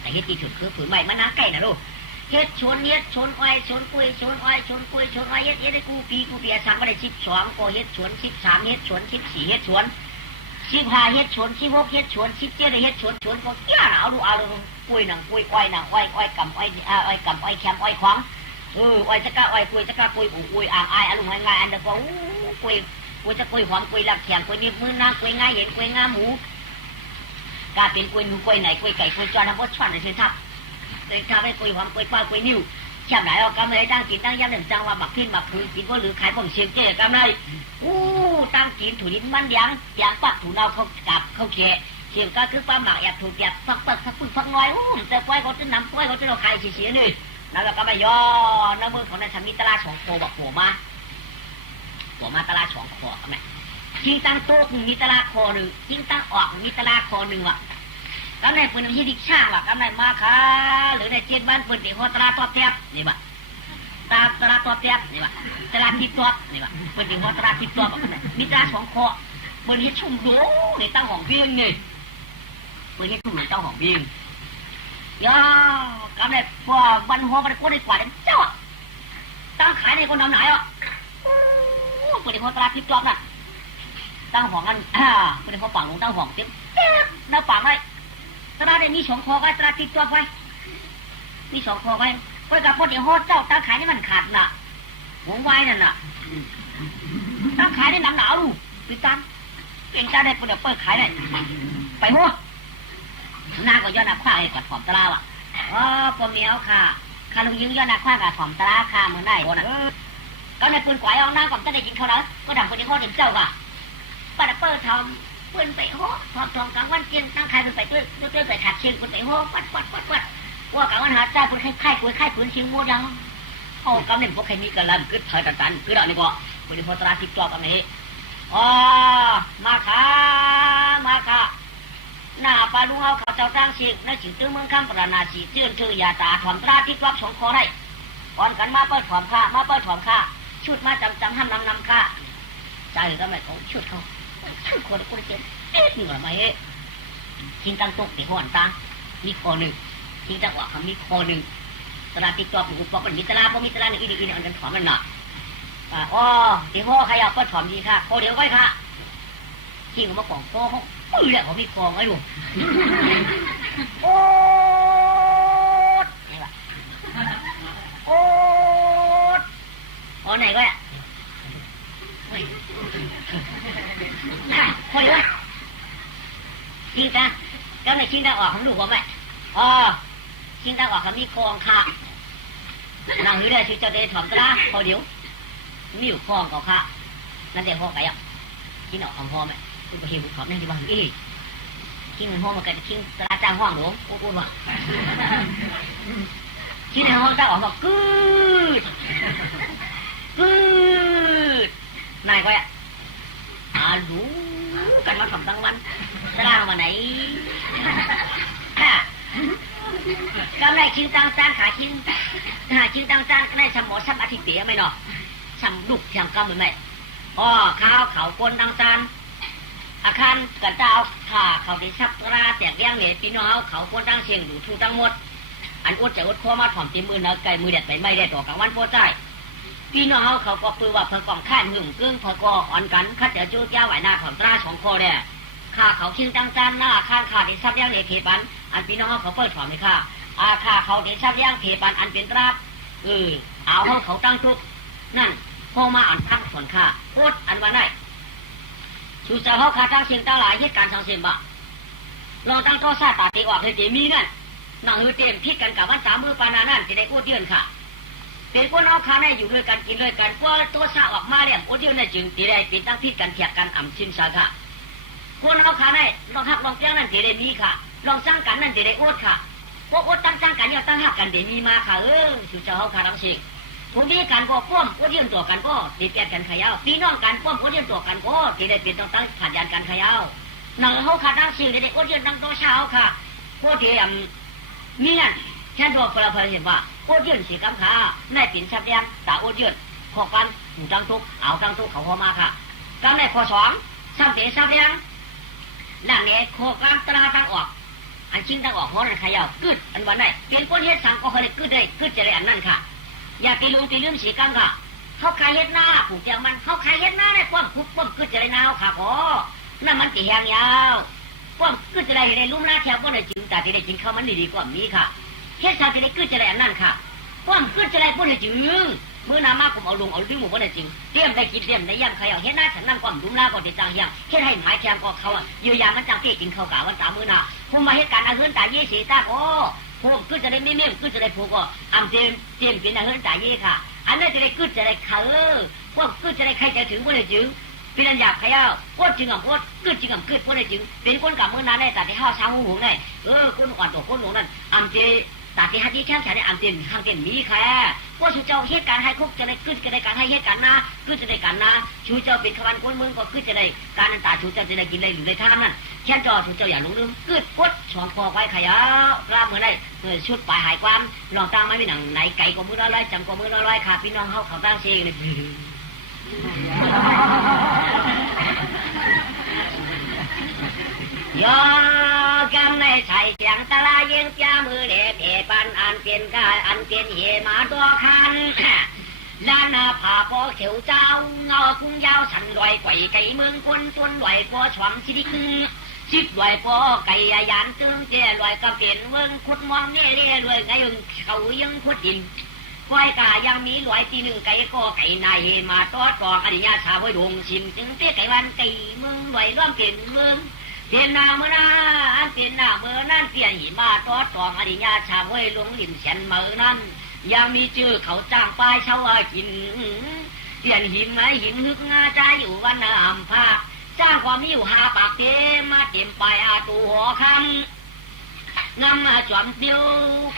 แต่เฮ็ดที่สุดคือผืนใหม่มันน้าไก่นะลูกเฮ็ดชวนเฮ็ดชวนอ้อยชวนกล้วยชวนอ้อยชวนกล้วยชวนอ้อยเฮ็ดได้กูปีสั่งมาได้12ก็เฮ็ดชวน13เฮ็ดชวน14เฮ็ดชวน15เฮ็ดชวน16เฮ็ดชวน17ได้เฮ็ดชวนก็แก่เอาดูกล้วยหนังกล้วยอ้อยหนังอ้อยกำอ้อยอ้อยกำอ้อยแคมอ้อยขวางอ้อยตะกะอ้อยกล้วยตะกะกล้วยอ้อยอ่างอ้ายอลุงง่ายๆอันเดก็กล้วยจะกล้วยหอมกล้วยลักแข็งกล้วยนิ้วมือนางกล้วยง่ายเห็นกล้วยงาหมูกาเป็นกล้วยหมูกล้วยไหนกล้วยไก่กล้วยจอนทำบ่ช่อนได้สิทับเลยทำให้กล้วยหอมกล้วยปลากล้วยนิ้วแค่ไหนเอากำไรตั้งกินตั้งยำหนึ่งจังว่าบักขึ้นบักคืนกินก็หรือขายบ่งเชียงเจ๊กำไรตั้งกินถูดินมันยางปักถูเอาเขากับเขาเกะเชียงก็คือปลาหมักแอบถูกแอบฟักพุ่งฟักน้อยแต่กล้วยเขาจะนำกล้วยเขาจะเราขายเสียนี่นั่นเราก็ไปย่อน้ำมือของนายสามีตลาด2โคบักหัวมาตลาด2คอแม่ทิ้งตั้งโต๊ะมีตลาดคอนึงทิ้งตั้งออกมีตลาดคอนึงว่ะแล้วในปืนที่ดิช่างว่ะกำไรมาค่ะหรือในเจ็ดบ้านปืนเด็กหัวตลาดตัวแทบนี่ว่ะตลาดตัวแทบนี่ว่ะตลาดทิพย์ตัวนี่ว่ะปืนเด็กหัวตลาดทิพย์ตัวแบบนั้นมีตลาด2คอปืนที่ชุ่มโดในตั้งห้องเบี้ยงนี่ปืนที่ชุ่มในตั้งห้องเบี้ยงย่ากำไรพอวันหัวมันก็ได้กว่าเจ้าตั้งขายในคนทำไหนอ่ะปืนเด็กหัวตลาดทิพย์ตัวน่ะตั้งห้องกันปืนเด็กหัวฝั่งลงตั้งห้องเต็มหน้าฝั่งเลยตลาดได้มี2คอไว้ตลาดทิพย์ตัวไว้มี2คอไว้เพื่อกับพวกเด็กหัวเจ้าตั้งขายนี่มันขาดน่ะหวงไว้นั่นน่ะตั้งขายได้น้ำหนาวลูกปิดตันเก่งจ้าได้ปืนเด็กเปิดขายได้ไปหัวหน้าก็ย้อนหน้าคว้าไอ้กอดผอมตลาดอ่ะพอเมียวค่ะลุงยิงย้อนหน้าคว้ากับผอมตลาดค่ะเหมือนได้โอ้น่ะก็ในปืนกวายเอาหน้าก่อนจะได้กินเขาแล้วก็ดังคนที่เขาเด็กเจ้าว่ะป้าเปิดทำปืนไปหัวทองกลางวันเจียนตั้งขายปืนไปตื้อไปขาดเชียงปืนไปหัวปัดว่ากลางวันหาเจ้าปืนค่ายปืนเชียงมัวดังโอ้กำเนิดพวกใครมีกันลันกึศเถิดตันกึศอะไรนี่ก็ปืนพอตราติดจอกันนี้มาค่ะหน้าปลาลุงเอาเขาเจ้าตั้งเสียงในสิงตื้อเมืองข้ามปราณาสีเจื้อนชื่อยาตาถอมตราที่รับ2คอได้ก่อนกันมาเปิดถอมค่าชุดมาจำห้ามนำค่าใจก็ไม่ของชุดเขาชุดคนเจ็บนี่ก็ไม่ทิ้งตั้งตกติหัวตั้งมีคอหนึ่งทิ้งตั้งว่าเขามีคอหนึ่งตราติดตัวผมบอกเป็นมิตรลาเพราะมิตรลาในอีดีเนี่ยมันถอมมันหนักติหัวใครเอาก็ถอมดีค่ะโคเดียวไว้ค่ะทิ้งมาของโคเขาปื้อแหละเขามีคอไว้ดูโอ้นี่ว่ะโอ้ไหนก็อ่ะพอดีวะชิงตาแล้วในชิงตาออกของลูกผมไหมชิงตาออกเขามีคองค่ะนั่งอยู่ได้ชื่อเจ้าเดชถอมตาพอเดี๋ยวมีอยู่คองเขาค่ะนั่นเดี๋ยวพ่อไปอ่ะชิงออกของพ่อไหมคุณไปเห็นขอบนั่นที่บ้านชิงห้องมากันชิงตาจ้างห้องหลวงพูดว่าชิงในห้องตาออกบอกกึดนายก็อ่ะรู้กันมาทำตั้งวันจะล่างมาไหนก็ได้ชิงตังจานขาชิงตังจานก็ได้สมอสัมอาทิตย์เปียไม่หรอกสัมดุกเทียมกำมือไหมข้าวเขาคนตังจานอาคารกระเจ้าเขาได้ซับตราแตกเลี้ยงเหน็ดปีน้องเขาคนตั้งเชียงดูทูตั้งหมดอันอดจะอดข้อมาถ่อมตีมือนะไก่มือเด็ดไปไม่ได้ต่อกลางวันโพใจพี่น้องเขาก็ปือว่าเพิ่งกองข้านหึ่งกึ่งพอก็อ่อนกันข้าจะจู้แก้วไหวหน้าถอมตรา2คอเนี่ยข้าเขาชิงตั้งจานหน้าข้างข้าได้ซับเลี้ยงเหน็ดเขปันอันพี่น้องเขาเปิดถอมเลยข้าเขาได้ซับเลี้ยงเขปันอันเป็นตราเอาเขาตั้งทุก นั่นพอมาอ่านทั้งผลค่าโคตรอันว่าได้ชูเจ้าเขาขาทั้งเสียงตั้งหลายเหตุการณ์สองเสียงบ่เราตั้งโทษซาตาตีออกเลยเจมีนั่นนั่งเต็มพิษกันกับวันสามมือปานานั่นจะได้โคตรเดือนค่ะเป็นคนเอาค้าได้อยู่ด้วยกันกินด้วยกันกว่าตัวซาออกมาเนี่ยโคตรเดือนได้จึงตีได้เป็นตั้งพิษกันเถียงกันอ่ำชินสาค่ะคนเอาค้าได้ลองหักลองเปี้ยงนั่นจะได้มีค่ะลองสร้างกันนั่นจะได้โอดค่ะพวกโอดตั้งสร้างกันเนี่ยตั้งหักกันเดี๋ยวมีมาค่ะชูเจ้าเขาขาทั้งเสียงผู้มีการก็ป้อมโคตรเดือนตัวกันก็ตีแกกันขยาวพี่น้องกันป้อมโคตรเดือนตัวกันก็จะได้เป็นต้องตั้งขาดยานกันขยาวหนังเขาขาดทั้งเสียงได้โคตรเดือนตั้งตัวเช้าค่ะโคตรเทียมมีนั่นแค่ตัวพลเห็นว่าโอดยืนสีกำขาในปิ่นชับแดงตาโอดยืนขอกันหมู่จังทุกเอาจังทุกเขาพอมาค่ะกำในข้อสองชับเตะชับแดงหลังนี้โคกลางตราตั้งออกอันชิงตั้งออกหัวนั่นขยาวกึดอันวันไหนเป็นคนเฮ็ดสังก็เคยกึดได้กึดจะได้อันนั้นค่ะอย่าตีลุงตีลืมสีกำค่ะเขาขายเฮ็ดหน้าผูกเจียงมันเขาขายเฮ็ดหน้าได้ป้อมคุบป้อมกึดจะได้นาวค่ะอ๋อนั่นมันตีแหงยาวป้อมกึดจะได้ลุ่มหน้าแถวป้อมได้จริงแต่ที่ได้จริงเขามันดีกว่ามีค่ะเฮ็ดชาติได้กึศจะได้อันนั้นค่ะป้อมกึศจะได้พูดได้จริงมื้อน้ำมากผมเอาลงเอาถึงหมู่บ่ได้จริงเตรียมได้กินเตรียมได้ย่ำขยาวเฮ็ดหน้าฉันนั่งป้อมดุมลาก็จะจังเฮียงเฮ็ดให้หมายแทงก็เขาอยู่ยามมันจังเกกินข้าวกะวันสามมื้อน่ะผมมาเฮ็ดการอาเฮินตาเย่สีตาโอ้ผมกึศจะได้ไม่เมี่ยงกึศจะได้ผูกก็อำเตรียมเป็นอาเฮินตาเย่ค่ะอันนั้นจะได้กึศจะได้เขาพวกกึศจะได้ใครจะถึงบ่ได้จริงเป็นอันหยาบขยาวโคตรจริงอ่ะโคตรกึศจริงอ่ะกึศบ่ได้จริงเป็นคนกับมื้อนั้นได้แต่ที่ห้าวช้างหูได้คนอ่อนตัวคนหลงนั่นอำเตตาที่ฮัดที่แค่ฉันได้อ่านเต็มข้างเต็มมีแค่ว่าชูเจ้าเหตุการณ์ให้คุกจะได้ขึ้นจะได้การให้เหตุการณ์นะขึ้นจะได้การนะชูเจ้าเป็นขวันคนมึงก็ขึ้นจะได้การนั้นตาชูเจ้าจะได้กินได้อยู่ในท่านั่นแค่จอชูเจ้าอย่าลงลืมกึดพุทธช่องคอไว้ขยะกล้าเมื่อไรชุดปลายหายความลองตั้งไม่มีหนังไหนไก่ก็มือละร้อยจำก็มือละร้อยขาพี่น้องเขาตั้งเชงเลยยอกำในใส่เสียงตะลายิงจ้ามือเล็บเอปันอันเปลี่ยนกายอันเปลี่ยนเหมาตัวคันด้านหน้าผาปอเขียวเจ้าเงาคุ้งยาวสันลอยไก่ไก่เมืองคนจนลอยปอฉ่ำชิดิกชิดลอยปอไก่ยานตึงเจลอยกระเปลี่ยนเมืองขุดมองเนี่ยเรียลอยไงเขายังขุดดินก้อยกายังมีลอยตีหนึ่งไก่ก็ไก่นายมาตอดกองอดียาชาไว้ดงชิมจึงเตี้ยไก่วันไก่เมืองลอยร่วมเปลี่ยนเมืองเปลี่ยนหน้าเมื่อนาอันเปลี่ยนหน้าเมื่อนั่นเปลี่ยนหิมาตอดกองอดียาชาไว้ลงหลิมเฉียนเมื่อนั้นยังมีชื่อเขาจ้างป้ายเช่ากินเปลี่ยนหิมไอหิมฮึกงาใจอยู่วันน้ำผ้าจ้างความมีอยู่หาปากเต็มมาเต็มไปอาตูหัวคำนำมาจอมเดียว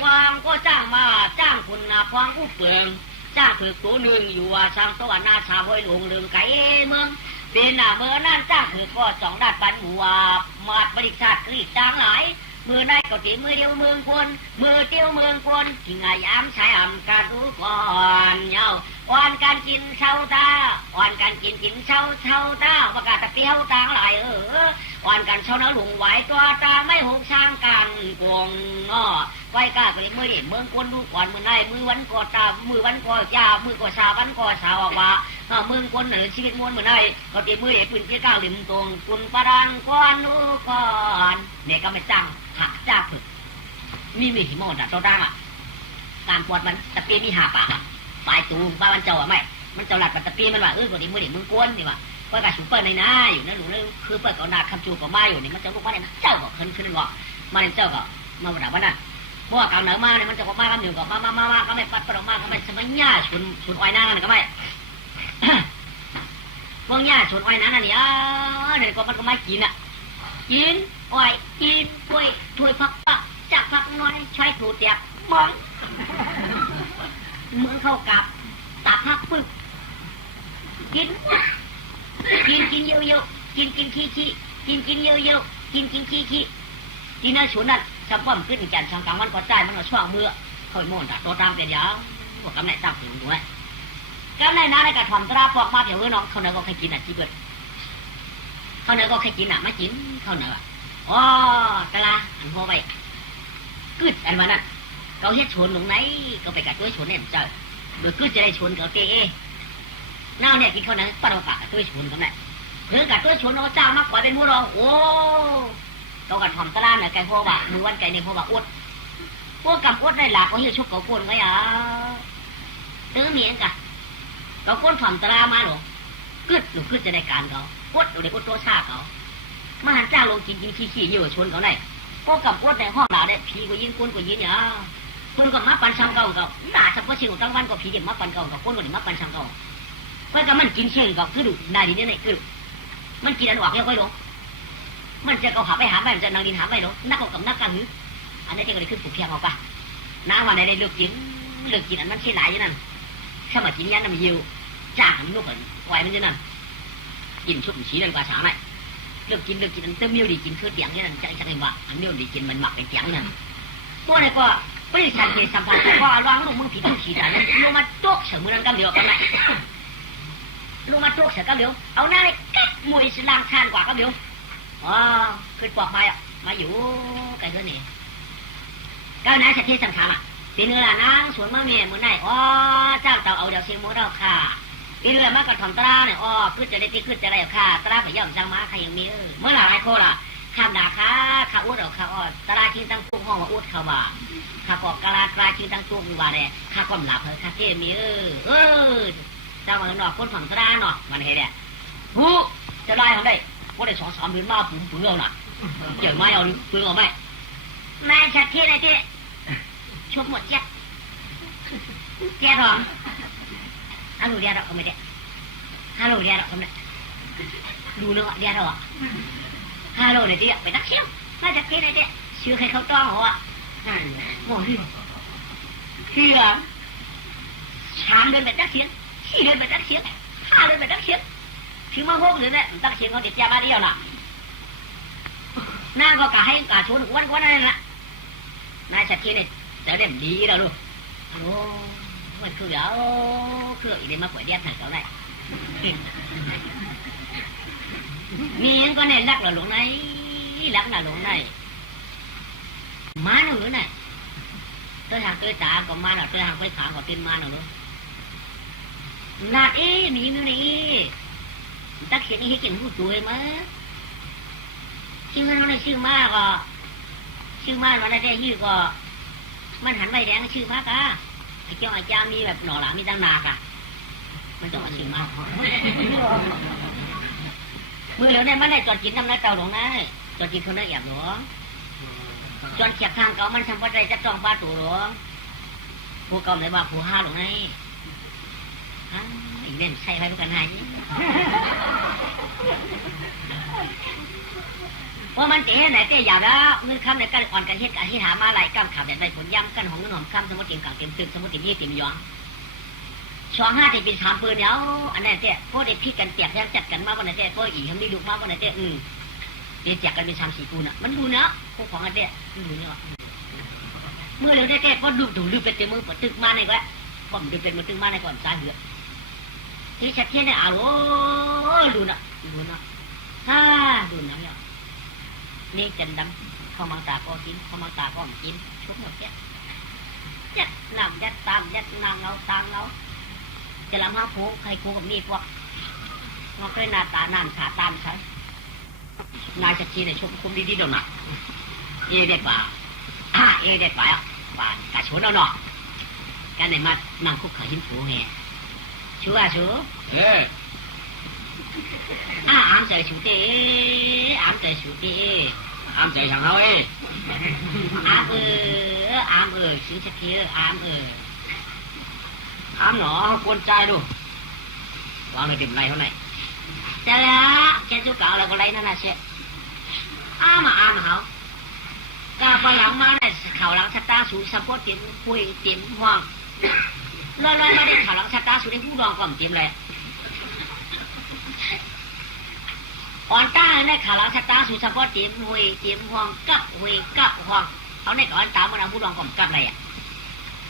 ความก็จ้างมาจ้างคุณนาควางผู้เปลืองจ้างถือตัวหนึ่งอยู่ว่าช่างสวรรค์นาชาไว้ลงลืมไก่เมืองเป็นหน้าเมื่อนั่นจ้างถือก็สองด้านปันหัวมาดบริษัทกรีดจ้างหลายมือได้ก็ตีมือเดียวเมืองคนมือเดียวเมืองคนที่งายามใช้อ่ำการรู้ก่อนเย้าอ่อนการกินเช่าตาอ่อนการกินเช่าตาประกาศตะเกียวต่างหลายอ่อนกันเช่าเนื้อหลงไหวตัวตาไม่หงช่างกันกวงไว้กล้าก็เลยมือเด็เมืองคนดูก่อนมือในมือวันก่อตามือวันก่อยามือก่อชาวันก่อชาบอกว่าเมืองคนเหนือชีวิตมวลมือในก็ตีมือเด็ปืนเจ้าก้าวเหลี่ยมตรงคุณประดานก้อนดูก่อนเนี่ยก็ไม่จ้างหักจ้าฝึกมีหิมะดัดตัวดังการปวดมันตะเปียมีหาปากปลายตูบ้ามันเจ้าไม่มันเจ้าหลัดตะเปียมันว่าก็ตีมือเด็เมืองคนนี่ว่าก็การสูบเปิดในน้าอยู่นั่นหนูเลยคือเปิดก่อนนาคำจูกับมาอยู่นี่มันจะลุกมาเนี่ยเจ้าก็ขึ้นว่ามาเนี่ยเจ้าก็มาวันนั้น เพราะว่าการเหนือมาเนี่ยมันจะมากันอยู่กับมาก็ไม่ปัดปลอกมาก็ไม่สมัยหญ้าชุนอ้อยนางกันก็ไม่พวกหญ้าชุนอ้อยนางนั่นนี่เดี๋ยวก็มันก็ไม่กินอ่ะกินอ้อยกินถ้วยผักปักจักผักน้อยใช้ถูเตียบมองเหมือนเข้ากับตับผักปึ๊บกินเยอะๆกินขี้กินเยอะๆกินขี้ที่น่าชุนนั่นช่างป้อมขึ้นจันทร์ช่างกลางวันก็ใจมันก็ช่วงมือคอยโม่นตัวตามเป็นยาวพวกกำไรตั้งถึงด้วยกำไรน้าในกระถอมตราพวกมาเดี๋ยวน้องเขาเนื้อก็เคยกินอ่ะที่เกิดเขาเนื้อก็เคยกินอ่ะไม่กินเขาเนื้ออ๋อกะลาอันพอไปกึดอันวันนั้นเขาเฮ็ดชนลงไหนก็ไปกัดด้วยชนเนี่ยเจอโดยกึดจะได้ชนเขาเตะน่าเนี่ยกินเขาเนื้อปลาดปากกัดด้วยชนกันแหละเพื่อกัดด้วยชนเราเจ้ามากกว่าเป็นผู้รองโอ้ตัวกันหอมตะลาเนี่ยไก่พวกว่ามือวันไก่ในพวกว่าอดพวกกับอดได้หลักก็เฮียชุกเก่าปนไว้ตื้อเมียงกะ เราก้นถ่อมตรามาหรอกึดหนูกึดจะได้การเขากดหนูได้กดโตชาเขามหันจ้าลงกินขี้อยู่ชวนเขาได้พวกกับกดในห้องหนาได้ผีก็ยิงก้นก็ยิงเนี่ยคนก็มาปันช่างเก่ากับด่าเฉพาะชิวตั้งวันก็ผีเด็กมาปันเก่ากับก้นก็เด็กมาปันช่างเก่าเพราะกับมันกินเชี่ยงกับคือดูนายดินเนี่ยคือมันกินอันหวักเยอะไปหรอมันจะเอาหาไปหาไปมันจะนางดินหาไปหรอนักกับนักกันหืออันนี้จะก็เลยขึ้นผูกเพียงออกไปน้าวันไหนได้เลือกกินอันนั้นเชี่ยไหลอย่างนั้นถ้ามากินยันน้ำยิวจ้ามันนุ่มเหมือนไวมันอย่างนั้นกินชุบสีนั่นกว่าช้าไหมเลือกกินอันเติมเมียวดีกินคือเตียงอย่างนั้นจะได้ว่าอันเมียวดีกินมันหมักเป็นเตียงนั่นพวกนี้ก็บริษัทสัมพันธ์ก็ร้องลูกมึงผิดต้องขีดอะไรลงมาโต๊ะเฉยมือนั่นก็เดียวกันไหมลงมาโต๊ะเฉยก็เดียวเอาหน้าเลยกัดมวยสลามคานกว่าก็เดียวอ๋อคือปลอกไม้อะมาอยู่กันเท่านี้ก็นายเศรษฐีสังขารอ่ะปีนึงละนางสวนมะเมียมือไหนอ๋อเจ้าเต่าเอาเดี๋ยวเสียงโมเราค่ะปีนึงละมากระถมตราเนี่ยอ๋อขึ้นจะได้ตีขึ้นจะได้ค่ะตราไปย่อมจังมาใครยังมีเมื่อไหร่โคล่ะข้ามด่าข้าอุดเอาข้าอ้อตราชิงตั้งตุ้งห้องว่าอุดเขาว่าข้ากอกกะลากลาชิงตั้งตุ้งว่าเนี่ยข้าก้มหลับเหรอข้าเที่ยมีเจ้ามันหนอกคนฝั่งตราหนอกมันเห็นเนี่ยหูจะได้ของได้ว่าได้2-3 เดือนมาปุ๋มปุ๋ยเอาหน่ะเกี่ยวไม้เอาปุ๋ยเอาไหมนายชัดเที่ยอะไรเที่ยชกหมดแจ๊กแจ๊ดหรอฮัลโหลเดียดอกก็ไม่ได้ฮัลโหลเดียดอกก็ไม่ได้ดูเนื้อเดียดอกฮัลโหลเนี่ยเดียไปนักเชี่ยวน่าจะเที่ยอะไรเที่ยชื่อใครเขาต้องเหรอนั่นโอ้ยเที่ย3 เดือนเป็นนักเชี่ยว4 เดือนเป็นนักเชี่ยว5 เดือนเป็นนักเชี่ยวถึงมา6 เดือนเนี่ยนักเชี่ยวเขาเด็ดยาบ้าเดียวน่ะนั่งก็กะให้กะชวนวันนั่นแหละนายชัดเที่ยเนี่ยแต่เด่นดีแล้วลูกโอ้มันคือเดี๋ยวคืออีนี่มาปล่อยเดียดหนักเท่าไหร่มีเองก็ในรักเราหลงไหนรักน่ะหลงไหนม้าหนูไหนตัวหางตัวตาก็มาแล้วตัวหางตัวขาก็เป็นม้าหนูนาดมีมือนี่ตักเขียนให้กินผู้ช่วยมั้ยชื่อมันชื่อมากก็ชื่อมากวันนั้นได้ยืดก็มันหันใบแดงชื่อมากอ่ะไอ้เจ้าอาจารย์มีแบบหน่อหลามีตั้งนากอ่ะมันต้องชื่อมากมือเหลือเนี่ยมันได้จอดกินน้ำน้ำเต่าหลงได้จอดกินคนละอย่างหลวงจอดเขียบทางเก่ามันทำวัดใจจะต้องฟ้าตู่หลวงผู้เก่าเลยว่าผู้ห้าหลงได้อีกเล่นใช่ไหมทุกกันให้เพราะมันเตะไหนเตะอย่างแล้วมือคำในการอ่อนกันเฮ็ดการที่หามาหลายกำขับแบบใดผลย้ำกันของเงินหอมคำสมมติเต็มกลางเต็มตึกสมมติเต็มยี่เต็มย้อนช่อง5ที่เป็น3 ปืนแล้วอันนั้นเตะพวกเด็กพี่กันเตียกยังจัดกันมาวันไหนเตะพวกอีกทำดีดูมาวันไหนเตะเด็กจัดกันเป็น3-4 ปืนอ่ะมันดูเนาะพวกของอันเตะดูเนาะเมื่อเราได้เตะพวกดูเป็นเต็มมือปตึกมาในก็ผมดูเป็นมือตึกมาในก่อนสายเหือที่ชัดเจนเนี่ยโอ้ดูเนาะดูเนาะดูเนาะนี่จันดำเขามังตาก็กินเขามังตาก็กินชุบหมดแก่ยัดน้ำยัดตามยัดน้ำเงาตามเงาจะลำห้าโผล่ใครโผล่กับนี่พวกงอเคยหน้าตาน้ำขาตามใช้นายจะชี้ในชุบคุ้มดีๆเดี๋ยวหนักเด็ดป่าเด็ดป่าป่ากระโชนเอาหน่อการในมัดนางคุกขาหินผูแห่ชัวám trời chủ tế ám trời chủ tế ám trời chẳng nói ám chứ chắc kia ám nó con trai đâu vào này điểm này hôm nay trời á cái chú cậu là có lấy nó là sẽ ám hả cả phần lắng mà này khảo lắng sát ta xuống sắp có tiếng quỳ tiếng hoàng lo đi khảo lắng sát ta xuống đến hú đòn còn tiếng này còn ta này khả năng sát ta xuống sắp có tiệm hoàng cấp hoàngเขาในก่อนตามมันเอาผู้รองก่อนกับอะไรอ่ะ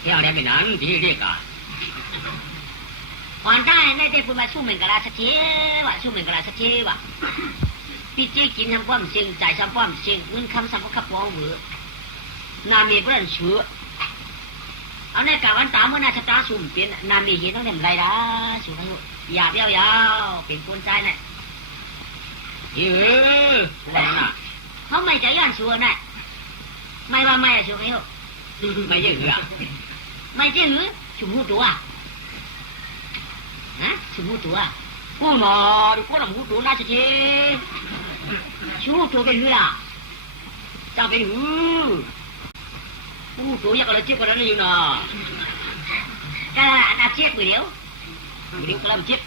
theo đem mình ăn thì đi cả ก่อนได้ในเด็กผู้มาสู้เหมือนกับราชเชี่ยวะสู้เหมือนกับราชเชี่ยวะพี่เจ๊กินทำความสิ่งจ่ายทำความสิ่งเงินคำสั่งก็ขับวองหือนามีเพื่อนชื่อเอาในก่อนตามมันนาชตาสุ่มเป็นนามีเห็นต้องทำไรนะสุ่มทั้งหมดอย่าเบี้ยวยาวเป็นคนใจเนี่ยว่าน่ะ เขาไม่จะย้อนชัวน่ะไม่ว่าไม่ชัวไม่หรอก ไม่ยืดอ่ะ ไม่จื้อชุ่มหูตัว ฮะชูมูตัวกูหนอกูหนอมูตัวน่าจะเจชูตัวเป็นหือล่ะจังเป็นหือมูตัวอยากอะไรเจ็บกว่านั้นอยู่น่ะก็อันนั้นเจ็บไปเดียวก็làm chết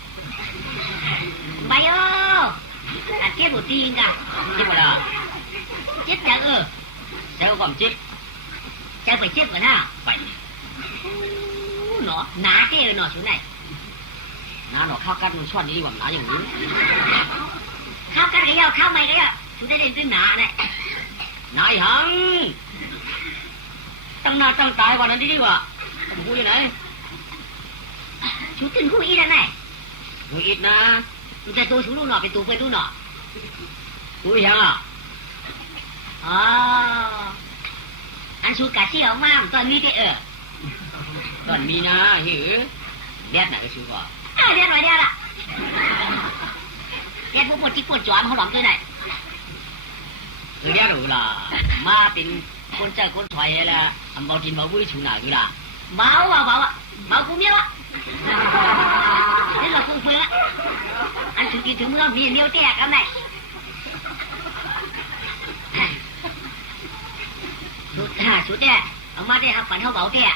bay ơi là chết một tin cả chết mà là chết chả sao còn chết chả phải chết mà na phải nó ná cái nó xuống này ná nó khao cắt nó xoăn đi bằng náอย่างนี้khao cắt cái nhau khao mày cái à chúng ta lên tới ná này nãy hằng tăng na tăng tài vào nó đi đi vào vui như này chú tin vui ít này vui ít na mình sẽ tôi xuống luôn nọ phải tôi quay luôn nọ vui hả anh xuống cả xí đâu mà toàn mi thế toàn mi na hiểu đét này cái xuống vào đét rồi đét à đét một chiếc một chó mà không làm cái này đét rồi là ma tin con trai con thoại là anh bảo tin bảo vui xuống nào vậy là bảo cũng biết á thế là không phơi anh chú tin thứ mưa miền miêu tè cái này chú tè ông má tè học phần học bảo tè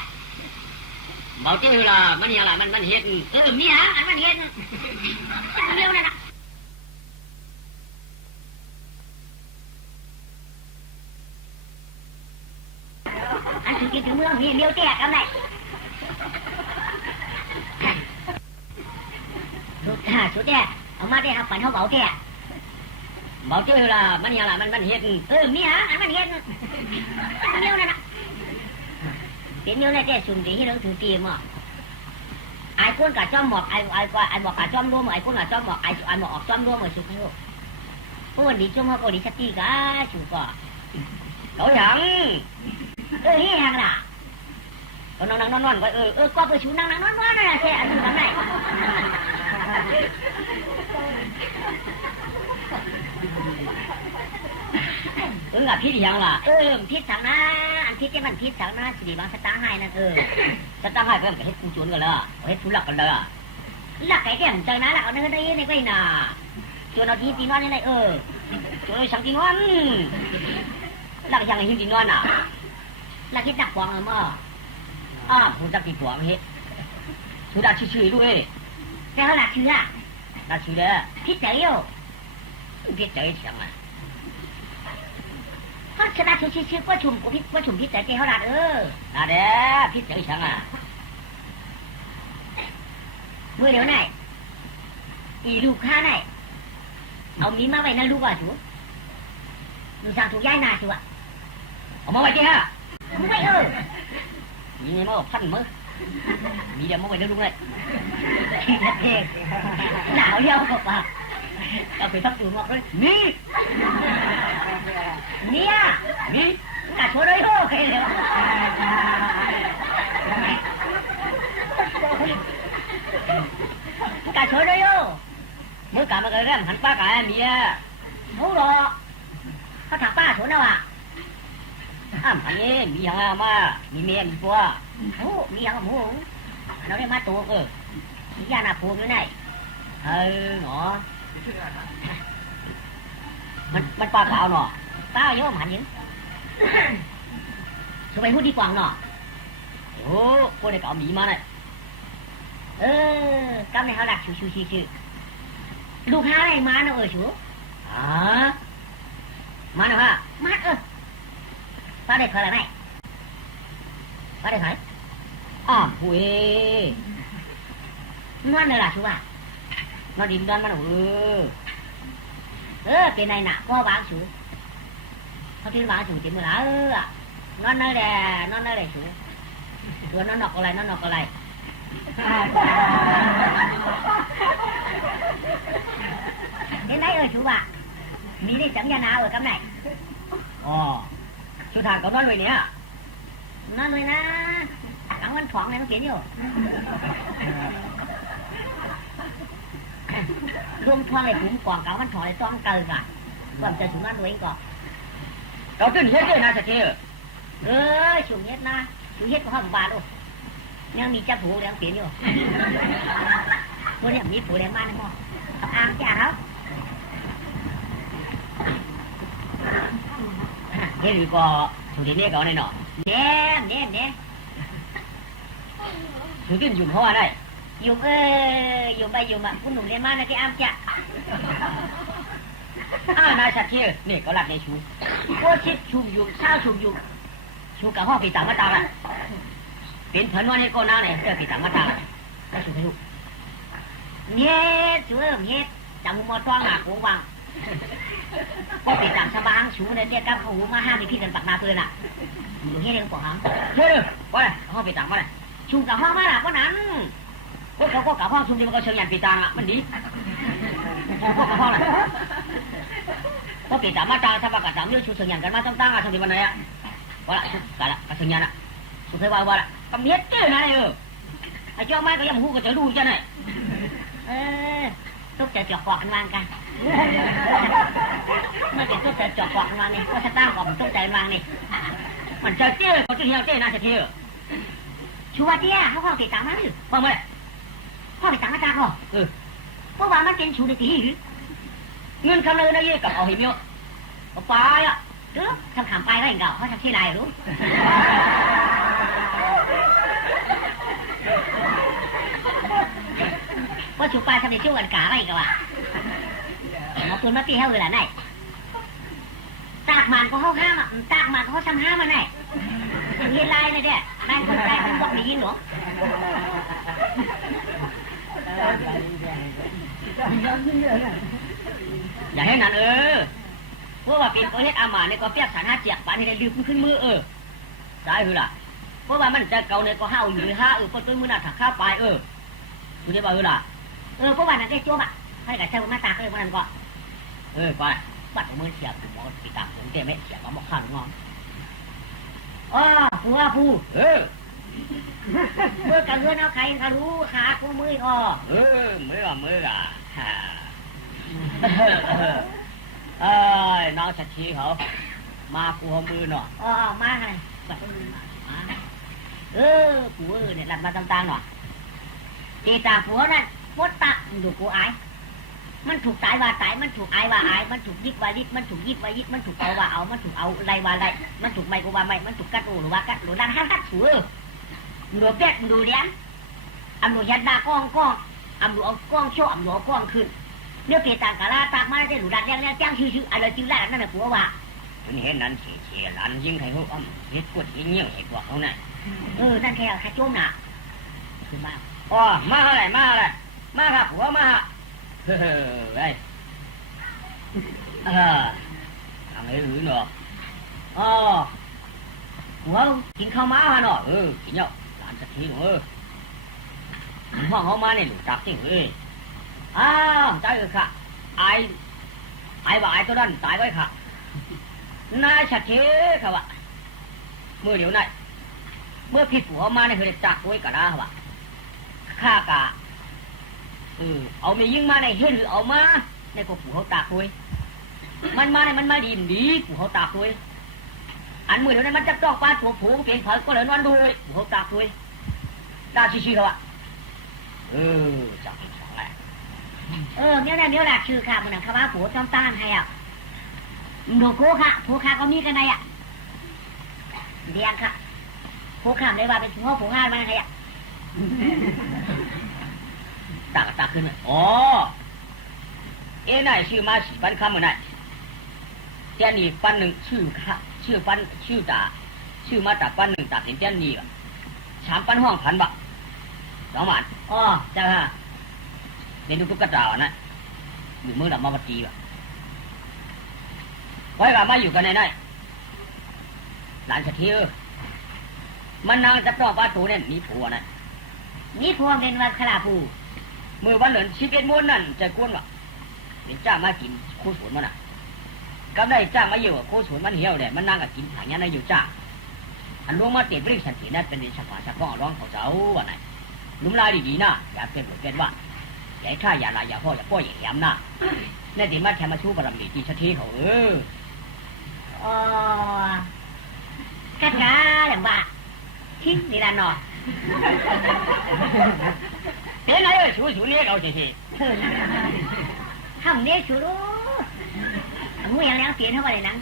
làมันยังไงมันเฮ็ดมีฮะอันมันเฮ็ดเร็วนั่นน่ะanh chú tin thứ mưa miền miêu tè cái này chú tè ông má tè học phần học bảo tè làมันยังไงมันเฮ็ดมีฮะอันมันเฮ็ดเร็วนั่นน่ะเป็นเร็วนั่นแต่สุ่มที่ให้เราถือตีมั้งไอ้คนกับจอมหมอกไอ้บอกกับจอมร่วมไอ้คนกับจอมหมอกไอ้หมอกออกจอมร่วมเหมือนสุดที่ลูกพวกนี้จอมหมอกพวกนี้ชัดตีกันสุดก็เขาอย่างเฮ้ยยังล่ะก็นั่งนอนก็ก็ไปชูนั่งนอนนั่นแหละแค่อันนี้ทำไงกับพิษยังล่ะพิษทางนั้นอันพิษที่มันพิษทางนั้นสิริบางสตางค์ให้นั่นสตางค์ให้เพิ่มกับเฮ็ดกุญจวนกันเลยเฮ็ดธุระกันเลยหลักไก่แก่จังนะหลักเอาเนื้อได้ในก็น่ะจวนเอาที่ตีนวันนี่เลยจวนเอาสังตีนวันหลักยังไงหิ้งตีนวันอ่ะหลักคิดดักหวังมั้งผู้จักตีหวังเฮ็ดสุดาชื่อด้วยแต่เขาหลักชื่ออ่ะหลักชื่อเลยพิษใจอยู่พิษใจเสียงอ่ะเขาชนะชื่อว่าชุมพิษใจเขาหลักน่ะเด้อพิษใจฉันอ่ะเมื่อเดี๋ยวไหนอีลูกข้าไหนเอามีมาไว้นั่นลูกว่าจูหนูสั่งถูกย้ายนาจูอ่ะเอามาไว้ที่ฮะไม่มีเงินมาพันมือมีเดี๋ยวมาไว้นั่นลูกเลยหนาวเยอะกว่าเอาไปทับจูงอกเลยนี่cả số đấy thôi cả số đấy vô mới cả một cái răng hắn ba cả em bia đúng rồiเขาถักป้าsố nào à anh ấyมีhàng màมีเมียมีตัวมีhàngหมูnóได้มาตัวมียาหน้าปูอยู่ไหนหนอมันปลาขาวหนอตาเยอะมันยังทำไมพูดดีกว่าเนาะโอ้พวกเด็กเอาหมีมาเลยกำในเขาหลักชื่อลูกค้าอะไรมาเนาะชูมาเนาะฮะมาป้าเด็กอะไรไหมป้าเด็กไหนหุยนวลเลยล่ะชูว่านอนดินดอนมันเป็นไงน่ะพ่อบางชูเขาที่บ้านสูงเต็มเลยล่ะนอนนั่นแหละสูงตัวนอนนอกอะไรเห็นไหมสูงอ่ะมีได้สัญญาณกำไหนสุดท้ายก็นอนเลยเนี่ยนอนเลยนะกลางวันท้องเนี่ยมันเขียนอยู่รวมท้องเลยผมกว่างกลางวันท้องเลยต้องเกินกันความจะสูงนั่นตัวเองก่อนเราตื่นเฮ็ดด้วยนะสเกลชุ่มเฮ็ดนะชุ่มเฮ็ดก็ห้องบาลูกยังมีจับหูยังเปลี่ยนอยู่ พวกนี้มีผู้ใดมาในหม้ออ้างจ้าครับเฮ้ยก็สุดที่นี่ก็ในหนอเนี่ยสุดที่ยุ่งเขาอะไรยุ่งยุ่งไปยุ่งมาคุณหนุ่มเรียนมาในที่อ้างจ้านายชัดเจนนี่ก็หลักในชูพวกชิดชุมยุ่งเช้าชุมยุ่งชูกับห้องปีต่างมาตาละเป็นเพื่อนวันนี้ก็น่าเนี่ยปีต่างมาตาแล้วชูไปชูเนี่ยชูเนี่ยจังมัวต้องหนักหัววังก็ปีต่างสบางชูในเตี้ยกับหูมาห้าในพี่เดินปักนาเพื่อนอ่ะอยู่ที่เรื่องปองหางเชื่อเลยว่าอะไรห้องปีต่างมาเลยชูกับห้องมาละก็นั้นพวกเขาก็กับห้องชุมที่มันก็เชิงยันปีต่างอ่ะมันดีพวกกับห้องเลยก็ปีต่างมาตาถ้าประกาศสามเรื่องชูเชิงยันกันมาต้องตั้งอ่ะชุมที่วันไหนอ่ะว่าละชุดกันละกับเชิงยันอ่ะสุดท้ายว่าละกำเนิดเจ้านะไอ้เจ้าไม้ก็ยังหูก็จะดูจ้ะเนี่ยตุ๊กจะจอกกกันวางกันเมื่อกี้ตุ๊กจะจอกกกันวางนี่ก็จะตั้งกับตุ๊กใจวางนี่มันจะเจ้าเขาจะเที่ยวเจ้าน่าจะเที่ยวชัวร์เจ้าเขาติดตามมาหรือฟังไหมพ่อติดตามมาจ้าเขาเพราะว่ามันเป็นชูในตีเงินคำเลยนะยี่กับเอาหิมะเอาไปอ่ะทำขำไปก็เห็นเก่าเขาทำที่ไรรู้ว่าชูปลาทำในช่วงกันกาอะไรกันวะมาปืนมาตีให้เวลาไหนตากมันก็เข้าห้ามอ่ะตากมันก็เขาทำห้ามมาไหนเย็นไล่เลยเด้แม่คนแรกมันบอกได้ยินหรออย่าให้นั่นเพราะว่าเป็นประเทศอามาเนี่ยก็เปียกสารหาเจียกปานนี่ได้ลืมขึ้นมือได้คือล่ะเพราะว่ามันจะเก่าเนี่ยก็ห้าวอยู่เลยก็ต้นมือหน้าถักข้าวปลายคุณจะบอกล่ะเพราะว่านั่นได้โจมอ่ะให้กับเจ้าหน้าตาก็เลยวันนั้นก็ก็บัดมือเสียบหมอปีตาผมเจ๊ไม่เสียบมาบอกข้างงอผู้เมื่อกันเพื่อนเอาใครเขารู้ขาคู่มือมือน้องชัดชี้เขามาปูหัวมือหน่อยมาไงบัดมือมาปูเนี่ยหลับมาต่างๆหน่อยตีตาผัวนั่นพดตะดูกูอายมันถูกตายว่าตายมันถูกอายว่าอายมันถูกยิบว่ายิบมันถูกยิบว่ายิบมันถูกเอาว่าเอามันถูกเอาไรว่าไรมันถูกไม่กูว่าไม่มันถูกกัดหรือว่ากัดหรือดันฮัดผัวดูเป็ดดูเลี้ยงอันดูยัดดาก้องอันดูเอาก้องโชว์อันดูเอาก้องขึ้นเนื้อเปียตากะลาตากมาได้หรือดันยังจ้างชื่ออะไรจิ้มแรกนั่นแหละผัวว่าคุณเห็นนั้นเฉียหลานยิ่งใครเขาเฮ็ดกดยิ่งเงี้ยวใส่กว่าเขาเนี่ยนั่นแค่ใครโจมน่ะคือมากมาอะไรมาครับผัวมาไอ้ทำไอ้หรือเนาะผัวกินข้าวม้าฮะเนาะกินเนาะหลานจะทิ้งห้องเขามาเนี่ยหลุดจับจริงใจค่ะไอ้บ่าไอ้ตัวนั้นตายไว้ค่ะนายชัดเจนค่ะวะเมื่อเดี๋ยวนั้นเมื่อผิดผัวมาเนี่ยเคยจับไว้กันนะวะข้ากะเอาไม่ยิ่งมาในเห็นหรือเอามาในก็ผู้เขาตากด้วยมันมาในมันมาดีผู้เขาตากด้วยอันมือเดี๋ยวนั้นมันจะต้องปลาถั่วผูเพียงเผยก็เลยนอนด้วยผู้เขาตากด้วยได้ชี้เขาอ่ะจับสองแหละเนี้ยแหละชื่อค่ะมันหนังคำว่าผัวจอมต้านให้อ่ะหนูโคค่ะผัวค่ะก็มีกันไงอ่ะเดียงค่ะผัวข้ามได้ว่าเป็นผัวผัวห้ามาไงอ่ะตากขึ้นเลยนายชื่อมา4 ปันคำเหมือนนายเจ้านี่ปันหนึ่งชื่อปันชื่อตาชื่อมาตาปันหนึ่งตาเห็นเจ้านี่อ่ะ3 ปันห้องพันบาท2 บาทจ้าเรียนดูตุ๊กตาอ่ะนะอยู่มือหลับมาวัดจีอ่ะไว้ว่ามาอยู่กันในหลานสะเทียมันนางจะปลอบว่าตัวเนี่ยมีผัวนะมีผัวเป็นวันขลาผู้เมื่อวันเหลือ11 ม้วนนั่นใจกวนว่ะเป็นจ้างมากินโคสวนมันอ่ะก็ได้จ้างมาอยู่โคสวนมันเหี่ยวเนี่ยมันนั่งกับกินหางยันได้อยู่จ้าอันลงมาเตะบริษัทที่นั่นเป็นเฉพาะร้องเขาเจ้าว่าไหนลุ่มลายดีๆนะอย่าเป็นบทเป็นว่าอย่าฆ่าอย่าลายอย่าพ่ออย่าป้อยอย่าแย้มนะนี่ดีมาแค่มาชู้บารมีที่ชัดทีเขากัดกาอย่างว่าทิ้งนี่ละหนอ เป็นไงชูเรียกเอาสิทำเนี่ยชูรู้มึงยังเลี้ยงเสียเท่าไหร่นัง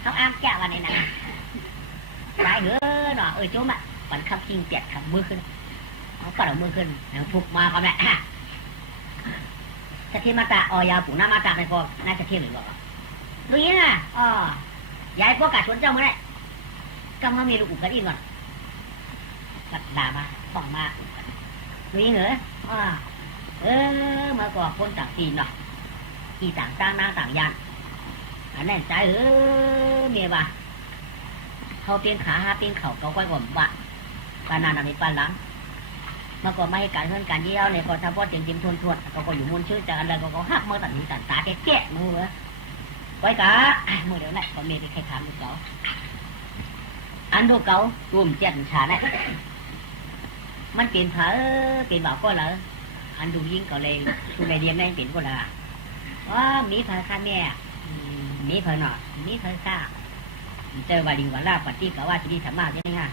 เขาอ้างแก้วันไหนนังไปเด้อหน่อโจมอ่ะวันขับกิงเปียกขับมือขึ้นเขาก็เอามือขึ้นแล้วทุบมาก็แม่จะที่มาตาออยาปู่หน้ามาตาไปก็น่าจะเที่ยงหรือเปล่ารู้ยังไงยายพวกกาชวนเจ้าเมื่อไรกำลังมีลูกอุกกันอีกก่อนตัดด่ามาส่องมารู้ยังเหรอเมื่อก่อนคนต่างจีนเนาะที่ต่างจ้างนางต่างยานอันนั้นใจเมียบ่าเขาเตียงขาเตียงเข่าเขาก้อยก่อนบ่าการนานมีปานหลังเมื่อก่อนไม่ให้การเฮือนการเยี่ยวเนี่ยก็ทำพอเตียงจิ้มทวนเขาก็อยู่มุนชื่อจากอะไรก็หักมือตัดหนีตัดตาแก่มือเหรอไว้กะมือเดี๋ยวนี้ก็มีไปใครถามดูเขาอันดูเขารวมเจ็ดชาเนี่ยมันเปลี่ยนเผอเปลี่ยนบ่าวก็เหรออันดูยิ่งก็เลยคุณในเรียนได้เปลี่ยนก็ละว่ามีเผอข้าแม่มีเผอหน่อมีเผอข้าเจอว่าดีกว่าล่าปฏิกว่าที่นี่ทำมาใช่ไหมฮะ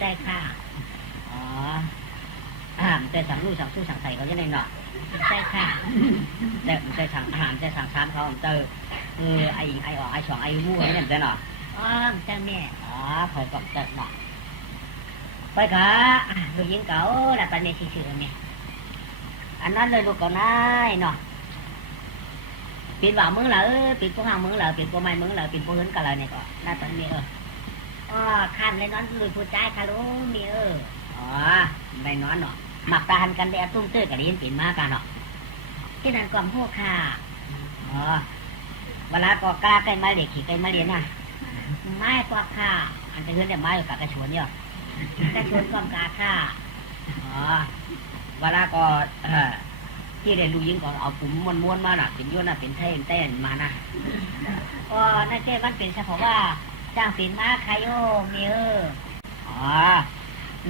ได้ข้าเจอสั่งลูกสั่งสู้สั่งใส่เขาใช่ไหมหน่อได้ข้าแต่เจอสั่งอาหารเจอสั่งซ้ำเขาเจอไอออกไอสองไอวู้อะไรนั่นเจอหน่อเจ้าแม่เผอกับเจอหน่อไปค่ะดูยิ่งเก่าแล้วตอนนี้ชื่อเนี่ยอันนั้นเลยลูกเก่านายเนาะปีนบ่าวมึงเหรอปีนพวกห้างมึงเหรอปีนพวกไม้มึงเหรอปีนพวกเฮิร์นกันเลยเนี่ยก็น่าตอนนี้ข้ามเลยนอนลุยผู้ใจคารุมีไม่นอนเนาะหมักตาหันกันได้ตุ้มเตื้อกับเรียนปีนมากันเนาะที่นั่นก่อมพวกค่ะเวลาก็กล้าใกล้ไม้เด็กขี่ใกล้ไม้เรียนนะไม้กว่าค่ะอันจะเฮือนได้ไม้กับกระชวนเนี่ยกระชวนก้อมกาค่ะเวลาก็ที่เรียนดูยิ่งก็เอาผมม้วนมาหนักเป็นย้อนเป็นเท่นเต้นมานะนั่นเจ้มันเป็นเฉพาะว่าจ้างเป็นมาใครโยมี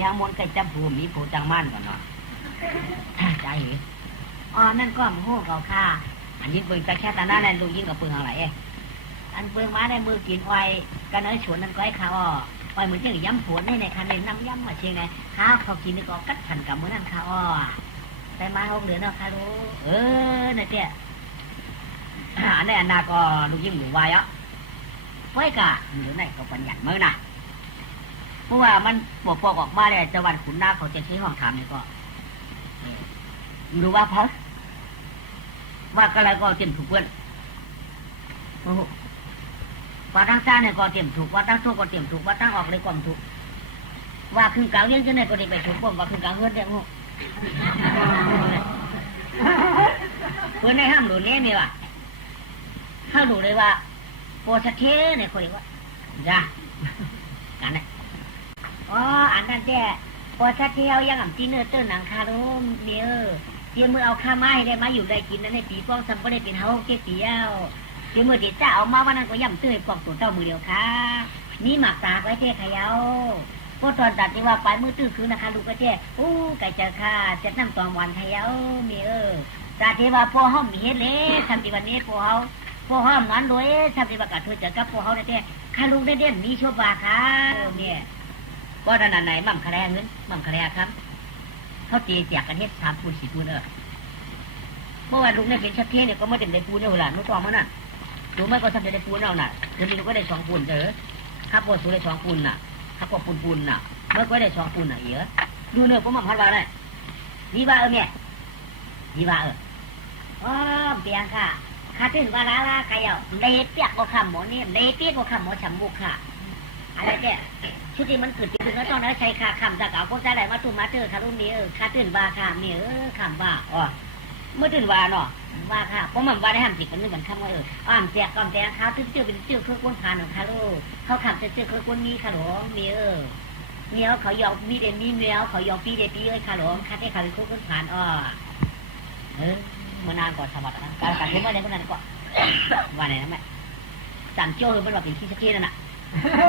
ยังม้วนไก่จับผูมีผูจังมั่นก่อนเนาะใจนั่นก็มหูเก่าค่ะอันยิ่งเปิงแต่แค่ตาหน้านั่นดูยิ่งกับเปิงอะไรอันเปิงมาในมือกินไวกันเนื้อฉวนนั่นก็ให้ข้าวไวเหมือนเช่นย้ำผวนในคันในน้ำย้ำมาเชียงไงข้าวเขากินนี่ก็กัดขันกับมือนั่นข้าวแต่มาหกเหลือเนาะค่ะรู้นี่เจ้อันนี้อันนาก็ลูกยิ่งหนูวายไว้กะหรือไหนก็ปัญญาเมื่อน่ะเพราะว่ามันปวดออกมาเลยจังหวัดขุนนาเขาจะใช้ห้องถามนี่ก็รู้ว่าเพราะว่าอะไรก็เตรียมถูกเพื่อนว่าตั้งซ่าเนี่ยก็เตรียมถูกว่าตั้งโซ่ก็เตรียมถูกว่าตั้งออกเลยก็ถูกว่าคือกาวเลี้ยงจะไหนก็ได้ไปถูกว่าคือกาวเงินเนี่ยเพื่อนในห้ามหลุดนี้มีว่ะถ้าหลุดเลยว่าโปรสเทเนี่ยคนเดียวว่าจ้ากันเนี่ยอันนั้นแจ้โปรสเทเอายังอ่ำจีเนื้อเต้นหนังคารุมเนื้อเดี๋ยวมือเอาข้าไม้ได้มาอยู่ได้กินนั่นในปีป้องสัมปได้เป็นเฮาเกี่ยวเดียวเดี๋ยวมือเด็ดจ้าเอามาวันนั้นก็ย่ำเตื้อปองตัวเต้ามือเดียวค่ะนี่หมักตากไว้เจ๊ขยาวพวกตอนตัดที่ว่าไปมือตื้อคือนะคะลูกก็เจ๊ไก่เจอค่ะเจ็ดน้ำตอมวันขยาวมีตัดที่ว่าพวกห้องมีเฮ็ดเล็กทำที่วันนี้พวกเขาพวกห้องนั้นรวยทำที่ว่ากัดทุจริตกับพวกเขาเนี่ยข้าลูกได้เด่นมีโชคบาค่ะเนี่ยก็ขนาดไหนมั่งคะแนนเงินมั่งคะแนนครับเขาตีแจกกันเฮ็ด3 ปูน 4 ปูนเมื่อวานลุงเนี่ยเป็นชักเทียนเนี่ยก็ไม่เต็มได้ปูนเนี่ยหลานนุ๊กตอมมันน่ะลุงไม่ก็ทำได้ปูนเอาน่ะเดี๋ยวมีลุงก็ได้2 ปูนข้าพอสูได้2 ปูนน่ะข้าพอปูนน่ะเมื่อก็ได้2 ปูนน่ะเยอะดูเนี่ยก็มั่งพันบาทเลยนี่ว่าเนี่ยนี่ว่าเปียงค่ะข้าถึงว่าละใครเอาเลี้ยเปียกก็คำหมอนี่เลี้ยเปียกก็คำหมอฉ่ำบุกค่ะอะไรเนี่ยชุดที่มันเกิดขึ้นแล้วต้องได้ใช้คำจากเอาพวกใจไหนมาตุ้มมาเจอคารุ่นนี้คาตื่นว่าคำนี่คำว่าเมื่อตื่นว่าเนาะว่าค่ะเพราะมันว่าได้ห้ามจิตกันนึกเหมือนคำว่าแจกก่อนแต่ข้าวตื้อเจือเป็นเจือเครื่องก้นผ่านของคารุ่เขาขับเจือเครื่องก้นนี้คารุ่มีเนี้ยเขายอมมีเดมีเนี้ยเขายอมปีเดปีคารุ่คาได้คารุ่เครื่องก้นผ่านเมื่อนานก่อนสมัครนะการรู้ว่าในเมื่อนั้นก็ว่าไหนนะแม่สั่งโจ้คือมันว่าเป็นขี้สะเก็ดนั่นน่ะ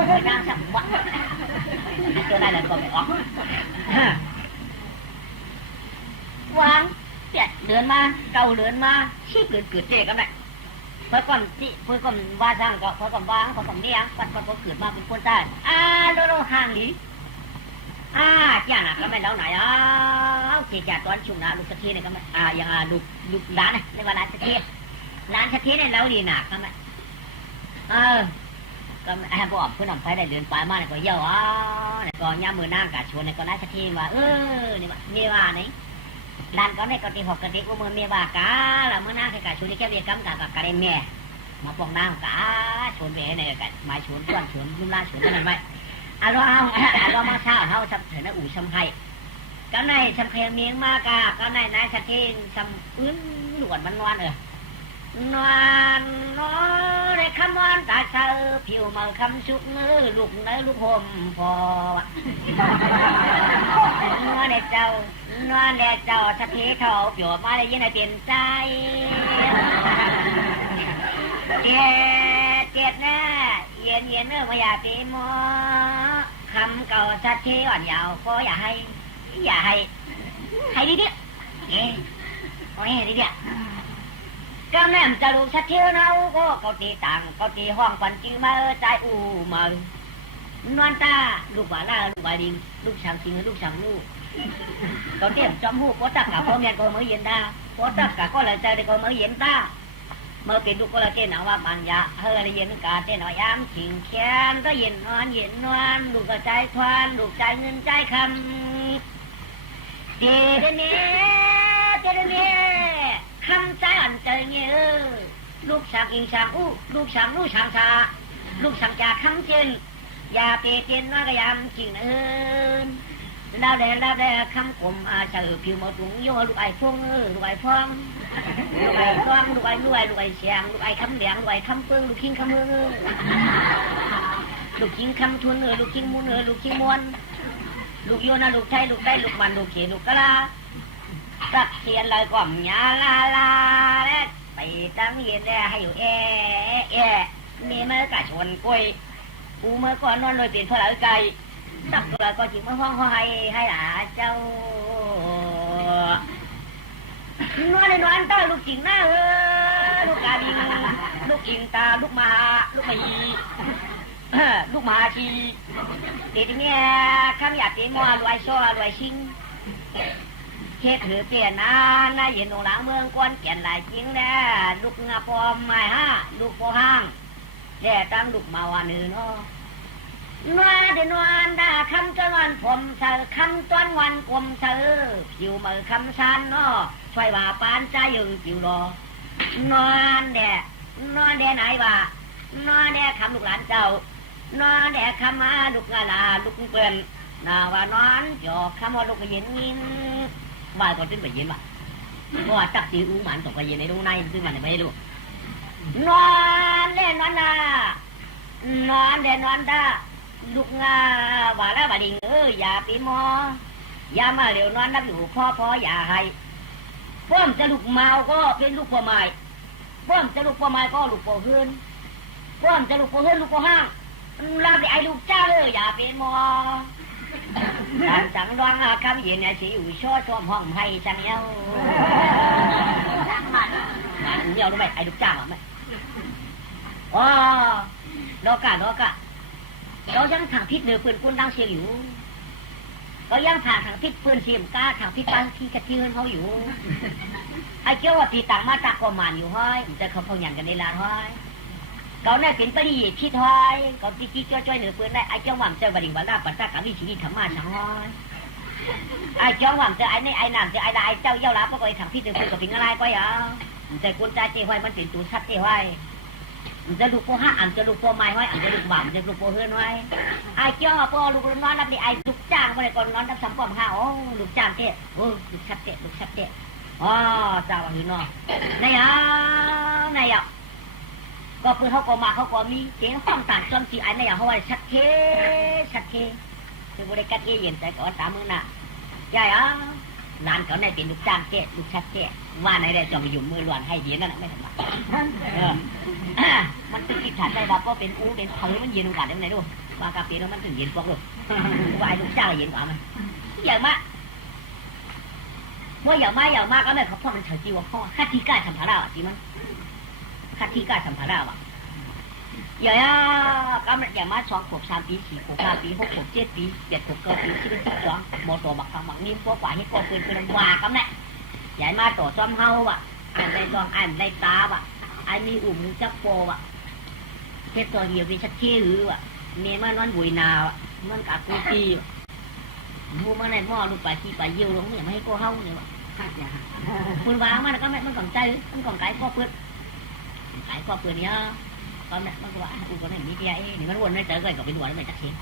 ไม่น่าสั่งวะเจอได้เลยก็ไม่ออกวางเจ็ดเดือนมาเก่าเดือนมาชี้เกิดเจ๊กันเลยเพื่อก่อนที่เพื่อก่อนว่าสร้างก็เพื่อก่อนวางเพื่อก่อนเลี้ยงปัดเพื่อเกิดมาเป็นคนใต้โลห่างหลี จ้าน่ะก็ไม่เล่าไหนเจียตอนชุมนะลูกสะเทียเนี่ยก็ไม่อย่างลูกร้านนะในวันร้านสะเทียเนี่ยเราดีหนักก็ไม่ก็บอกเพื่อนนำไปได้เดินไปมาเนี่ยก็เยอะเนี่ยก็ย่ามือนั่งกัดชวนเนี่ยก็ร้านสะเทียว่านี่ว่าไหนร้านก็เนี่ยก็ตีหกกระติกมือเมียว่ากาแล้วมือนั่งกัดชวนนี่แค่เบียกำกับกระเด็นเมียมาปองน้ำกาชวนไปเนี่ยกันหมายชวนชวนลุ่มล่าชวนนั่นไว้เรามาเช้าเท่าสับเถนะอู่ชำไพก็ในชำไพเมียงมากาก็ในนายสะเทียนชำอื้นหลวนมันนวลนวลน้อได้คำวันตาเธอผิวมาคำชุกมือลูกเนื้อลูกห่มพอนัวเด็ดเจ้าสะเทียนเท่าเปียวมาได้ยินให้เปลี่ยนใจเจ็ดนะเย็นเนื้อมาอย่าตีมอคำเก่าสักทีอ่อนยาวก็อย่าให้ดีดีก็แม่จะรู้สักทีนะก็เขาตีต่างเขาตีห้องฝันจื้อมาใจอูมานวลตาลูกบาล่าลูกบาดิงลูกช่างสิงลูกช่างลูกเขาเตรียมจอมหูโคตักกับพ่อแม่ก็มือเย็นตาโคตักกับก็เลยใจเด็กก็มือเย็นตาเมื่อเป็นลูกก็ละเต้นเอาว่าปัญญาเฮ้ยเย็นกาเต้นเอาย้ำขิงแขนก็เย็นนอนลูกก็ใจทวนลูกใจเงินใจคำเดี๋ยวนี้คำใจอ่อนใจเงี้ยลูกช่างอิงช่างอู้ลูกช่างช่างชาลูกช่างจ่าคำเจนอย่าเปลี่ยนว่าก็ย้ำขิงแล้วได้คำกลมเสือผิวมาตุงโยลูกไอ้พวงลูกไอ้พองลูกไอ้พองลูกไอ้รวยลูกไอ้เสียงลูกไอ้คำเหลียงลูกไอ้คำเปิ้งลูกคิงคำมือลูกคิงคำทุนลูกคิงมูนลูกคิงมวนลูกโยนะลูกไทยลูกมันลูกเขลูกกะลาตักเทียนลอยกล่อมยาลาไปตั้งเย็นได้ให้อยู่มีเมื่อกะชวนกล้วยปูเมื่อก่อนนอนเลยเปลี่ยนเพื่อไก่ตักตัวก็จิ๋วมาห้องให้หลาเจ้านวลตาลูกจิ๋งหน้าลูกกาบิงลูกอิงตาลูกมาลูกมาชีตีเนี่ยข้ามหยาดตีมัวรวยซ้อรวยชิงเฮ็ดถือเปลี่ยนนะเย็นหนูหลังเมืองกวนเกียนหลายจริงแน่ลูกงาปอมไม่ลูกโปห้างแย่ตั้งลูกมาวันนึงเนาะนวลด่าคำจนวันผมเสือคำต้นวันกลมเสือผิวมือคำชันเนาะช่วยว่าปานใจยึงจิ๋วรอนอนแดไหนว่านอนแดคำลูกหลานเจ้านอนแดคำมาลูกงาลาลูกเปิ้นนาว่านอนหยอกคำว่าลูกไปเย็นยินบ่ายก่อนขึ้นไปเย็นว่ะเพราะว่าตักตีอุ้งหมันตกไปเย็นในดูในซึ่งมันไม่รู้นอนเล่นนอนดาลูกงาว่าแล้วว่าดิ่งอย่าปีมอย่ามาเร็วนอนนับอยู่พ่ออย่าให้พ่อมจะลูกเมาก็เป็นลูกพ่อไม้พ่อมจะลูกพ่อไม้ก็ลูกพ่อเฮือนพ่อมจะลูกพ่อเฮือนลูกพ่อห้างรับไอ้ลูกเจ้าเลยอย่าเป็นมอจังดวงคำเย็นสิอยู่ช่อชมห้องให้จังเย้าเย้ารู้ไหมไอ้ลูกเจ้าไหมอ๋อโลกะเรายังทางพิษเนื้อปืนกุ้นดังเชียอยู่เรายังทางพิษปืนเสียมก้าทางพิษตั้งที่กระเทือนเขาอยู่ไอ้เจ้าว่าปีต่างมาตากอมันอยู่ห้อยจะเขาพงยันกันในลานห้อยเขาเนี่ยเป็นปรีที่ถอยเขาตีกี้จ้อยเหนือปืนได้ไอ้เจ้าหวังเจอบดิ่งวันลาปัตตากับวิชีธรรมะช่างห้อยไอ้เจ้าหวังเจอไอ้ในไอ้น้ำเจอไอ้ได้เจ้าเย้าล้าก็ไปทางพิษเนื้อปืนกับเป็นอะไรก็อย่างแต่กุญแจเจ้าห้อยมันเป็นตูชัดเจ้าห้อยจะลูกโปห้าอันจะลูกโปไม้ห้อยอันจะลูกบ่ามจะลูกโปเฮือนไว้ไอ้เจ้าโปลูกนอนรับนี่ไอ้ลูกจ้างคนไหนก่อนนอนรับซ้ำป้อมห้าโอ้ลูกจ้างเจ้โอ้ลูกชัดเจ้อ๋อเจ้าว่าหืนอไหนอ่ะก็ปืนเขาก็มาเขาก็มีเสียงห้องต่างจนสีไอ้ไหนอ่ะเขาว่าชัดเทคือบริการเย็นใจก่อน3 มื้อน่ะใช่อ่ะหลานเขาในเป็นลูกจ้างเจ้ลูกชัดเจ้ว่าไหนได้จอมอยู่มือล้วนให้เย็นนั่นไม่ทำมันตึกกิจฉันได้ว่าก็เป็นอู้เป็นเผยมันเย็นกว่าได้ไหนดูว่ากาแฟแล้วมันถึงเย็นกว่าลูกว่าไอ้ลูกเจ้าเย็นกว่ามันอย่างมากว่าอย่างมากก็เลยเขาพ่อมันเฉยจีวะพ่อคัดที่กล้าสัมภาระจริงมั้ยคัดที่กล้าสัมภาระว่ะ อย่าก็มันอย่ามา2 ขวบ 3 ปี 4 ขวบ 5 ปี 6 ขวบ 7 ปี 8 ขวบ 9 ปี11 12โมโตบักคำบักนิ่มพวกฝ่ายให้กอปืนเป็นว่ากันแหละใหญ่มาต่อซ้อมเฮาว่ะอ่านได้ลองอ่านได้ตาว่ะไอ้มีอุ่มจักโปว่ะเทศตัวเดียวเป็นชักเชี่ยว่ะเมียมานอนบุยนาว่ะมันกะกูปีมูมาในหม้อลูกปลาขี้ปลาเยี่ยวลงเนี่ยไม่ให้โกเฮาเนี่ยว่ะคุณวางมันก็ไม่มันก่อนใจมันก่อนไก่ก็เปิดไก่ก็เปิดเนี่ยตอนนั้นมันก็ว่าอุปนิสัยมีเดียเองนี่มันวนไม่เจอเลยก็เป็นวนไม่จักเสีย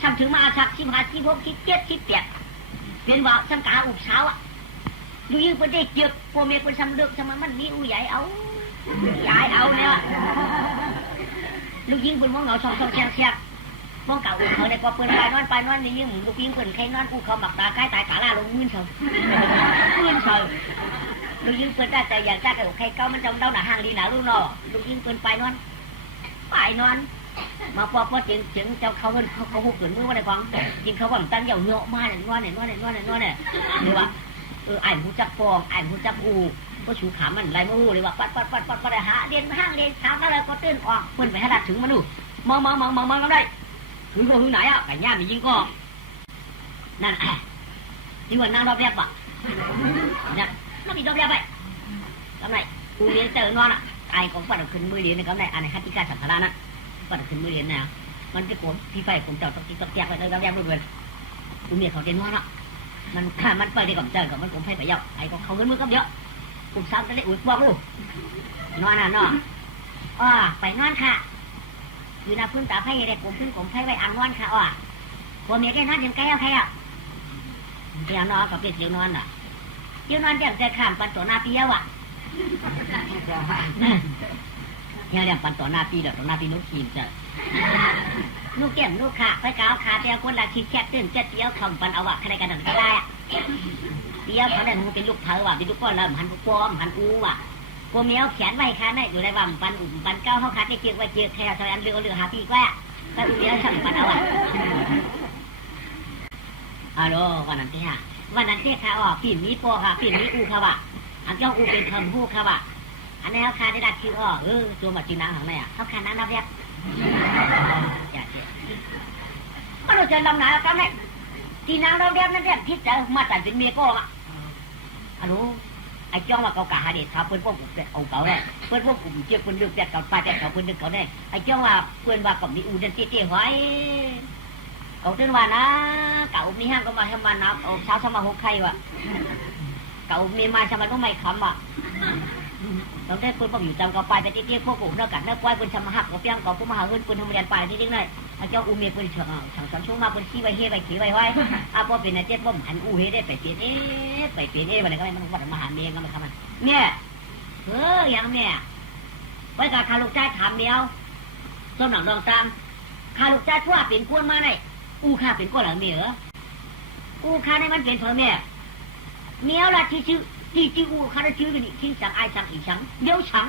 ช่างถึงมาชัก15 16 17 18เป็นว่าช่างกาอุบเช้าอ่ะดูยิ่งเป็นเด็กเยอะพวกเมียเป็นซ้ำเลือกซ้ำมันนี่อู้ใหญ่เอาเนี่ยลูกยิ่งเป็นมองเหงาช่องเชียกมองเก่าอุ่นเขาเลยก็เปิดไปนอนนี่ยิ่งลูกยิ่งเป็นใครนอนกูเขาหมักตาใกล้ตายกาล่าลงมืนเฉยลูกยิ่งเป็นได้แต่อย่างจ้าแต่ใครเก้ามันจำเดาหนาห่างดีหนาลูกนอลูกยิ่งเป็นไปนอนมาพอเสียงเจ้าเขาหุบเกินมือว่าในฟังจริงเขาว่าตั้งเหยาเนาะมาเนี่ยนี่ว่าไอ้ผู้จักฟองไอ้ผู้จักอูก็ชูขามันไรมาหูเลยว่าปัดหาเดินห้างเดินถามอะไรก็ตื่นออกเพิ่นไปให้ดัดถึงมาดูมองกันได้ถึงตรงไหนอ่ะไก่ย่างมียิงก็นั่นที่ว่านั่งรอบแรกป่ะเนี่ยนั่งมีรอบแรกไปกำไรกูเรียนเจอนอนอ่ะไอ้ของปัดขึ้นมือเรียนในกำไรอันไหนฮัตติกาสังขารนั่นปัดขึ้นมือเรียนนะมันจะโกนพี่ไฟผมเจ้าต้องติ๊กต้องแยกไปแล้วแยกด้วยกูเมียเขาเดินนอนอ่ะมันไปได้กับเจอกับมันผมให้ไปเยอะไอ้ของเขาเงินมือก็เยอะกูซ้ำจะได้อุ่นบอกลูกนอนน่ะเนาะไปนอนค่ะอยู่หน้าพื้นตาไฟเด็กผมพื้นผมไฟไว้อ่างนอนค่ะพวกเมียแกนอนยังไกลเอาใครอ่ะเดี๋ยวนอนกับเดี๋ยวนอนอ่ะเดี๋ยวนอนเดี๋ยวจะข้ามปันตัวหน้าปีแล้วอ่ะเนี่ยปันตัวหน้าปีเดี๋ยวตัวหน้าปีนุ๊กขีมเจอลูกเกี่ยมลูกขาไปกาวขาเตียวคนละคิดแคบตื่นเจ็ดเตี้ยวคำปันเอาวะใครกันนั่นก็ได้อะเตี้ยวเขาเนี่ยมึงเป็นลูกเผาว่ะเป็นลูกก้อนแล้วหันกูปอมหันอูว่ะกูเมียวแขนไว้ขาเนี่ยอยู่ในว่ำปันอุ่มปันเก้าเขาขาเกี่ยวไว้เกี่ยวแค่ซอยอันเรือหาปีกว่าแต่อูเมียวช่างปันเอาวะฮัลโหลวันนั้นที่ค่ะปีนนี้ปอค่ะปีนนี้อูค่ะว่ะอันเจ้าอูเป็นคำพูดค่ะว่ะอันนี้เขาขาได้ดัดคิวตัวมาจีนังของไหนอ่ะเขาขาน้ำนับแยกมันเราจะลำหนากันไหมจีนังเราเดียบนั่นเดียบคิดจะมาแต่เป็นเมียก็อ่ะฮัลโหลไอ้จ้องมาเกาขาเด็ดเขาเปิ้ลพวกผมเอาเก่าได้เปิ้ลพวกผมเจี๊ยบเปิ้ลดึกแต่เก่าปลาแต่เก่าเปิ้ลดึกเก่าได้ไอ้จ้องว่าเปิ้ลว่ากับมีอูเดินเตี้ยไว้เขาตื่นว่านะเก่ามีห้างก็มาทำมันนะเอาเช้าสมาหกไข่ว่ะเก่ามีมาทำมันต้องไม่คำว่ะเราได้คนบอกอยู่จำกับไปแต่ที่เกี่ยวพวกผมแล้วกันแล้วปล่อยคนชำหักกับเพียงกับผู้มหาเงินคนทำเรียนไปที่นี่เลยเจ้าอูเมียคนเฉางสังช่วงมาคนขี้ไว้เฮไปขี้ไว้พอเป็นอาเจ็บบ่มหันอูเฮได้ไปเปลี่ยนวันนี้ก็ไม่มันวัดมหาเมียก็มันทำมันเนี่ยอย่างเนี่ยไว้กับคาลูกใจถามเดียวส้มหนังดองตามคาลูกใจทั่วเป็นก้นมาไหนอูข้าเป็นก้นหลังเมียอูข้าในมันเป็นเธอเมียละที่ชื่อที่อูข้าได้ชื่อนี่คิงสังไอสังอีสังเดียวสัง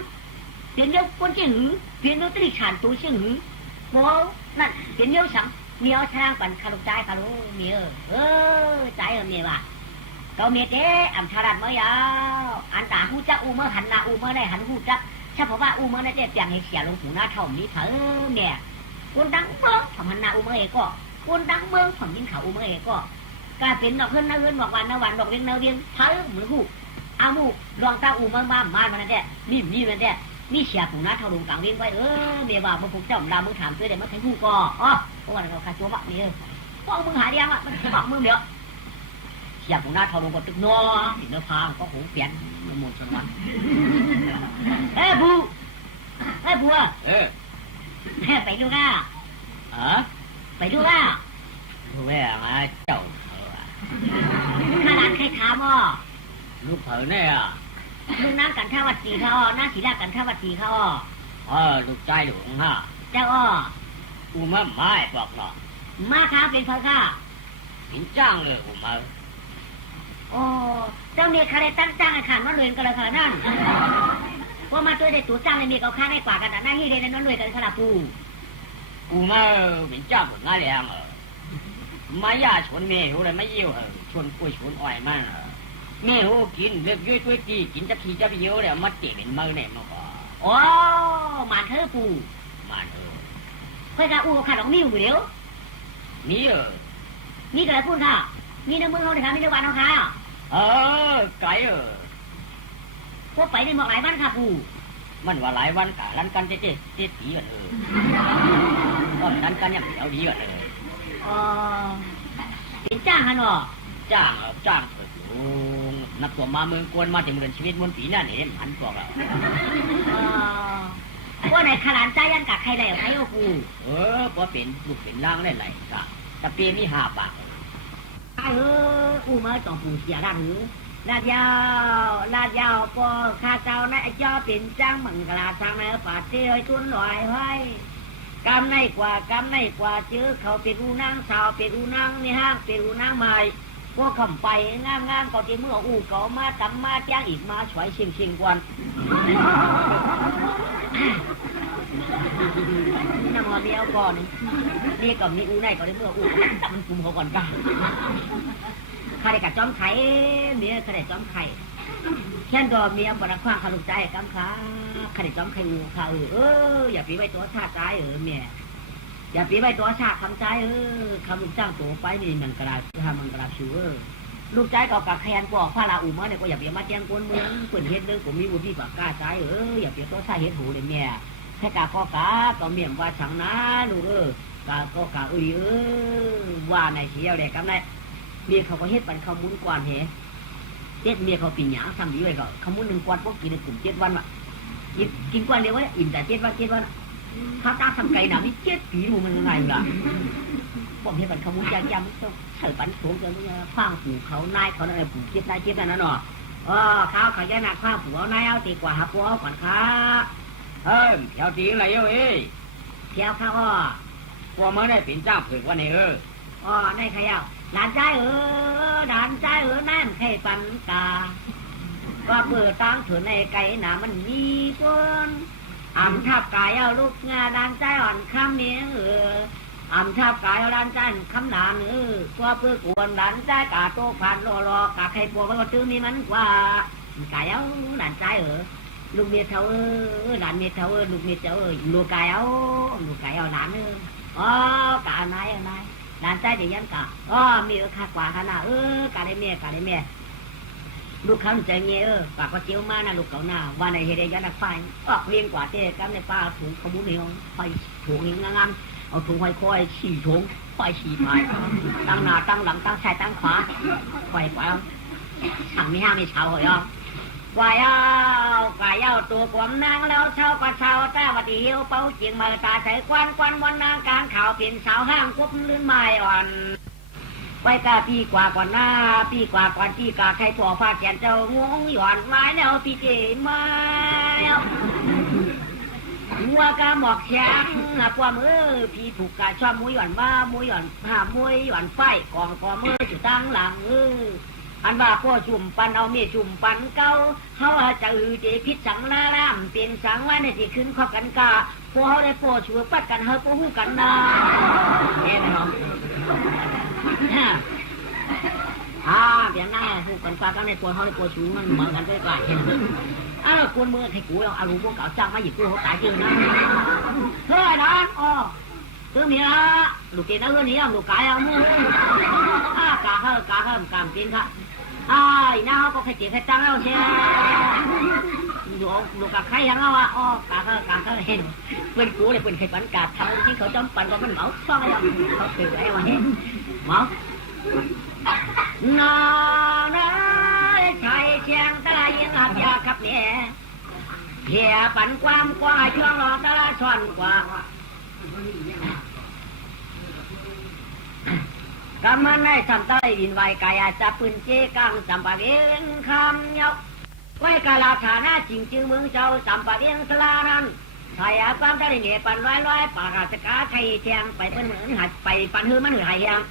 เปลี่ยนเดียวคนเชื่อหือเปลี่ยนเดียวตีฉันตัวเชื่อหือโว้นั่นเปลี่ยนเดียวสังเมียทางปั่นคาลูกใจคาลูเมียใจเมียว่ะเราเมียเจ๊อันชาดัดเมื่อยาวอันตาหูจักอูเมื่อหันหน้าอูเมื่อได้หันหูจักใช่เพราะว่าอูเมื่อได้เปลี่ยนให้เสียลงหูหน้าเท่านี้เถอะเมียคนดังเมืองทำหันหน้าอูเมื่อก็คนดังเมืองทำยิงเขาอูเมื่อก็กลายเป็นดอกเฮือนนาเฮือนบอกวันนาวันดอกเวียนนาเวียนเถอะเหมือนหูอามูลองตาอูเมื่อมามันนั่นแหละนี่มันแหละนี่เสียหูหน้าเท่าลงกลางเวียนไว้เมียว่าพวกผมเจ้าดำมึงถามตัวเดี๋ยวมันใช้หูก็เพราะว่าเราขาดตัวบักนี่พวกมึงหายยังอ่ะมันบักมึงเดี๋ยวเสียหูหน้าเท่าลงก็ตึกนอเนื้อพางก็หูเปลี่ยนหมดสันวันบูไปดูก้าไปดูก้าแม่มาเจ้าขนาดใครถามลูกเผยเนี่ยลูกนั่งกันท่าวัดจีเขานั่งศีลากันท่าวัดจีเขาลูกใจหลวงฮะเจ้าอูมาไม่บอกหรอกมาค้าเป็นเพราะข้าเป็นจ้างเลยอูมาเจ้าเนี่ยใครตั้งจ้างให้ขันว่ารวยกันเลยขนาดนั้นว่ามาตัวได้ตัวจ้างเลยมีเขาค่าได้กว่ากันแต่หน้าที่เด่นนั้นรวยกันขนาดอูมาเป็นจ้างหมดง่ายเลยมาย่าชนเมย์อะไรไม่เยี่ยวชนกล้วยชนอ้อยมันเมย์กินเลือกย้อยตัวจีกินจะขี่จะไปเยอะแล้วมัดเจ็บเป็นมือเนี่ยมันก็มันเธอปูมัน ค่อยกะอู้ขาดของมิ้วเดี๋ยว นี่นี่ก็เลยพูดค่ะมีในมือเขาเลยค่ะมีในวันเขาค่ะไก่พวกไปในหมอกหลายบ้านค่ะกูมันว่าหลายวันกะรันกันเจ๊ตีกันก็รันกันอย่างเดียวดีกันเป็นจ้างฮะเนาะจ้างเถิดลุงนักตัวมาเมืองกวนมาถึงเมืองชีวิตมนปีนั่นเองหันพวกเราว่าไหนขลานใจยันกะใครได้ใครโอ้กูพอเป็นลูกเป็นล่างได้ไหลกะแต่เปียมี5 ปากอูมาต้องปูเสียด้านหูลาดยาวปอข้าเจ้าในเจ้าเป็นจ้างมังกราสร้างในป่าเตี้ยทุนลอยไว้กำในกว่าเจอเขาเป็นอูนางสาวเป็นอูนางนี่ห้างเป็นอูนางใหม่พวกคำไปงามก็ที่เมื่ออูเขามาทำมาจ้างอีกมาช่วยชิงกวนน้ำมันเดียวก่อนนี่ก็มีอูในก็ได้เมื่ออูมันกลุ่มเขาก่อนกันใครกับจอมไข่เมียใครจอมไข่แค่ดอเมียบรักขว้างขลุกใจกังขาใครจอมไข่งูเขาอย่าปีไว้ตัวชาติใจเมียอย่าปีไว้ตัวชาติทำใจคำลูกจ้างตัวไปนี่มันกระดาษทำมันกระดาษชิวลูกใจก็กับแคนกว่าพระลาอูมาเนี่ยก็อย่าปีมาแจ้งกวนเมืองเปิดเฮ็ดเรื่องผมมีบุญที่ปากกาใจอย่าปีตัวชาเฮ็ดหูเลยเมียแค่กาก็เมียมว่าฉังนะลูกกาก็ว่าในเสียวเด็กกันได้เมียเขาก็เฮ็ดปันเขามุนกวนเหเจ็ดเมียเขาปีหยาซ้ำดีไว้ก็เขามุน1 กวนพวกกินในกลุ่ม7 วันว่ะกินกวนเดียวไว้อิ่มแต่7 วันข้าวตาทำไก่หนานี่7 ปีรู้มันยังไงล่ะพวกเฮ็ดปันเขามุนยากๆต้องใส่ปันสูงจังเลยฟางผูเขานายเขาอะไรผูเจ็ดนาย7นั่นน่ะข้าวเขาย่าหนักฟางผูเอานายเอาตีกว่าหาปัวเอาก่อนครับเที่ยวตีอะไรเที่ยวข้าวพวกมันได้เป็นจ้างเผือกว่าในในขยาวหลานใจนั่นไข่ปันกาว่าเปิดตั้งถือในไก่หนามันมีคนทับกายเอาลูกงาด้านใจอ่อนคำเนี้ยทับกายเอาด้านใจคำหลานว่าเพื่อกวนด้านใจกาโตผ่านรอกาไข่ปัวว่าตื้อมีมันกว่ากายเอาหลานใจลูกเมียเท่าหลานเมียเท่าลูกเมียเท่าลูกกายเอาหลานกานายหลานใจเดี๋ยวยันกะมีค่ากว่าขนาดกาเลยเมียลูกเขาใจเมียปากก็เจียวมานะลูกเขาหน้าวันไหนเฮเดยันนักไฟเลี้ยงกว่าเจ๊กันในป้าถุงขมุนเหนียวไฟถุงงามเอาถุงค่อยฉี่ถุงไฟฉี่ไปตั้งหน้าตั้งหลังตั้งซ้ายตั้งขวาไฟกว่าสั่งไม่ห้ามไม่เช้าเหรอกว่าเอาตัวกวมนางแล้วเช้าก็เช้าแต่วันเดียวเป้าเจียงมาตาใส่ควันวันนางกลางข่าวเปลี่ยนสาวห้างกุ๊บลื่นไม้อ่อนไปกาปีกว่าก่อนหน้าปีกว่าก่อนที่กาใครตัวฟ้าแกนเจ้างงหย่อนไม้แล้วปีเจมาหัวกาหมอกแข็งพวกมือพี่ถูกกาชอบมุ้ยหย่อนมามุ้ยหย่อนมุ้ยหย่อนไฟกองมืออยู่ตั้งหลังอันว่าพ่อจุ่มปันเอาเมียจุ่มปันเก่าเขาจะเจพิษสังนาล่ามเปลี่ยนสังว่าในที่ขึ้นขอบกันกาพวกเขาได้พ่อช่วยปัดกันเฮาพวกหูกันนะเนี่ยนะเดี๋ยวหน้าหูกันฟ้ากันในพวกเขาได้พ่อช่วยมันเหมือนกันด้วยกันกวนมือให้กูเอาลูกพวกเก่าจ้างมาหยิบกูเขาตายจริงนะเฮ้ยนะตัวเมียลูกเกณฑ์นั่งเรื่องนี้ลูกกายเอามือกาเพิ่มกามกินค่ะน้าเขาก็ใครเจ็บใครจังแล้วเชียวลูกกับใครยังเอากาเพิ่มเห็นเป็นกูเลยเป็นใครปันกาทำที่เขาจอมปันก็มันเหมาซ่องอะไรเขาตื่นไอ้วันนี้เหมานาชายเชียงตะยังหักยาขับเนี่ยเหี้ยปันความกว่าช่วงรอตะช่อนกว่ากำมันได้ทำใต้ดินไว้กายจะปืนเจกังสัมปะเลียงคำยกไว้กาลาฐานะจริงจึงเมืองเจ้าสัมปะเลียงสลานั้นไทยอาความได้เนี่ยปันร้อยปากราชกาไทยเชียงไปเป็นเหมือนหัดไปปันหือมันหายยัง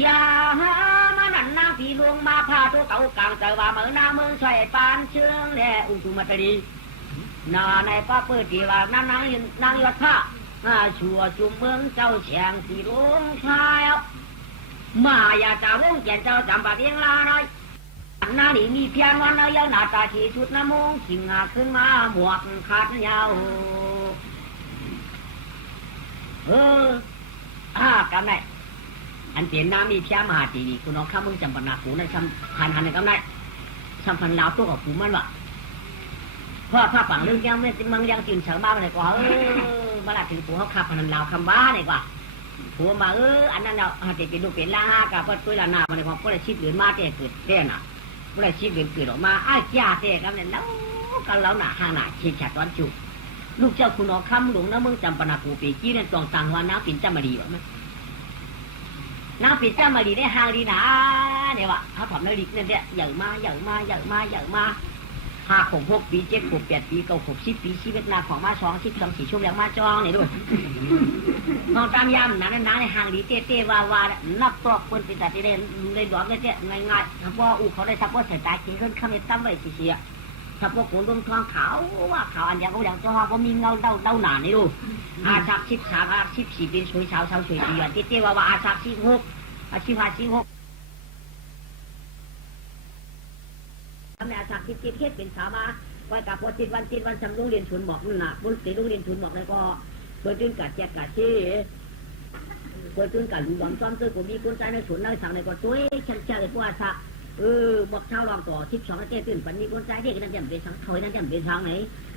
อย่าหามันนั่นนางผีลวงมาพาตัวเก่ากลางใจว่าเมื่อนาเมืองช่วยปานเชื่องแล่อุ้งตุมาตรีนาในป้าเปิดที่ว่านั่นนางยศผ้าชัวจุ่มเมืองเจ้าเชียงสีลวงชายมาอย่าจะวงแก่เจ้าจำปาเพียงลาหน่อยหน้านี่มีเพียงวันเดียวหน้าตาที่ชุดน้ำมงขิงขึ้นมาหมวกขาดยาว กำไรอันเจนน้ำมีเพียมหาตีดีคุณน้องข้ามึงจำปนาปูนั่นซ้ำพันในกำไรซ้ำพันลาวตัวกับปูมันวะเพราะถ้าฝั่งเรื่องยังไม่มึงยังจืนเฉิงบ้าเลยกว่ามาละถึงปูเขาขับพันลาวคำบ้าเลยกว่าปูมาอันนั้นเราอาจจะเป็นดูเป็นล่ากับเพราะตัวละนามันในความก็เลยชิดเหลือมาเตะเกิดเต้นอ่ะก็เลยชิดเหลือเกิดออกมาไอ้จ้าเตะกันเนี่ยแล้วกันแล้วหนาห้างหนาเฉียดฉาดตอนจุลูกเจ้าคุณน้องข้ามหลวงนะมึงจำปนาปูปีกี้เนี่ยตองตังว่าน้ำปิ่นจำมาดีหรอไหมน้ำปิ่นจำมาดีได้ห้างดีนะเนี่ยวะเขาถอดน้ำดีนั่นเนี่ยใหญ่มา5 6 ปี7 6 8 ปี9 6 10 ปีชีวิตนาของมา2 12 4ชั่วโมงมาจองเนี่ยด้วยน้องตามยามนั้นในห้างดีเต้วานับตัวคนเป็นแต่ที่ได้ดอกเนี่ยง่ายๆเพราะอู่เขาได้ทับว่าเสียใจกินขึ้นข้ามตั้มไว้เสียถ้าพวกคนต้นทองขาวว่าขาวอันเดียวก็อย่างเจ้าว่ามีเงาเด้าหนานี่ดูอาชัก13อา14เป็นสวยสาวสวยดีอ่ะเต้ว่าอาชัก16อาชีพ16ทำในอาชัก17เทศเป็นสาวมาไว้กับพอติดวันจำโรงเรียนชวนบอกนั่นน่ะบนติดโรงเรียนชวนบอกแล้วก็เปิดตื่นกัดแจกกัดชี้เปิดตื่นกัดหวังซ้อมตื้อก็มีคนใจในสวนในสั่งในก็ช่วยฉันเชื่อเลยว่าอาชักบอกเช้าลองต่อ12นาทีตื่นปันนี้คนใจเด็กนั่นจะเป็นสังถอยนั่นจะเป็นทางไหน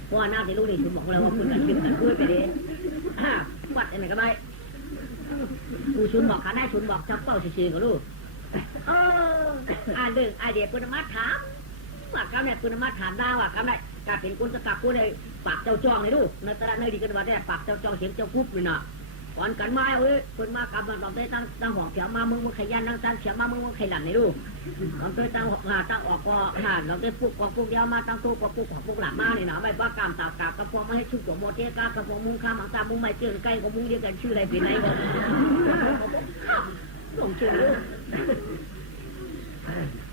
เพราะว่าหน้าที่ลูกนี่ผมบอกแล้วว่าคุณกันขึ้นกันด้วยไปเลยวัดอะไรก็ได้กูชุนบอกขาได้ชุนบอกจับเป้าเฉยๆกับลูกเรื่องไอเดียคุณมาถามว่ากำเนี่ยคุณมาถามได้ว่ากำเนี่ยการเป็นคนจะกลับกูเลยปากเจ้าจ้องเลยลูกในตลาดในดีกันว่าได้ปากเจ้าจ้องเสียงเจ้าคุบเลยนะก่อนกันมาคนมากำมันต้องได้ตั้งหัวเขียวมามึงขยันตั้งเขียวมามึงขยันเลยลูกต้องได้ตั้งออกก็เราได้ปุ๊กเดียวมาตั้งตู้ปุ๊กหลับมาเนี่ยนะไม่ว่ากำตากกระพงไม่ให้ชุดหัวโมเทกากระพงมุ้งข้ามอังตามุ้งไม่เจอใกล้ของมุ้งเดียวกันชื่ออะไรเป็นไรก็ส่งชื่อ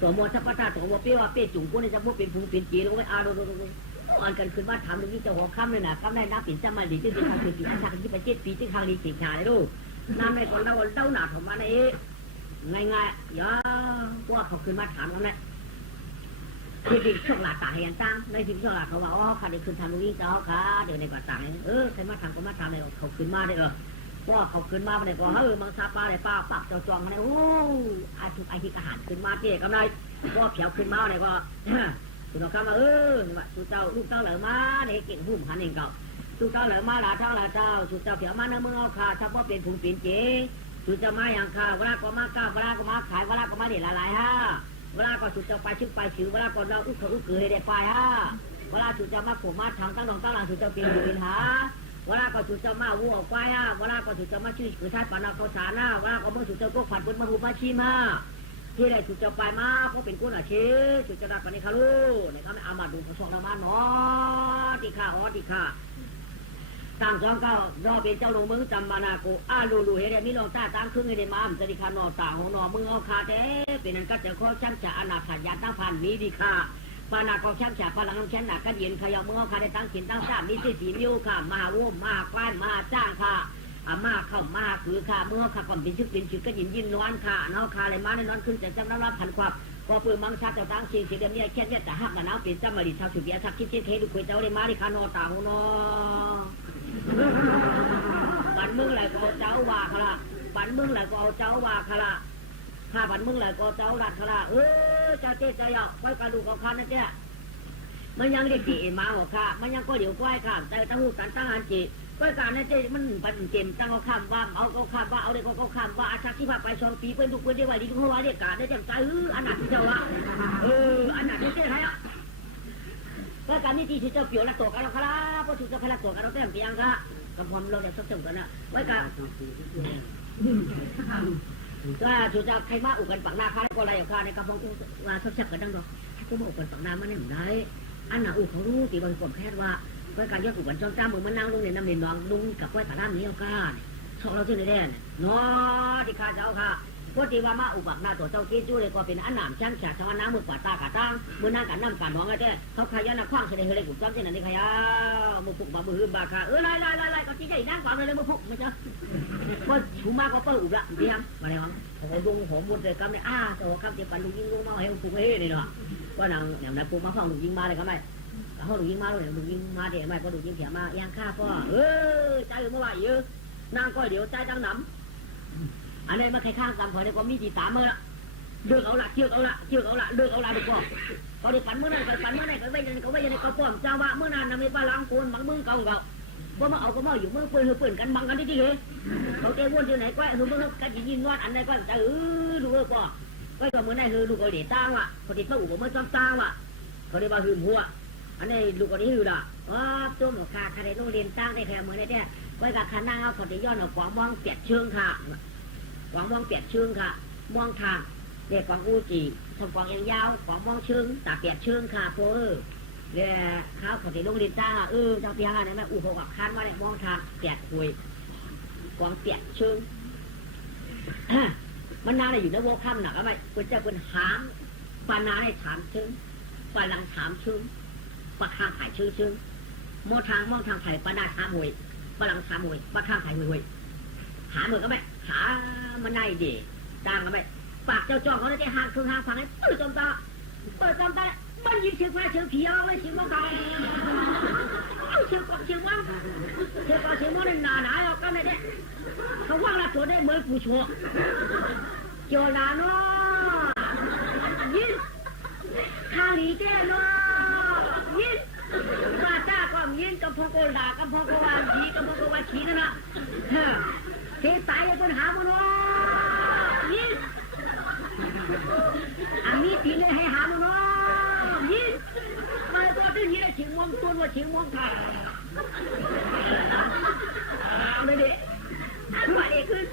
ตัวโมทัพพะตัวโมเปี้ยว่าเปี้ยจุ่มกูเนี่ยจะพูดเป็นพุงเป็นจีแล้วไม่ดูอ่านกันขึ้นมาถามตรงนี้จะหัวค่ำเลยนะค่ำได้น้ำปิ่นจะมาดีที่สุดทางปีอาชาที่ประเทศปีที่ทางดีเฉียงชาเลยดูน้ำในก่อนเราเต้าหนาของมันเองง่ายย่าพวกเขาขึ้นมาถามกันเลยที่ดินช่วงหลาตาเฮียนตั้งในที่ช่วงหลาเขาว่าค่ะเดี๋ยวขึ้นทางตรงนี้เจ้าค่ะเดี๋ยวในกว่าต่างใครมาทำก็มาทำเลยเขาขึ้นมาได้เหรอว่าเขาขึ้นมาเลยว่ามังซาปลาเลยป้าปักเจ้าจองมาเลยอาทุกไอที่อาหารขึ้นมาเจ๊กำไรว่าเขียวขึ้นมาเลยว่าคุณเราคำว่าสุเจ้าลูกเจ้าเหลือมาในเก่งหุ่มหันเองเก่าสุเจ้าเหลือมาลาเท่าลาเจ้าสุเจ้าเขียวมาเนื้อมือเอาขาถ้าว่าเป็นผงเป็นเจ๊สุเจ้ามาอย่างขาเวลาก็มาก้าเวลาก็มาขายเวลาก็มาเด็ดละลายฮะเวลาก็สุเจ้าไปชื่อไปชื่อเวลาก็เราอุ้งคือให้ได้ไปฮะเวลาสุเจ้ามาขู่มาทางตั้งดองตั้งหลังสุเจ้าเป็นอยู่เป็นหาเวลาก็สุเจ้ามาวัวควายฮะเวลาก็สุเจ้ามาชื่อคือชาติปานาเขาสานะเวลาก็เมื่อสุเจ้าก็ผัดบนมาหูมาชีมาที่ได้สุดจะไปมาเพราะเป็นกุนอาชีพสุดจะได้ปณิคาลูเนี่ยเขาไม่เอามาดูกระสอบละมาเนาะที่ข้าตั้งสองเก้ารอเป็นเจ้าหลวงมึงจำบานาโกลูเฮเดมิลองต้าตั้งครึ่งในมามสติคานอตาหัวนอมึงเอาคาเต้เป็นนั้นก็จะข้อช่างจะอนาถยาตั้งพันมีดีค่ะปานาเขาช่างจะพลังน้ำเช่นหนักกันเย็นขยำมึงเอาคาได้ตั้งขินตั้งสามมีสีนิ้วค่ะมาวุ้มมาควานมาจ้างค่ะมาเข้ามาคือค่ะเมื่อค่ะก่อนเป็นชึกก็ยินนอนค่ะเนาะค่ะเลยมาในนอนขึ้นแต่จำรับพันความพอปืนมังชาเจ้าตั้งเสียงเดียวนี้แค่เนี่ยแต่หักกันเอาเป็นจำมาดิชาวสุริยะชักคิดเทดูคุยเจ้าเลยมาในคานอตาหัวนอปันมึงแหละก็เจ้าว่าขละปันมึงแหละก็เจ้าว่าขละถ้าปันมึงแหละก็เจ้ารัดขละเจ้าเจ๊เจ้าหยอกไว้กระดูกเขาคันนั่นแหละมันยังเด็กดีมาหัวค่ะมันยังก็เดี๋ยวก้อยค่ะแต่ตั้งหูสันตั้งอันจีก็การนั่นเจ๊มันปันเต็มตั้งเอาข้ามว่าเอาข้ามว่าเอาเด็กเขาข้ามว่าอาชักที่พาไป2 ปีเพื่อนทุกคนได้ไว้ดีทุกคนว่าเด็กการได้แจ่มใจอันนั้นเจ้าละอันนั้นเจ๊ไทยอ่ะก็การนี้ที่เจ้าเปี่ยวนักตัวกันเราครับเพราะเจ้าพลักตัวกันเราเต็มเพียงค่ะกับความเราจะสักจังกันนะไว้กันก็สุดจะใครมาอุกันปักหน้าค้าก็อะไรอย่างข้าในกระพงว่าสักจักกันดังดอกกูมาอุกันปักหน้ามันเนี่ยไหนอันน่ะอุเขารู้ตีบางคนแค่ว่าไว้การยกอุกันจนจ้ามือมันนั่งลงในน้ำเย็นนองลุงกับไว้ขาด้านนี้เอาก้าชอบเราที่ในแดนเนาะที่ข้าเจ้าค่ะพอดีว่ามาอุปักหน้าตัวเจ้าที่จู้เลยก็เป็นอันหนามช่างฉาชาวน้ำมือป่าตากาตั้งมือนั่งกันน้ำกันน้องไอ้เจ้เขาขยันนักขว้างเสด็จเลยกุศลที่นั่นนี่ขยันมือปุกบามือบาคาไล่ก็ที่ใหญ่นั่งก่อนเลยมือปุกไม่ใช่ก็ชูมากก็เปิดอุบละเดียมมาแล้วโอ้ลุงผมบุญเลยกำเนี่ยตัวกำเจ็บปันลุงยิงลุงมาให้ลุงปุกให้เนี่ยเนาะก็นางอย่างนั้นปุกมาฟังลุงยิงมาเลยก็ไม่เขาลุงยิงมาเลยลุงยิงมาเดี๋ยวไม่ก็ลุงยิงเขียมาย่างข้าพ่อใจเมื่อวานเยอะ นางก้อยเดี๋ยวใจตั้งหนำอันนี้มาใครข้างกันพอได้ก็มีที่ตามมาละเลือกเอาละเลือกเอาละเลือกเอาละเลือกเอาละดีกว่าเขาได้ฝันเมื่อนั้นเขาฝันเมื่อไหร่เขาไว้ยังเขาไว้ยังเขาป้อมเจ้าว่าเมื่อนานนำไปปลาล้างปูนบางมือเก่าว่ามาเอาก็มาอยู่เมื่อเปื่อนกันบังกันที่เลยเขาเจ้าวนที่ไหนก็ดูเมื่อกันยินวาดอันไหนก็จะดูเออก็เหมือนในคือดูเขาเด็ดตั้งว่ะเขาติดพระอุปมาจ้องตั้งว่ะเขาได้มาหืมหัวอันนี้ลูกคนนี้อยู่ละตัวหมอขาทะเลโรงเรียนตั้งได้แค่เหมือนในเนี่ยไว้กับคณะเขาติดย้อนเอาขวางมองเปียกเชิงค่ะขวางมองเปียกเชิงค่ะมองทางเด็กขวางอูจีทำขวางยาวขวางมองเชิงตาเปียกเชิงค่ะโพเนี่ยเขาเขาติดโรงเรียนตั้งเจ้าเปียกอะไรนะอู่เขากับคันว่าเนี่ยมองทางเปียกคุยขวางเปียกเชิงมันนานเลยอยู่ในโวค่ำหนักอะไรคุณเจ้าคุณหามปานาให้ถามเชิงปาลังถามเชิงปาข้างถ่ายเชิงมองทางถ่ายปานาถามหวยปาลังถามหวยปาข้างถ่ายหวยหาเหมือนกันไหมหามันได้ดีต่างกันไหมปากเจ้าจ้องเขาได้ห่างคือห่างฟังให้เปิดจอมตามันยิงเสียงฟ้าเสียงผีเอาไว้เสียงมองตาเสียงกอกเสียงว่างเสียงกอกเสียงว่างนั่นหนาออกกันเลยเนี่ยเขาว่างละตัวได้เหมือนผู้ชัวโจนาโนยินข้าหลีเจ้โนยินปาจ้าก็ยินกับพงโกลากับพงโกวานผีกับพงโกวานผีนั่นน่ะเสียสายเลยคนหามันโนยินอันนี้ตีเลยให้หามันโนยินมาตัวที่นี่ชิงมองตัวว่าชิงมองขาดไม่ได้มาเด็กขึ้น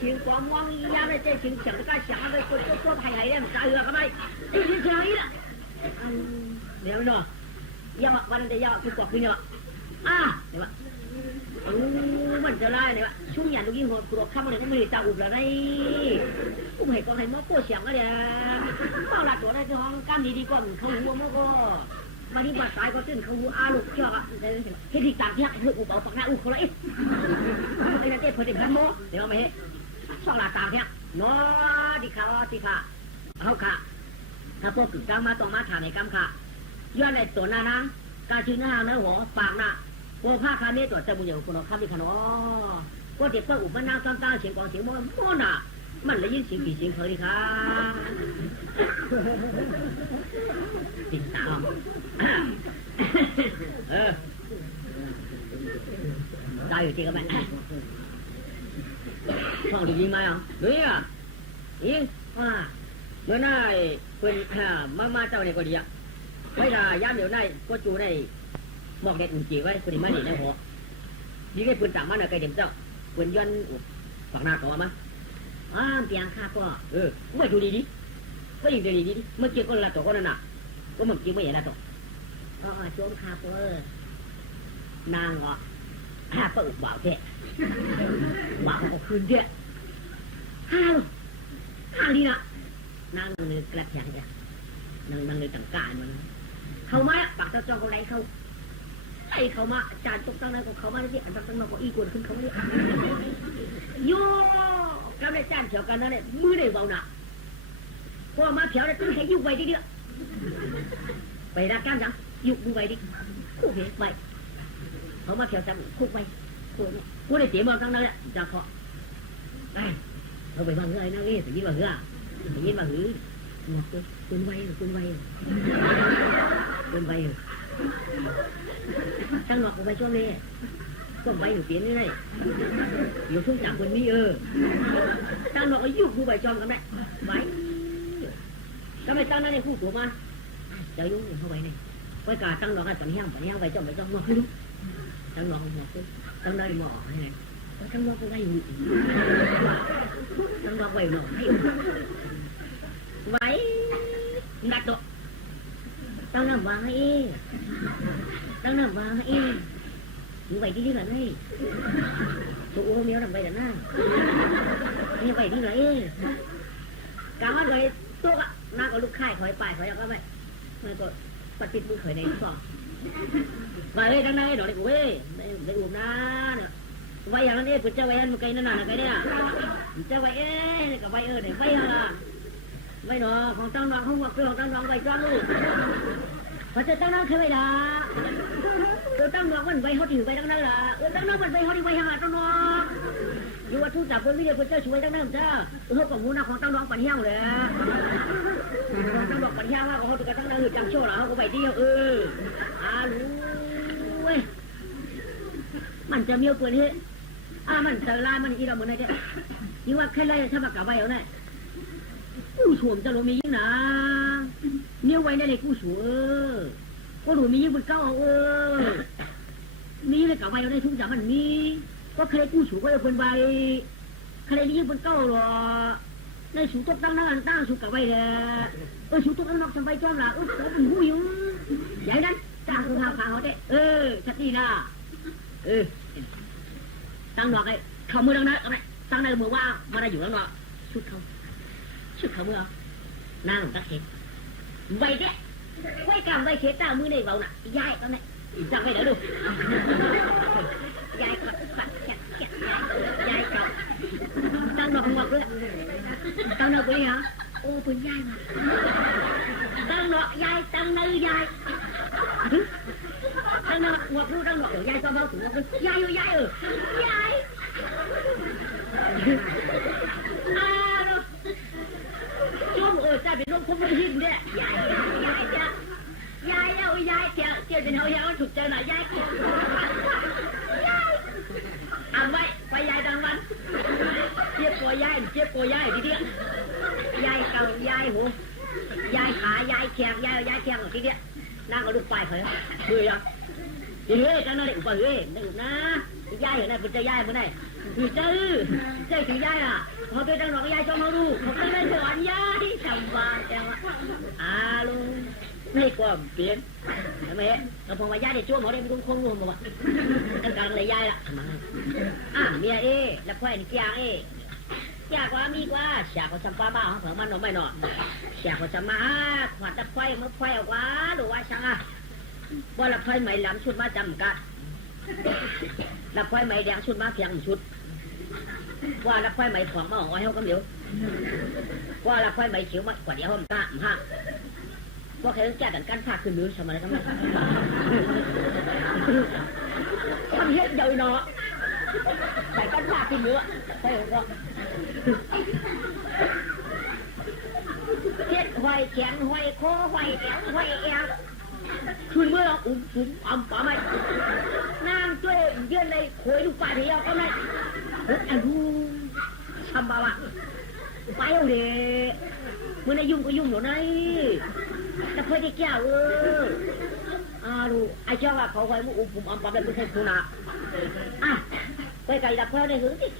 ชิงความมองยาไม่ใช่ชิงเฉียงก็เฉียงไปคนก็ไผ่ไหลเนี่ยมันใจเอือกอะไรไอ้ชิงเฉียงนี่แหละเดี๋ยวเนาะยาวันเดียวคือกว่าคือเนี่ยเดี๋ยวมันจะไล่เนี่ยวะช่วงอย่างลูกยิ่งหัวกลัวข้ามมาเลยก็ไม่ได้ตาอุบแล้วได้อุ้มให้กองให้มอโก้เฉียงก็เดี๋ยวเมาหลัดตัวได้ท้องกล้ามดีก่อนเขาหัวมอโก้มาที่บัดสายก็ตื่นเขาหัวลูกเจาะเฮ็ดที่ต่างที่เฮืออุบเอาปากหน้าอุบเขาเลยไอ้นั่นเจ๊พอดีพันโมเดี๋ยวมาเฮ็ดช่องหลักต่างเนี่ยน้อดีค่ะดีค่ะเอาค่ะถ้าพวกกึ่งกลางมาต้องมาถ่ายในกรรมค่ะย้อนในตัวหน้านะการชื่อหน้าเนื้อหัวปากหน้าโอ้ผ้าคาเมตัวแต่บุญอย่างคนเราข้ามที่ขนมก็เด็กเพื่ออุปนังตาเสียงกองเสียงโม่น่ะมันเลยยินเสียงผีเสียงเคยค่ะติดตามได้อยู่จริงกับแม่ช่องดียิงไหมอ่ะดูอ่ะยิงว่าเมื่อไหร่เป็นมาเจ้าเนี่ยก็ดีอ่ะไม่ได้ย่ามเดี๋ยวได้ก็จูได้มองเด็ดอุ่นจีไว้คนนี้ไม่ดีในหัวยิ่งได้ปืนต่างมันอะไกลเด็มเจ้าปืนย้อนฝั่งหน้าเขามั้ยเปียงข้าก็ไม่ดูดีไม่ยิงดีเมื่อกี้ก็ละตัวก็นั่นน่ะก็มันจริงไม่เห็นละตัวโจมข้าก็นางอ่ะเปิดบ่าวเจ๊บ่าวเอาคืนเจ๊ห้าดีนะนางนึกกระแทกเนี่ยนางนึกต่างการมันเขาไหมปากเจ้าจองเขาไรเขาไอ้เขามาจานตกตั้งนั้นก็เขามาที่อันตั้งมาก็อีกวนขึ้นเขาเนี่ยโย่กำลังจานเฉียวกันนั่นแหละมือได้เบาหนักพอมาเฉียวได้ต้องให้ยุบไปดิเดียวไปรักกันจังยุบไปดิคู่เหตุไปเขามาเฉียวจังคู่ไปคู่ได้เสียมาตั้งนั้นแหละจะเคาะไปเราไปมาเหือนั่งนี่สิยิ้มมาเหือสิยิ้มมาหือหมดเลยคุณไว้ตั้งหนอกไปช่วงนี้ก็ไปอยู่เตียนนี่ไงอยู่ทุ่งจากคนนี้ตั้งหนอกก็ยุบกูไปจอมกันไหมไปทำไมตั้งนั้นในคู่ตัวมาจะยุ่งเข้าไปนี่ไว้กาตั้งหนอกกันปัญญาไปจอมหมดขึ้นตั้งหนอกหมดขึ้นตั้งได้หมอให้ไงตั้งหนอกก็ได้อยู่ตั้งหนอกไว้หนอกไว้หนักตัวตั้งน้ำวางให้như vậy đi là này tụi ôm nhau làm vậy là na như vậy đi lại cảm ơn người tốt ạ na có lúc khai khỏi bài khỏi các bạn người có bắt tít bự khởi này không và đây đang đây đó này của ê đây uống na nữa vay hàng này của cha vay ăn một cây nó là cái đấy à cha vay ê cả vay này vay nó còn tăng nó không hoặc không tăng nó vay cho luôn พอจะตั้งนั้นเคยไปด่าตั้งนอกมันไปเขาถือไปตั้งนั้นล่ะตั้งนอกมันไปเขาถือไปหาตั้งนอกอยู่ว่าทุกจับคนวิเดียคนเจ้าช่วยตั้งนั้นจ้าของมูลของตั้งนอกปัญญาเลยตั้งนอกปัญญาว่าเขาถูกตั้งนั้นคือจำโชว์แล้วเขาก็ไปเที่ยวรู้เว้ยมันจะมีเปิดให้มันเตลามันอีเราเหมือนไงเจ้ายิ่งว่าแค่ไรถ้ามากลับไปเอาแน่กู้ชมจะลงมียิ่งนะเนี่ยไว้ในเลยกู้ชัวก็หนูมียิ่งบนเก้ามีเลยกลับไปเอาได้ทุกอย่างมันมีก็ใครกู้ชัวก็จะคนใบใครยิ่งบนเก้าหรอในสูตกตั้งนั่งตั้งสูกลับไปเลยสูตกตั้งนอกสบายจ้อมละเป็นหูยุ่งใหญ่นั้นจ้างคือทางขาเขาได้ชัดดีนะตั้งนอกไอ้เขามือตั้งนั้นตั้งในมือว่ามาได้อยู่ตั้งนอกชุดเขาเมื่อนั่งตักเข็มใบเจ๊ไว้กำใบเข็มตามือในเบาหนักยายก็ไม่จังไปเดี๋ยวดูยายก็ปัดแฉะยายก็ตั้งนอกหัวเพื่อตั้งนอกเพื่อเหรอโอ้ปืนยายมาตั้งนอกยายตั้งในยายตั้งนอกหัวเพื่อตั้งนอกยายก็เบาถึงหัวเพื่อยายยายช่วงจะเป็นร่มคุ้มหินเนี่ยยายเจ้าเป็นเฮายาวถูกใจหน่อยยายอ่านไว้ไปยายดังวันเจี๊ยบปัวยายทีเดียวยายเก่ายายหูยายขายายแขกยายแขกทีเดียนั่งเอาลูกไปเผยเฮ้ยยังเฮ้ยกันนั่นแหละอุปเฮ้ยนั่นนะยายเห็นไหมเป็นใจยายเมื่อไหร่คือใจถึงยายพอไปตั้งหนอกยายชอบมาดูผมก็เลยสอนยายทำวางจังวะลุงไม่ความเปลี่ยนทำไมเราพอมายายได้ช่วยหมอได้ไม่ต้องคงรู้บอกว่าตั้งเลยยายละเมียแล้วค่อยนี่ยากว่ามีกว่าฉากเขาทำป้าบ้าของเผื่อมันนอนไม่นอนฉากเขาทำมาขวัญตะไคร้มาไฟออกว่าหรือว่าช่างว่าละไฟใหม่ล้ำชุดมาจำกัดละไฟใหม่แดงชุดมาเพียงชุดว่าละไฟใหม่ของมาของอ้อยเขาก็เหนียวว่าละไฟใหม่เขียวมากกว่าเดียวเขาตาฮะว่าใครต้องแก้กันกันภาคขึ้นหรือทำอะไรทำไมทำเฮ็ดใหญ่เนาะใส่กันภาคขึ้นเนื้อใช่หรอเฮ็ดหอยแข็งหอยโคหอยแข็งหอยแอวคืนเมื่อเราป่าไม่นางช่วยเยื่อในโขยลูกปลาเดียวก็ไม่ทำบ้าไปเอาเด้เมื่อในยุ่งก็ยุ่งหนูไงแต่เพื่อที่แก้วรู้ไอ้เจ้าว่าเขาคอยมุมป่าแบบไม่ใช่คุณนะไปไกลดับเพลิงในหื้อที่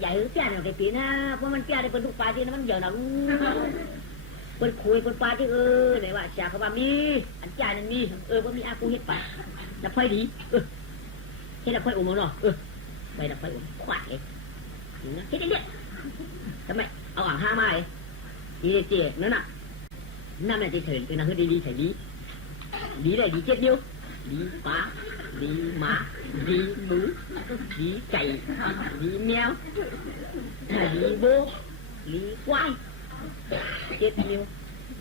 ใหญ่หื้อแก่อย่างปีนะเพราะมันแก่ได้เป็นลูกปลาที่นั้นมันเยอะนะคนคุยคนปลาที่ไหนว่าจากเขาว่ามีอันจ่ายนั้นมีว่ามีอากูเฮ็ดปลาดับไฟดีเฮ็ดดับไฟอุ่มเนาะไปดับไฟอุ่มขวาเลยเฮ็ดเนี่ยทำไมเอาอ่างห้าไม้ดีเจี๊ยนั่นน่ะนั่นแหละเฉยๆเป็นอะไรดีใส่ดีได้ดีเจ็ดเดียวดีปลาดีหมาดีหมูดีไก่ดีแมวดีโบดีควายเจ็ดนิ้ว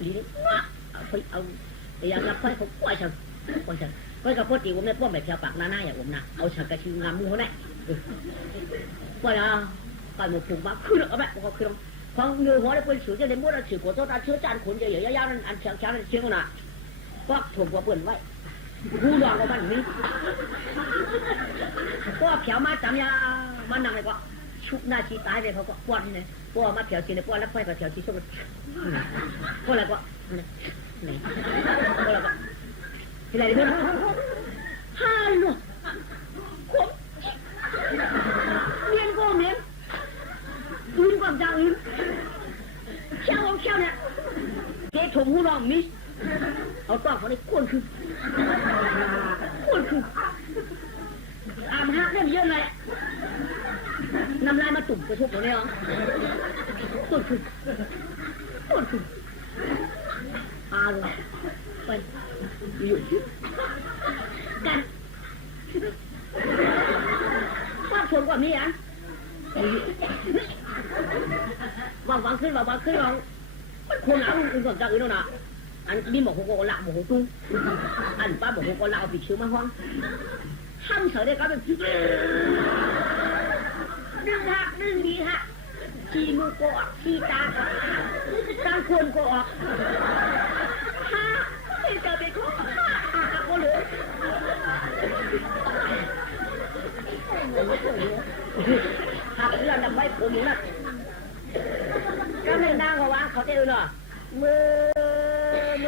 ดีนะเอาอย่างนับไปเขาควายฉันไปกับพ่อตีผมเนี่ยพ่อแบบแถวปากหน้าอย่างผมนะเอาฉันกระชิงงามมือเขาเนี่ยว่าละการหมดผูกบ้าขึ้นเอาแบบเขาขึ้นพอเงือหัวได้เป็นสูงจะได้มั่วแล้วสืบหัวโตตาเชื้อจานขนเยอะๆยาวๆนั่นอันเช้าๆเชื่องน่ะก็ถ่วงหัวเปิ่นไว้หูหลอกกับมันนี่ก็เขียวมาจำยามันนั่งเลยก็ชุบหน้าชีตายไปเขาก็ป้อนนี่นะป้อนมาเขียวชีเนี่ยป้อนแล้วไฟกับเขียวชีส้มก็อะไรก็นี่ก็อะไรก็ที่ไหนเนี่ยฮัลโหลผมเมียนก็เมียนอื่นความจางอื่นเชี่ยวเนี่ยเจ๊ถมหูร้องมิสเอาต้องเขาได้ก้นคือฮักเนี่ยเยอะเลยน้ำลายมาตุ่มกระทบหัวเนี่ยก้นคือเลยไปอยู่กันความชนกว่านี้อ่ะวางขึ้นมันควรหาลูกอื่นก่อนจากอื่นแล้วนะ อันนี้บอกโกละบอกตุ้งอันป้าบอกโกละเอาปิดชื่อมาห้องห้ามเฉยได้ก็เป็นนึ่งฮะนึ่งดีฮะขี้มือโกออกขี้ตาตาควรโกออกฮะไม่เจอเป็นโกโกเลยหักเรื่องดำไว้ผมน่ะก็ไม่นางก็วางเขาเจอเนาะมื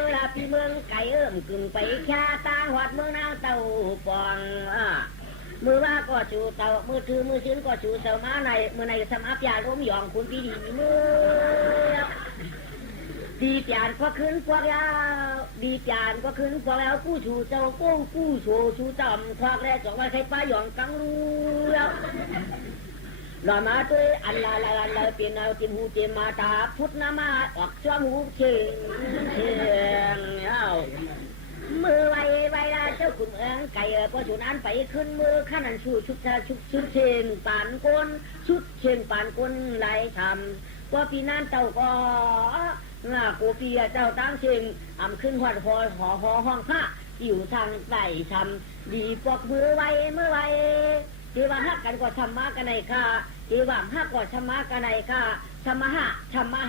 อลาพี่เมืองไก่กึ่งไปแค่ตาหวัดเมืองนางเต่าปองมือว่าก็ชูเต่ามือถือมือชื้นก็ชูเต่ามาในมือในสมับยาล้มหยองคุณพี่ดีมือดีจานก็ขึ้นพวกแล้วดีจานก็ขึ้นพวกแล้วกู้ชูเจ้าโก้กู้ชูจำควักแล้วจอกไว้ใครป้าหยองกังรู้แล้วหล่อมาด้วยอันลาเปลี่ยนเอาจิมหูเจมมาตาพุทธนามาออกช่วงหูเชียงเอามือไวลาเจ้าขุนไก่พอฉุนนั้นไปขึ้นมือขั้นอันชุดเชนปานก้นชุดเชนปานก้นไหลทำก็ปีนั้นเต่าก็กูปีเจ้าตั้งเชงขึ้นหัดหอห้องผ้าอยู่ทางใต้ทำดีปอกมือไวที่ว่าฮักกันก็ทำมากันในข้าที่ว่าฮักก็ทำมากันในข้าทำมา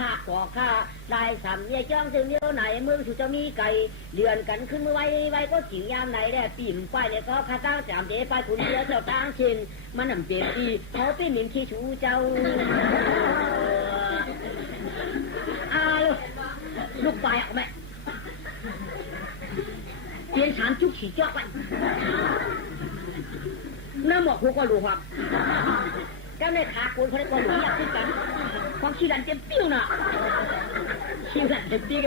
หาก่อข้าได้สำเนี่ยจ้องถึงเดียวไหนเมืองถูกจะมีไก่เดือนกันขึ้นมือไวก็จิ๋วยามไหนแด่ปีมไปเนี่ยก็ข้าตั้งจามเจ๊ไปขุนเดียวเจ้าตั้งเชนมันนำเจ็บอีเขาเป็นหมิ่นขี้ชูเจ้าลูกไปออกไหมเปลี่ยนฐานจุกฉีเจาะไปน้ำหมอกหัวก็รู้ครับเจ้าในขาโกนเขาได้ก็รู้อยากขึ้นกันความขี้ดันเต็มปิ้วน่ะขี้ดันเต็มปิ้ว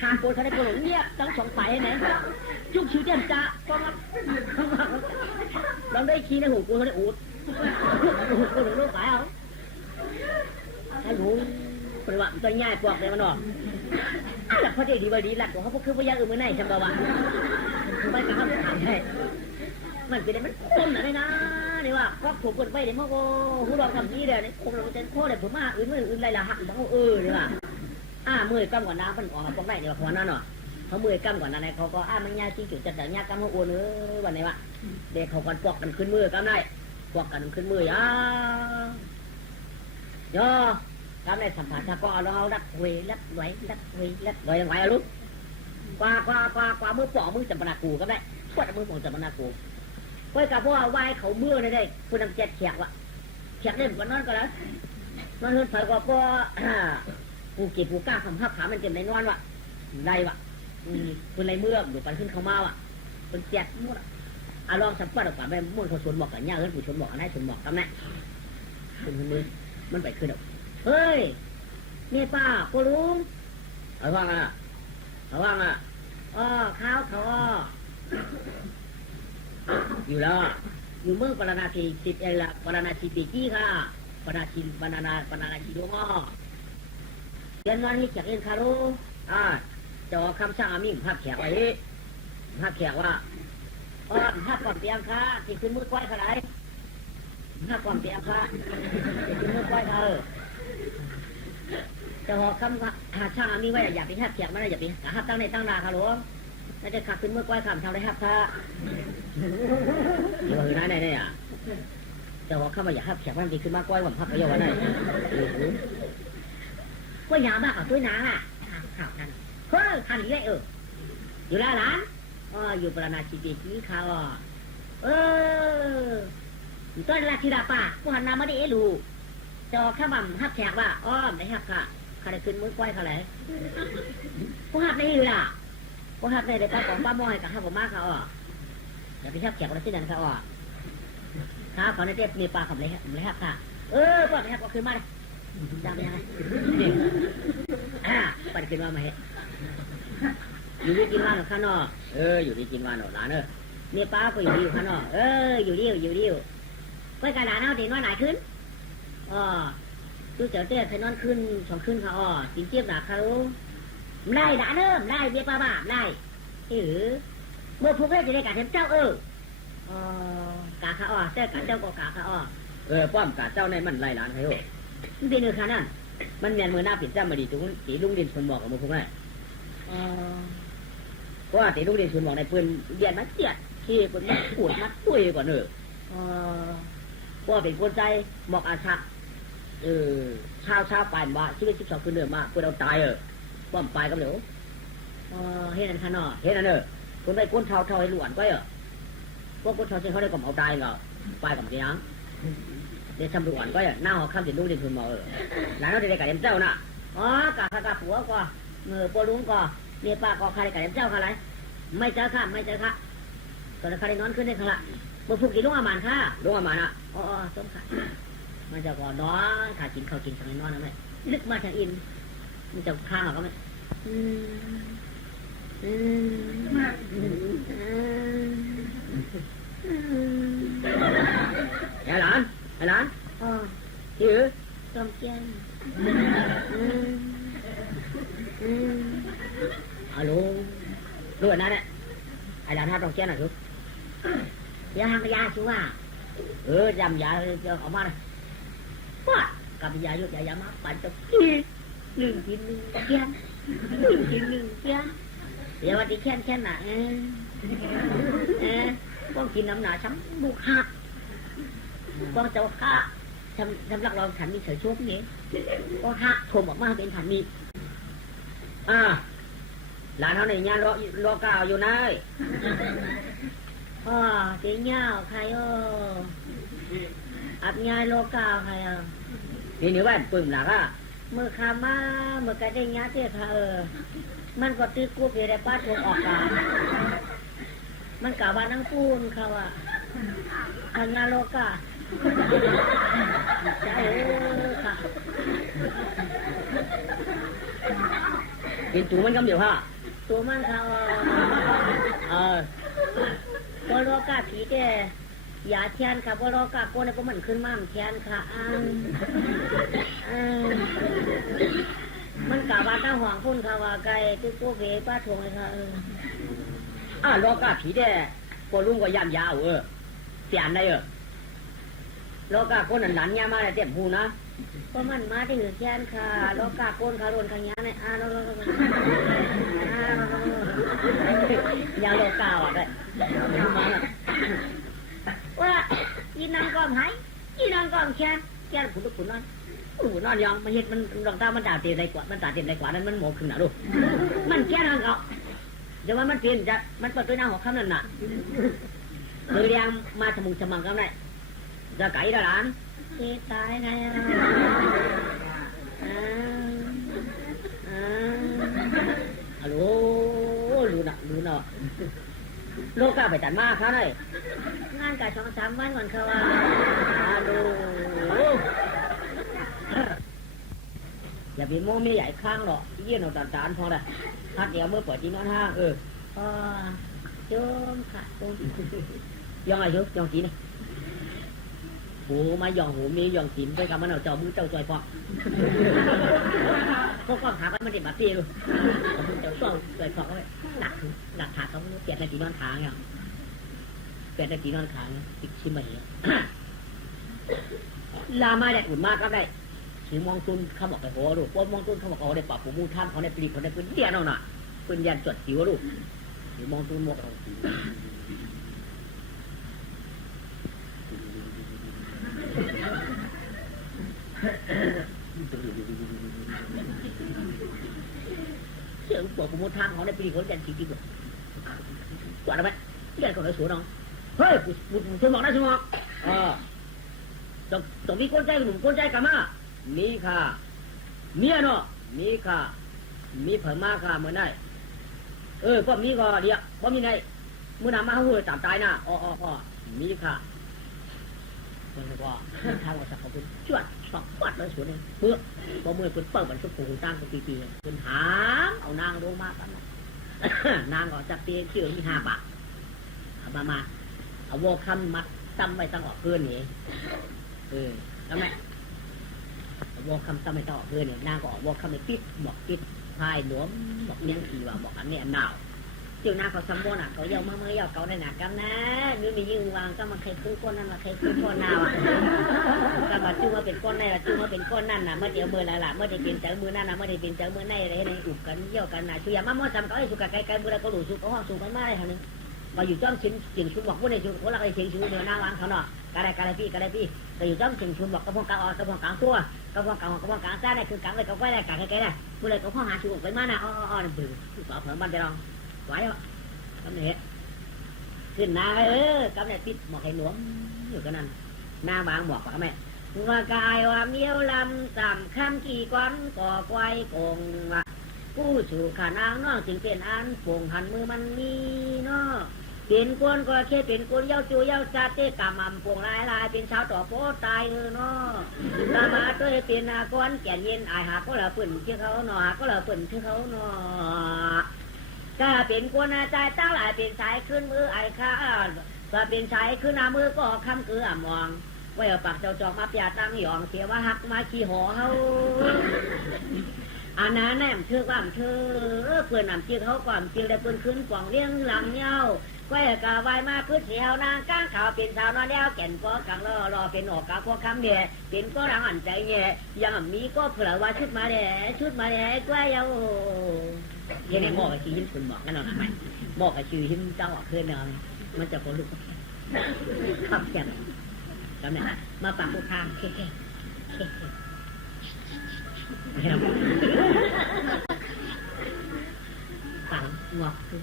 ขาโกนเขาได้ก็รู้เนี่ยตั้งสองฝ่ายไหนจุกฉีเต็มจ้าก็มาลองได้ขี้ในหูโกนเขาได้อุดก็รู้ลูกฝ่ายเอาถ้ารู้เป็นว่าตัวง่ายพวกเลยมันหรอหลักพระเจ้าดีบดีหลักของเขาพวกคือพยามือไหนจำได้ว่าไม่กล้าเขาถามให้มันเป็นมันต้นอะไรนะนี่ว่าครอบครัวคนไปเดี๋ยวเขาก็ผู้รองทำนี้เดี๋ยวนี้ผมเราเป็นข้อเดี๋ยวผมมาอื่นอะไรล่ะหักของเขานี่ว่ามือกำก่อนน้ำมันออกมาตรงไหนนี่ว่าคนนั้นเนาะเขามือกำก่อนนั้นเขาก็มันยาจริงจุดจัดแต่ยากำเขาโอนวันไหนวะเด็กเขากันปอกกันขึ้นมือกำได้ปอกกันขึ้นมือย่อกำได้สัมผัสก็เราลักเวลักไว้ยังไงลูกกว่ามือปอกมือจับปนากูก็ได้พวดมือปอกจับปนากูไว้กับพวกไหวเขาเมื่อได้คุณนำแจกแขกวะแขกเล่นกันนอนก็แล้วนอนเฮือนไฟก็ปูเก็บปูก้าคำพับขามันเจ็บในนอนวะได้วะคุณไรเมื่ออยู่ไปขึ้นเขามาวะคุณแจกมั่วลองสัมผัสออกมาแม่มั่วเขาชวนบอกกันย่าเอิ้นผู้ชวนบอกกันให้ชวนบอกกันแน่คุณมือมันไปขึ้นเฮ้ยนี่ป้ากูรู้เอาว่างอ่ะข้าวเขาอยู่แล้วอยู่เมืองปราณาทีสิบเอละปราณาทีปีกี้ค่ะปราณาทีดวงเดือนวันนี้แขกเอ็นคารุจะคำสั่งอามิ่งภาพแขกไว้ภาพแขกว่าภาพก่อนเตียงค่ะที่ขึ้นมือก้อยขนาดภาพก่อนเตียงค่ะที่ขึ้นมือก้อยจะหอคำช่างอามิ่งไว้อย่าไปภาพแขกไม่ได้อย่าไปหาภาพตั้งในตั้งนาค่ะหลวงน่าจะขับขึ้นมือก้อยคำทำได้ภาพค่ะอยู่ไหนเนี่ยจะบอกข้ามาอย่าห้าแขกมันดีขึ้นมากกว่าวันพักก็ยังวันไหนก็ยาวมากกว่าตัวน้าข่าวนั้นเฮ้ยทันอีกได้อยู่แล้วร้านอยู่ปราณาชีปีกี้เขาอยู่ต้นราชิดาป่าผู้หันนามาได้รู้จะข้าบ่มห้าแขกว่าได้ห้าค่ะเขาได้ขึ้นมือก้อยเขาเลยผู้หับได้เลยล่ะผู้หับได้ป้าของป้าม้อยกับห้าผมมากเขาอย่าไปห้าแขกอะไรที่นั่นเขาข้าเขาในเจ็บมีปลาขับเลยครับค่ะปลาครับก็ขึ้นมาเลยจำยังไงปลาขึ้นมาไหมอยู่ที่กินวานหรอข้างนอกอยู่ที่กินวานหรอหลานมีปลาก็อยู่ข้างนอกอยู่ดิวก็การหลานเอาเด่นว่าไหนขึ้นตู้เจ๋อเตี้ยใครนอนขึ้นสองขึ้นเขากินเจี๊ยบหนาเขาได้หลานได้เบี้ยปลาบ้าได้เมื่อพวกเราจะได้การเห็นเจ้ากาข้าเจ้ากาข้าป้อมกาเจ้าในมันไล่หลานใครมันเป็นเนื้อขานั่น มันเมียนมือหน้าปิดจ้ามาดีจุ้งตีลุงดินคนบอกกับมึงพวกนั้นเพราะว่าตีลุงดินคนบอกในปืนเบียนมัดเจียดที่คนมัดปวดมัดตุ้ยก่อนเพราะเป็นคนใจหมอกอาชะชาวปลายมาชีวิต12 คืนเดือนมาเพื่อเราตายป้อมปลายกับเหลวเฮ็ดนั่นขนาดเฮ็ดนั่นคนไปก้นเท่าให้หลวนก็พวกก้นเท่าเช่นเขาได้กล่อมเอาตายก็ปลายกับเสียงเดี๋ยวทำหลวนก็หน้าหอข้ามเด็ดลูกเด็ดทุนมาหลานเราได้กับเจ้าน่ะกะผัวก็มือปวดลุงก็เมียป้าก็ใครกับเจ้าอะไรไม่เจอค่ะตอนนั้นใครนอนขึ้นได้ค่ะบุฟุกกี่ลุงอามันค่ะลุงอามันส้มขามันจะก่อนน้อยขากินข้าวกินทางนอนนะแม่ลึกมาทางอินมันจะข้างหรอก็ไม่ไอ้หลานชื่อต้มแกงฮัลโหลรู้อันนั้นเนี่ยไอ้หลานท่าต้มแกงน่ะทุกยาชัวร์ยำยาออกมาเลยว่ากับยาหยุดยามาปั่นจะกิน1 กิน 1 แกง1 กิน 1 แกงเดี๋ยววันที่แค่น่ะต้องกินน้ำหนาช้ำบุกหักต้องเจ้าข้าทำรักเราฉันมีเฉยช่วงนี้ก็หักถมออกมาเป็นฉันมีหลานเขาในงานรอก้าวอยู่นายเสียงเงาใครอับงานรอก้าวใครนี่เหนือแว่นปุ่มหลักเมื่อคามาเมื่อกระเด้งงาเตี้ยค่ะมันก็ตีกู้เพียได้ป้าถูกออกกามันกะว่านั่งปูนเขาทางงานโลกาใช่ค่ะเป็นตัวมันกำเดียวค่ะตัวมันเขาพอโลกาผีแกอย่าเทียนค่ะพอโลกาโกนในพวกมันขึ้นมาเทียนค่ะมันกะว่าตั้งห่วงพุ่นค่ะว่าไก่ตุ๊กเวป้าทวงเลยค่ะโลกาผีแกพอลุงก็ย่ำยาวเสียนได้โลกาโกนหลันยามาเต็มหูนะเพราะมันมาที่หือเทียนค่ะโลกาโกนขาโดนขยันในยาโลกาเลยว่ายีนางก้อมหายยีนางก้อมแค่ผุดนอนยองมันเห็นมันรองเท้ามันด่าเตียนได้กว่ามันด่าเตียนได้กว่านั้นมันโมขึ้นหนาดูมันแค่นั้นก็เดี๋ยวมันเปลี่ยนจะมันเปิดด้วยหน้าหัวข้ามนั่นน่ะเรียงมาทมุงสมังกันได้จะไก่ละหลานตายไงฮัลโหลรู้นะโลกาไปจัดมาเขาเลยงานกับ2-3 วันก่อนเขาว่าฮัลโหลอย่าไปโม้ไม่ใหญ่ข้างหรอกยื่นออกตานพอละพัดเดียวเมื่อเปิดที่นอนห้างจุ่มค่ะจุ่มยองอะไรยองจีนหูมายองหูมียองจีนไปกับมันเอาเจ้ามือเจ้าจอยพอพวกก้อนขาไปมันเด็ดแบบตีเลยเจ้าจอยพอก็ไปหลักขาเขาเปลี่ยนในกี่นอนขางอย่างเปลี่ยนในกี่นอนขางติดชิมไปลามาแดดอุ่นมากก็ได้ถือมองตุนเขาบอกไปโหลูกว่ามองตุนเขาบอกเขาได้ปรับปูมูท่ามเขาได้ปลีกเขาได้ปืนเตี้ยน้องน่ะปืนยันจดจิ๋วลูกถือมองตุนมองเราเสียงปวดปูมูท่ามเขาได้ปลีกเขายันจริงๆลูกกวาดเอาไหมยันเขาได้สวยน้องเฮ้ยสมองได้สมองต้องมีคนใจหนุ่มคนใจกันมามีค่ะเมียเนาะมีค่ะมีเพิ่มมากค่ะเหมือนได้พวกมีก็เดียวพวกมีไงมือนำมาเขาเลยจับตายนะมีค่ะมันก็ทางว่าสักเขาเป็นจวดสองวัดเลยสวนนึงเพื่อพอมือเป็นเปิดมันชุบผูตั้งเป็นปีๆเป็นหามเอานางลงมากันนางก็จับตีเกี่ยวมี5 บาทเอามาเอาโวคัมมัดตั้มไว้ตั้งออกเพื่อนนี่แล้วไหมวอคำตั้มไม่ต่อเพื่อนเนี่ยนางก็ออกวอคำไม่ปิดบอกปิดพายหลวมบอกเลี้ยงขี่ว่าบอกอันนี้อันหนาวเจ้านาเขาซ้ำบนเขาเยาเมื่อเยาเก่าในหนักกันนะนี่มียิ่งวางก็มาเคยคืนก้นนั่นมาเคยคืนก้นนาวก็มาจ จูมาเป็นก้อนในละจูมาเป็นก้อนนั่นน่ะเมื่อเดียวมือละเมื่อได้เป็นเจ้ามือนั่นน่ะเมื่อได้เป็นเจ้ามือในอะไรในอุบกันเยี่ยวกันน่ะช่วยมามั่วจำก็ไอ้สุกไกลมือละก็หลุดสุกก็ห้องสุกไปมาได้ทางนึงมาอยู่จ้องชิ้นเสียงชุนบอกว่าในชุนคนละไอ้เสียงชุนเดินหน้าวางเขาเนาะกระไรพี่แต่อยู่จ้องเสียงชุนบอกกระพงกลางออกกระพงกลางตัวกระพงกลางกระพงกลางซ้ายนี่คือกลางเลยก็ไว้ได้กลางไกลได้มือเลยก็ห้องหาชุนไปมาน่ะอ้อนั่นปืนต่อเผื่อมันจะลองไหวอ่ะกำเนิดขึ้นหน้ากำเนิดปิดหมอกไอ้หลวงอยู่กันนั่นหน้าบางบอกว่าแม่ว่ากายว่าเมียวลำสามคำกี่ก้อนก่อไฟกงว่าผู้สู่ขานางน้องจึงเป็นอันปวงหันมือมันมีเนาะเป็นคนก็แค่เป็นคนเย้าจูเย้าซาเต้กำมั่มปวงลายเป็นชาวต่อโพตายเนาะตามาตัวเป็นอาก้อนแก่นเย็นอายหาก็ละปุ่นที่เขาเนาะหาก็ละปุ่นที่เขาเนาะก็เป็นคนใจตั้งหลายเป็นสายขึ้นมือไอ้ข้าก็เป็นสายขึ้นหน้ามือก็คำเกลือมองไว้เอาปากเจ้าจอกมาเปียตั้งหยองเสียว่าหักมาขี้หอเฮาอันนั้นแน่เชื่อความเชื่อเพื่อนนำเชื่อเขาความเชื่อได้เพื่อนขึ้นกว่างเลี้ยงหลังเย้าไว้กะไว้มาพื้นเสียวนางก้างขาวเป็นสาวนอนแล้วแก่นก็กังรอเป็นออกกะพวกคำเนี่ยเป็นก็รังอันใจเนี่ยยังมีก็เผื่อว่าชุดมาแด่กว่าเย้ายังไงหมอกไอชีหิมคุณบอกกันหน่อยไหมหมอกไอชีหิมเจ้าออกเพื่อนเนาะมันจะผลลุกขับแก่นจำเนี่ยมาปากผู้ข้างเค่ปังงอกด้วย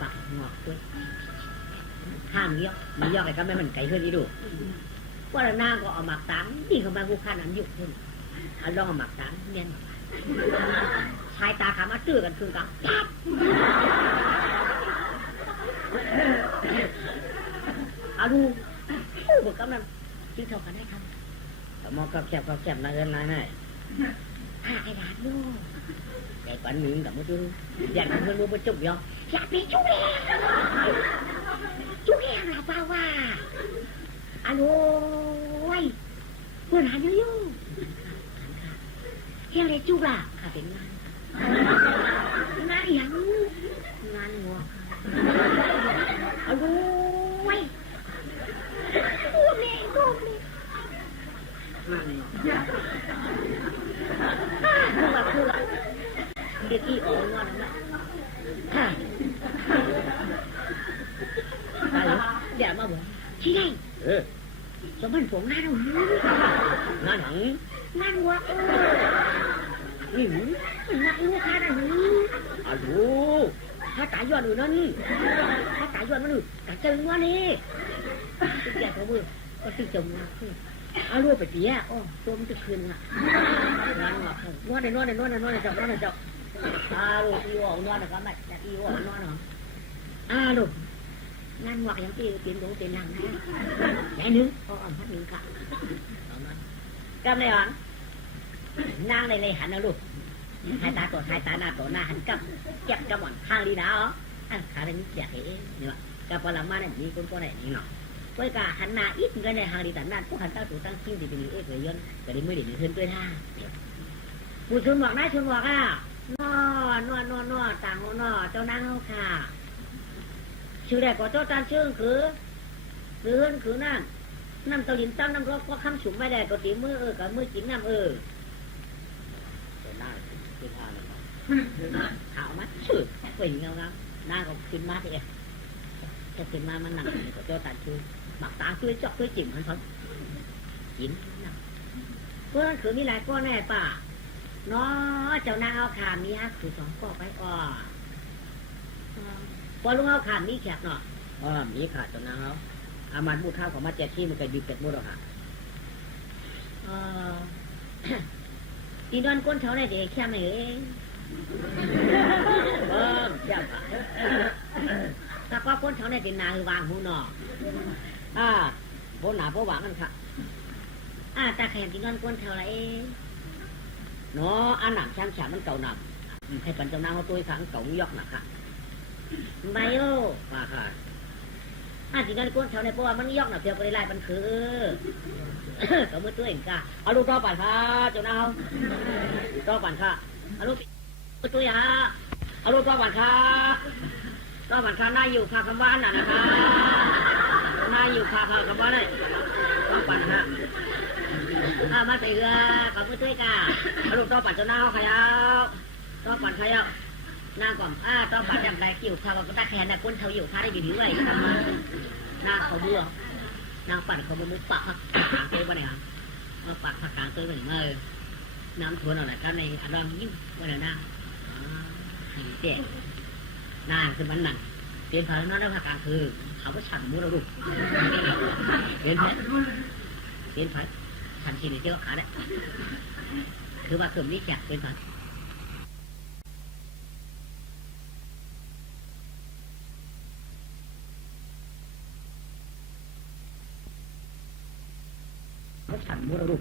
ปังงอกด้วยห้ามยอกมียอกอะไรก็ไม่มันไก่เพื่อนนี่ดูว่าหน้าก็เอาหมักตังดีเข้ามาผู้ข้านั้นยุบขึ้นเอาลองเอาหมักตังเนี่ยชายตาขามาตื้อกันคืนกันจับเอาดูบอกกำนันจิ้งจอกกันได้ครับแต่มองกับแคบนะเอิญนายไอ้ดาดูไอ้ปันมือกับมือดูอยากทำเพื่อนมือมาจุกยออยากเป็นจุกแรงหรือเปล่าว่าอันโอ้ยเพื่อนหาเยอะๆเฮียอะไรจุกล่ะข้าเป็นงานอย่างงานหัวอันโอ้ยกูเลยเด็กอีอ่อนว่านั่นเดี๋ยวมาบอกที่ไหนสมบัติผมงานหรืองานหนังงานวัดนี่งานลูกค้าหนังอ้าวดูถ้าตายย้อนอยู่นั่นถ้าตายย้อนมันอยู่แต่เจอว่านี่ตุ๊กแกตัวมือก็ตึกจมว่าเอาลูกไปเสียโอ้ตัวมันจะคืนอ่ะงานวัดนวดเจ้าลูกอีวอนวดนะครับแม่อีวอนวดเหรอลูกงานวัดอย่างที่เปลี่ยนของเปลี่ยนนางนะไหนนึงพัดนึงค่ะกำเลยหรอนางเลยหันนะลูกหายตาต่อหน้าต่อหน้าหันกับเก็บกระหม่อมข้างดีดาวขาเป็นเสียเองเนี่ยกับพลังมาเนี่ยมีคนก็ได้นี่เนาะเพื่อกาหันหน้าอีกกันในทางดีแต่นั่นพวกหันตั้งตัวตั้งชิ้นดีเป็นเอกเลยย้อนแต่ดีไม่ได้เห็นด้วยท่าบุญชนบอกนะชนบอกนอต่างนอเจ้านางเขาค่ะชื่อแรกก็เจ้าตาชื่อคือน้ำตะลินตั้งน้ำรอกก็คำฉุมไม่ได้ก็ตีมือกับมือกินน้ำหน้าขึ้นท่าเลยขาวมัดชื่อเป็นเงาหน้าก็ขึ้นมาทีจะขึ้นมามันหนักก็เจ้าตาชื่อหมักตาช่วยเจาะช่วยจิ้มมันเขากินน้ำเพราะนั่นคือมีหลายก้อนแน่ป่ะน้อเจ้านางเอาขามีฮักคือสองก้อไปพอลุงเอาขามีแขกเนาะมีขาเจ้านางเอาอามันบูดข้าวของมาแจกที่มันก็ดึกเป็ดบูดหรอกค่ะตีนอนก้นเท้าในเด็กแค่ไหนเองเจ้าค่ะถ้าก็ก้นเท้าในเด็กนาคือวางหูหนอโบหนาโบหวังนั่นค่ะตาแข็งตีนอนก้นเท้าอะไรเองเนาะอันหนักช่างฉามันเก่าหนักให้ปัญจนาเขาตัวขังเก่ายอกหนักค่ะไบโอมาค่ะที่นั่นก้นแถวในเพราะว่ามันยอกหนักเทียบไปไล่มันคือก็มือตัวเองค่ะเอาลูกต่อปั่นค่ะเจ้าหน้าต่อปั่นค่ะเอาลูกตัวอย่าเอาลูกต่อปั่นค่ะต่อปั่นค่ะน่าอยู่ค่ะคำว่าน่ะนะคะน่าอยู่ค่ะคำว่าเลยต่อปั่นค่ะ มาใส่เรือกับมือด้วยกันเอาลูกต้องปั่นจนหน้าเขาขยาวต้องปั่นขยาวหน้าก่อนต้องปั่นอย่างไรกิ่วข้าวก็ตาแขนนะก้นเท้าอยู่ข้าได้ดีๆไว้ทำมาหน้าเขาบัวนางปั่นเขาบุกปากผักกลางตัวเนี่ยปากผักกลางตัวเหมือนเมื่อน้ำทวนอะไรกันในอันดังยิ้มวันนั้นสีเจ๊นางคือมันหนังเปลี่ยนผ่านนั้นแล้วผักกลางคือเขาก็ฉันมูเราลูกเปลี่ยนผ่านฉันชินเจ้าขาได้คือว่าเกิดนี้แจกเปลี่ยนผ่านฉันมูเราลูก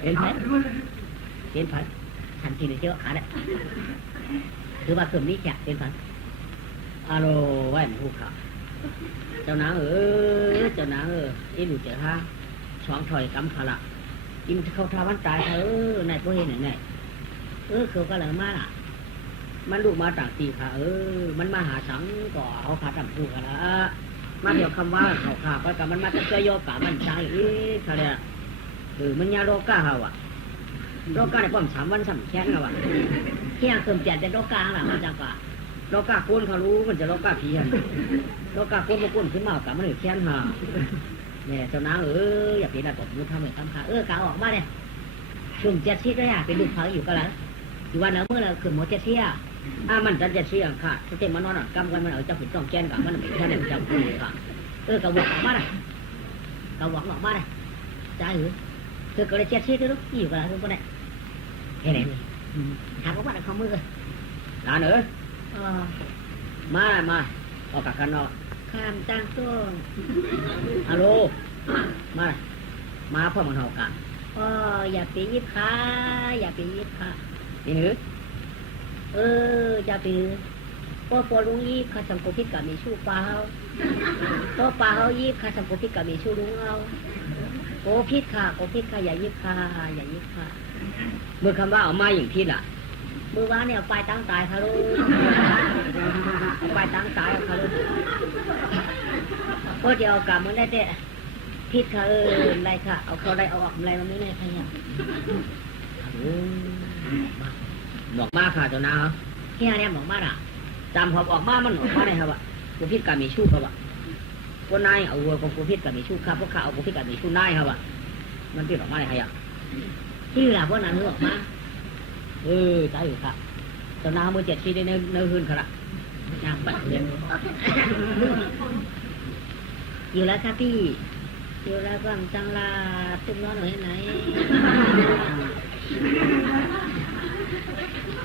เปลี่ยนผ่านฉันชินเจ้าขาได้คือว่าเกิดนี้แจกเปลี่ยนผ่านอารมณ์ว่าผู้ข่าวเจ้านางเจ้านางอีหลุดเจ้าท่าช้องถอยกำขาละกินเข้าท่าวันตายในพวกเห็นไหนเขาก็เลยมามันลูกมาต่างตีค่ะมันมาหาสังก่อเอาขาต่ำผูกกันละมาเดี๋ยวคำว่าเขาขาไปกับมันมาจะเจอยกามันใจเขาเลยมันยาโรก้าเขาอะโรก้าในป้อม3 วัน3 แค่เขาอะเที่ยงเติมเปลี่ยนเป็นโรก้าหลังมาจากว่าโลกาโกนเขารู้มันจะโลกาผีหันโลกาโกนมาโกนขึ้นมากับมันเลยแค้นหาเนี่ยเจ้านางอย่าเป็นอะไรตบมือทำเหมือนทำขากาออกมาเนี่ยช่วง7 ชีด้วยเป็นลูกเขาอยู่ก็แล้วอยู่วันนั้นเมื่อเราขึ้นหมด7 ชีมันจะ7 ชีค่ะถ้าเต็มมันนอนกำกันมันเอาจะผิดต้องแก้นกับมันเป็นแค่นั้นจะคุยค่ะกระวกออกมาเลยกระวกออกมาเลยใจเธอก็เลย7 ชีด้วยลูกอยู่ก็แล้วทุกคนเนี่ยเห็นไหมถามว่าเขามือเลยหลานมาออกกับกันเนาะข้ามจ้างตัวฮัลโหลมาพ่อมันหอกกันอย่าไปยิบขานี่หรืออย่าไปพอลุงยิบข้าสังโกพิษกับมีชู้เปล่าตัวเปล่ายิบข้าสังโกพิษกับมีชู้ลุงเอาโกพิษค่ะอย่ายิบขาเมื่อคำว่าเอามาอย่างพิษล่ะมือว่าเนี่ยไฟตั้งตายค่ะลูกไฟตั้งตายค่ะลูกก็จะเอากลับมันได้แต่พิษค่ะอะไรค่ะเอาเขาได้เอาออกอะไรมันไม่ได้ใครอ่ะบอกมาค่ะเจ้านางแค่นี้บอกมาอ่ะจำพอออกมามันออกมาได้ครับอ่ะกูพิษกับมีชู้ครับอ่ะกูนายเอาวัวของกูพิษกับมีชู้ครับพวกข้าเอากูพิษกับมีชู้นายครับอ่ะมันพิษออกมาได้ใครอ่ะที่หลับพวกนั้นออกมาใจอยู่ค่ะตอนน้ำมือ7 ชีได้เนื้อหืนขนาดนางปัดเลี้ยงอยู่แล้วค่ะพี่อยู่แล้วกวางจังลาตึ้งน้อนหน่อยไหน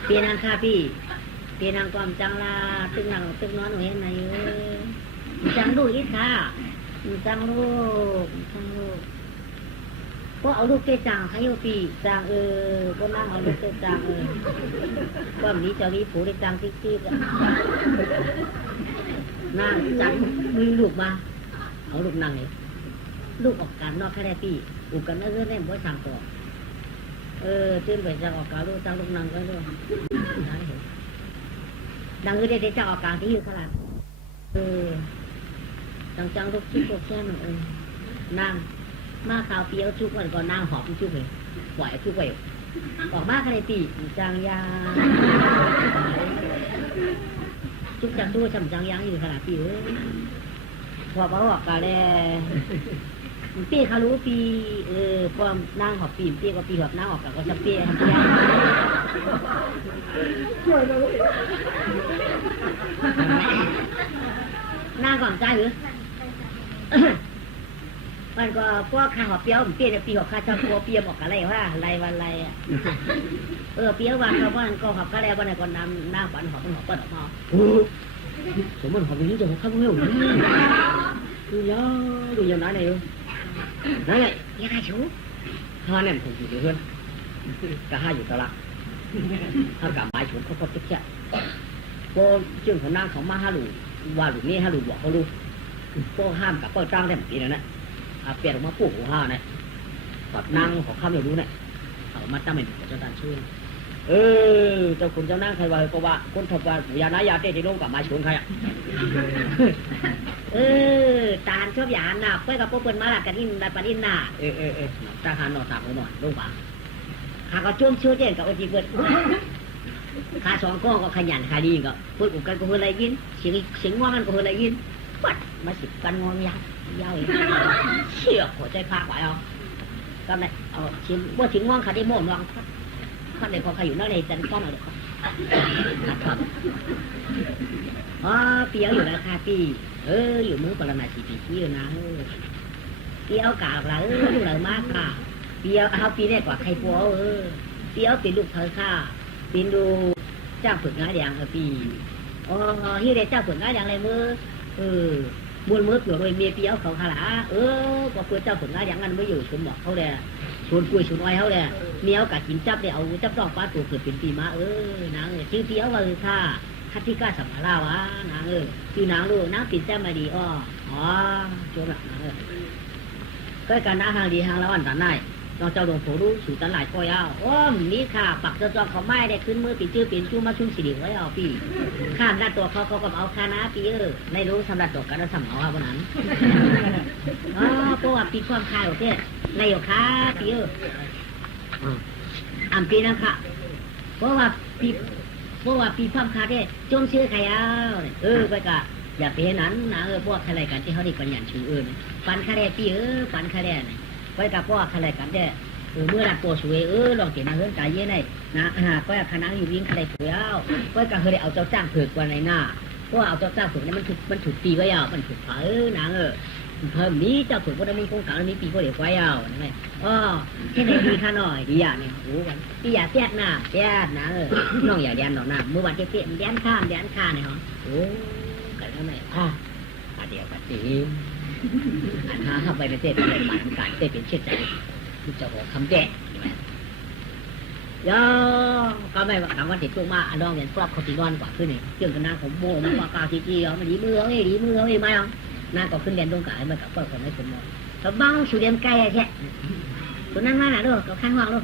เปียนางค่ะพี่เปียนางกวางจังลาตึ้งน้อนหน่อยไหนจังลูกอีกค่ะจังลูกก็เอาลูกเกจังให้โยปีจังก็นั่งเอาลูกเกจังก็มีเจ้านี้ผูได้จังติ๊กนั่งจังมือลูกมาเอาลูกนั่งเลยลูกออกการนอกแค่ปีอุกันเรื่องเล่นบ่สั่งต่อตื่นไปจะออกการลูกจังลูกนั่งก็ด้วยดังได้จะออกการที่อยู่ขนาดจังลูกคิดลูกแค่หนึ่งนั่งมาข่าวเปียวชุกมันก่อนนางหอบชุกเลยปล่อยชุกไปออกมาขนาดตีจางยาชุกจังตู้จำจางยางอยู่ขนาดปีพอเขาบอกกันเลยปีเขารู้ปีความนางหอบปีก็ปีหอบนางออกกันก็จะปีทำยังนางก่อนใจหรือมันก็พวกข้าหอบเปียวเปียปีหอบข้าชอบเปียบอกอะไรว่าอะไรวันอะไรเปียววันเขาวันก็หอบข้าแล้ววันไหนก็น้ำฝันหอบมันหอบเปิดออกมาสมมติหอบอย่างนี้จะหอบข้าวไม่หมดดูยังไงเนี่ยนั่นไงยังไงชูห้าเนี่ยผมอยู่เพื่อนก็ห้าอยู่ตลาดห้ากาไม้ฉุนเขาก็ติ๊กจ๊ะพวกจึงเขานั่งเขามาห้าหลุว่าหลุนี่ห้าหลุบอกเขารู้พวกห้ามกับเปิดจ้างได้เหมือนกันนะเปลี่ยนออกมาปลูกหัวห้าเนี่ยแบบนั่งของข้ามไม่รู้เนี่ยเขามาตั้งเป็นเจ้าตาช่วย เจ้าคุณเจ้านั่งใครว่าก็ว่าคนทบว่าญาณญาติที่ลงกับมาชวนใครอ่ะตาลชอบยานน่ะเพื่อกับพวกเปิ้นมาละกันอินได้ปานินน่ะตาหานหนอตาหัวหน่อยลงป่าหาก็จุ่มเชื่อเจนกับไอ้ที่เปิ้นขาสองก้องก็ขยันขาดีก็พูดกันก็เฮืออะไรยินเสียงว่ามันก็เฮืออะไรยินปัดมาสิกันงอนยาวอีกเชี่ยหัวใจพากไว้เอาก็ได้เอาชิมว่าถึงว่างขาได้โม่นวางข้าในพอใครอยู่นั่นในจันก้อนเอาเด็กครับเปียวอยู่แล้วค่ะพี่อยู่มือปรมาชีปีที่อยู่นะเปียวกาบละลูกเหล่ามากค่ะเปียวเอาปีแรกกว่าใครปัวเปียวเป็นลูกเธอค่ะเป็นดูเจ้าฝึกงานอย่างพี่ที่ได้เจ้าฝึกงานอย่างไรมือบุญมือเปลือกโดยเมียเปียวเขาขลาก็เพื่อเจ้าฝึกงานอย่างนั้นไม่อยู่ชนบอกเขาเลยชวนกุยชวนอ้อยเขาเลยเมียวกัดกินจับได้เอาจับต้องป้าตัวเกิดเป็นปีมานางชื่อเปียวว่าค่ะคัตติก้าสัมภาระวะนางคือนางลูกนางปิดแจ้มาดีจบละนางก็การน้าหางดีหางละอ่อนตาหน้าน้องเจ้าดวงโผล่สู่ตันหลายก้อยนี่ค่ะปักเจ้าจอมเขาไม่ได้ขึ้นมือปิดชื่อปิดชูมาชุ่มสิริไว้เอาพี่ข้ามด้านตัวเขาก็เอาคานาปีในรู้สำหรับตัวกันแล้วสำเอาวันนั้นเพราะว่าปีความคายโอเคในอยู่ค่ะปีปีนั่นค่ะเพราะว่าปีความคาได้จงชื่อใครไปกะอย่าไปนั้นนะพวกอะไรกันที่เขาได้ปัญญาชูปันคาได้ปีปันคาได้ไปกับพวกอะไรกันได้เมื่อหลักตัวสวยลองเห็นนะเรื่องใจเย็นได้นะก็คณะอยู่วิ่งอะไรถวยก็กับเคยเอาเจ้าจ้างเผือกวันในหน้าเพราะเอาเจ้าจ้างเผือกนั้นมันถูกตีไว้มันถูกเผอนางเพิ่มนี้เจ้าเผือกว่ามีโครงการนี้ปีก็เดี๋ยวไว้นั่นไงแค่ไหนดีข้าหน่อยดีอย่างนี้โอ้วันพี่อย่าเสียดหน้านะน้องอย่าแดนหน่อหน้าเมื่อวันเตี้ยแดนข้ามเนี่ยฮะโอ้กันแล้วไหมเดี๋ยวกันสิอันหาเข้าไปในเต้เป็นหมันการเต้เป็นเช่นใจเจ้าของคำแก่ย่อก็ไม่ว่าคำว่าติดตัวมาอันน้องเนี่ยกรอบเขาตีนอนกว่าขึ้นนี่เรื่องกันนาของโบมันว่ากาทีจีมันดีมือไม่เอาน่าก็ขึ้นเรียนตรงกลางมันกับเปิดคนไม่สมมติเขาบ้างสุดเรียนไกลแค่ตัวนั้นมาหนาด้วยกับข้างห้องด้วย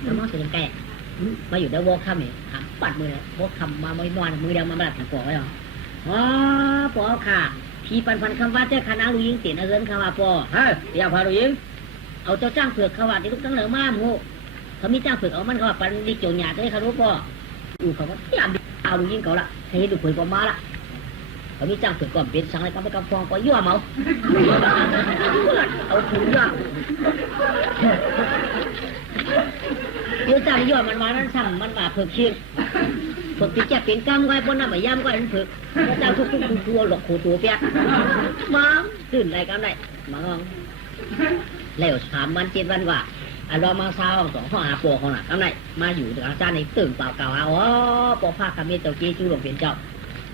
เขาบ้างสุดเรียนไกลมาอยู่ได้วอคำนี่ถามปัดมือวอคำมาไม่นอนมือเดียวมาแบบถึงปอกไว้หรอปอกค่ะพี่ปันคำว่าเจ้าคณะลูยิงเสียนเอิญคำว่าปออย่าพาลูยิงเอาเจ้าจ้างเผือกเขาว่าที่ลูกตั้งเหนือมาโมเขามีจ้างเผือกเอามันเขาว่าปันดิโจหยาดให้เขารู้ปอเขาก็พยายามเอาลูยิงเขาละให้ดูเผือกก็มาละเขามีจ้างเผือกก่อนเป็นสังอะไรก็ไปกำฟองก็ยั่วเมาเอาถุงย่างเดี๋ยวจ้างยั่วมันมานั้นสั่งมันมาเผือกเชียงเผือกที่จะเป็นกำไว้บนน้ำใบย่ำก็เห็นเผือกเจ้าทุกทัวหลอกขู่ตัวเปียกมาตื่นอะไรกันได้มาลองแล้ว3 วัน 7 วันว่าเรามาเช้า2 ข้อหาปอของหนักกำไรมาอยู่อาจารย์ในตื่นเปล่าเก่าปอภาคคำเมตเจ้าจีจูหลวงเปลี่ยนเจ้า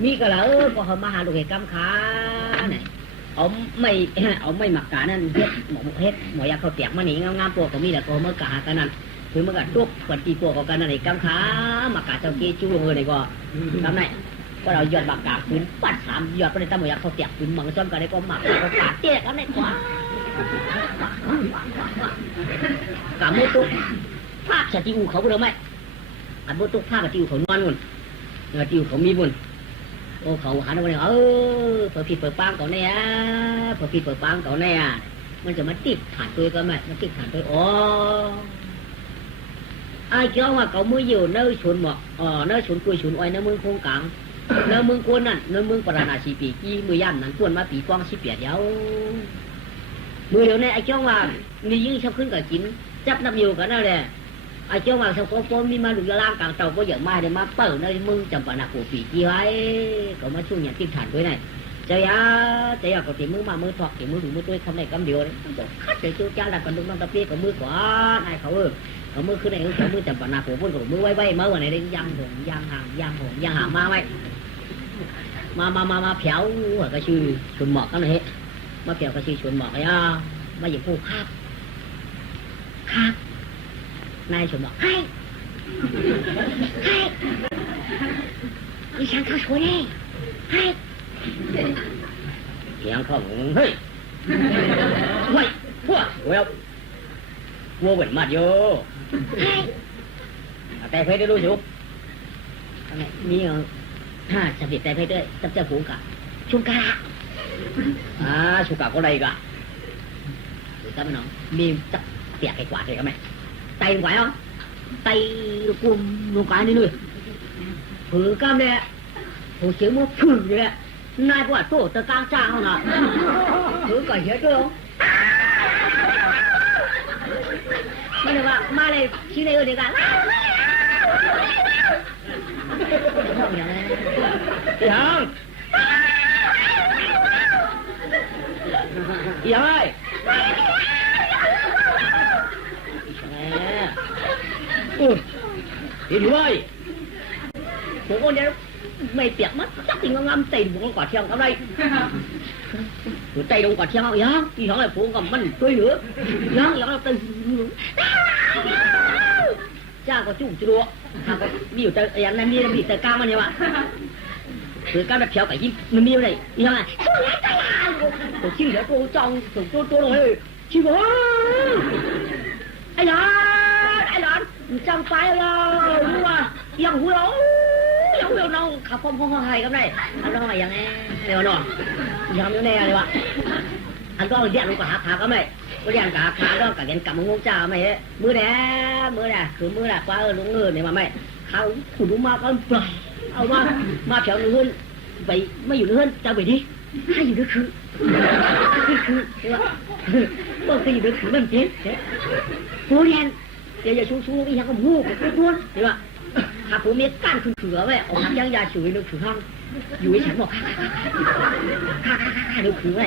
มีก็แล้วพอเขามาหาลูกเหตุกำขาเนี่ยเอาไม่หมักกานั่นเฮ็ดหมอยาเขาเตียกมาหนีงามๆปอก็มีแต่ก็เมื่อกากันนั่นคือเมื่อกันทุกวันตีปอกันนั่นไอ้กำขาหมักกาเจ้าจีจูหลวงเลยก็ทำไงก็เราหยอดหมักกาปืนปัด3หยอดไปในตาหมอยาเขาเตียกปืนมังซ้อมกันได้ก็หมักก็ปาดเจ๊กันได้กว่ากาโมตุภาพสติอูเขาเลยไหมกาโมตุภาพสติอูเขานอนบุญสติอูเขามีบุญโอ้เขาหันมาเนี่ยเปิดผิดเปิดปังเขาเนี่ยเปิดผิดเปิดปังเขาเนี่ยมันจะมาติดผ่านตัวก็ไหมมันติดผ่านตัวไอ้เจ้าว่าเขามืออยู่เนื้อชนหมอกเนื้อชนกุยชนอ้อยเนื้อมือโครงกลางเนื้อมือโคนนั่นเนื้อมือปราณาชีปีกี้มือย่ำนั่นกวนมาปีกว้าง18 เดียวมือเดี๋ยวนี้ไอ้เจ้าว่ามียิ่งชับขึ้นกับกินจับน้ำอยู่กันนั่นแหละไอ้เจ้าว่าสังคมมีมาหลุดล่างกลางเต่าก็เยอะมากเลยมาเปิดในมึงจำปานาปูปีกี้ไว้ก็มาช่วยอย่างติดฐานด้วยนี่ใจยาก็ตีมือมามือถอกตีมือถึงมือตัวทำในกำเดียวเลยคัดเดี๋ยวจูจ้าดักกันดุน้องตะเปียกับมือขวาไอ้เขาเขามือขึ้นในเขามือจำปานาปูพุ่นกับมือไว้มาวันไหนได้ย่างหงย่างห่างมาไว้มาเผาก็ชื่อชนหมอกกันเลยมาเผาก็ชื่อชนหมอกไอ้มาอย่างผู้ครับนายชนหมอกให้ดิฉันเขาช่วยให้เสียงเขาเฮ้ยพวกวัวเหมือนมาโย แต่เพชรได้รู้อยู่มีสำเร็จแต่เพชรด้วยจับเจ้าฝูงกะชุงกะชุงกะก็ได้กะดูซ้ำน้องมีจับเปียกไอ้กวาดเลยก็ไหมไตไหวkhôngไตกุมลงกายนี่เลยผือกล้ามเนี่ยผูเสียงมันผือเนี่ยนายกว่าโตตะกางจ้างเขาน่ะผือก่อนเยอะด้วยไม่ได้ว่ามาเลยชี้เลยเดียวกันยังยังไงđi ơi bộ con này mày tiệt mất chắc thì ngâm tiền bộ con quả treo ở đây tụi tay đâu quả treo gì hả gì hả là phụ cầm mình chơi nữa nhớ là từ cha có chủ chưa có biểu tới anh em đi bị tới cao mà nhiều ạ từ cao đặt treo phải gì mình điêu này gì hả tôi chịu để cô trong tôi rồi chịu bố anh đó trong tay rồi đúng khôngยังหัวเราน้องขับพร้อมๆให้กันได้อันนั้นอะไรอย่างนี้เดี๋ยวหน่อยยังอยู่แน่เลยวะอันก็เรียนรู้กับหาก็ไม่ก็เรียนกับหาก็กับเรียนกับมึงจ้าไม่มือแหน่คือมือแหน่กว่าลุงเงินเนี่ยมาไม่เขาขุดมาก็ปล่อยเอามาแถวนึงไปไม่อยู่นึงจะไปดิให้อยู่นึงคือว่าคืออยู่นึงคือมันเจ๊ผู้เรียนเดี๋ยวจะชูอีกอย่างก็มูกไปต้วนเห็นป่ะหากผมมีก้านคือเขือไว้ออกยังยาฉุยนึกถือห้องอยู่ให้ฉันบอกนึกถือไว้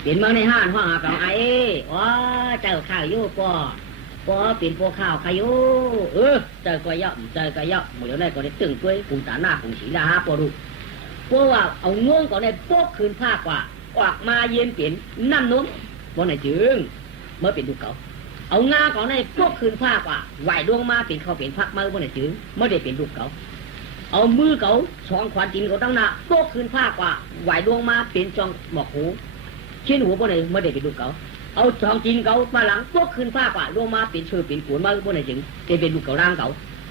เปลี่ยนเมืองในห้างห้องอาเก่าไอ้เจ้าข้าวโย่ปอเปลี่ยนพวกข้าวขายโย่เจ้าก็ย่อหมดแล้วได้ก็ได้ตึงด้วยปุ่มตาหน้าปุ่มสีดาฮะปอดูเพราะว่าเอาง่วงก่อนได้โป๊กคืนผ้ากว่าออกมาเย็นเปลี่ยนน้ำนมบ่ไหนจึงเมื่อเป็นดูเขาเอางาก่อนได้พวกคืนผ้ากว่าไหวดวงมาเป็นเขาเป็นพักมาบ่ไหนจึงเมื่อได้เป็นดูเขาเอามือเขาสองขวานจินเขาตั้งหน้าพวกคืนผ้ากว่าไหวดวงมาเป็นจองหมอกหูชิ้นหัวบ่ไหนเมื่อได้เป็นดูเขาเอาจองจินเขามาหลังพวกคืนผ้ากว่าดวงมาเป็นชื่อเป็นขวนมาบ่ไหนจึงได้เป็นดูเขาร่างเขา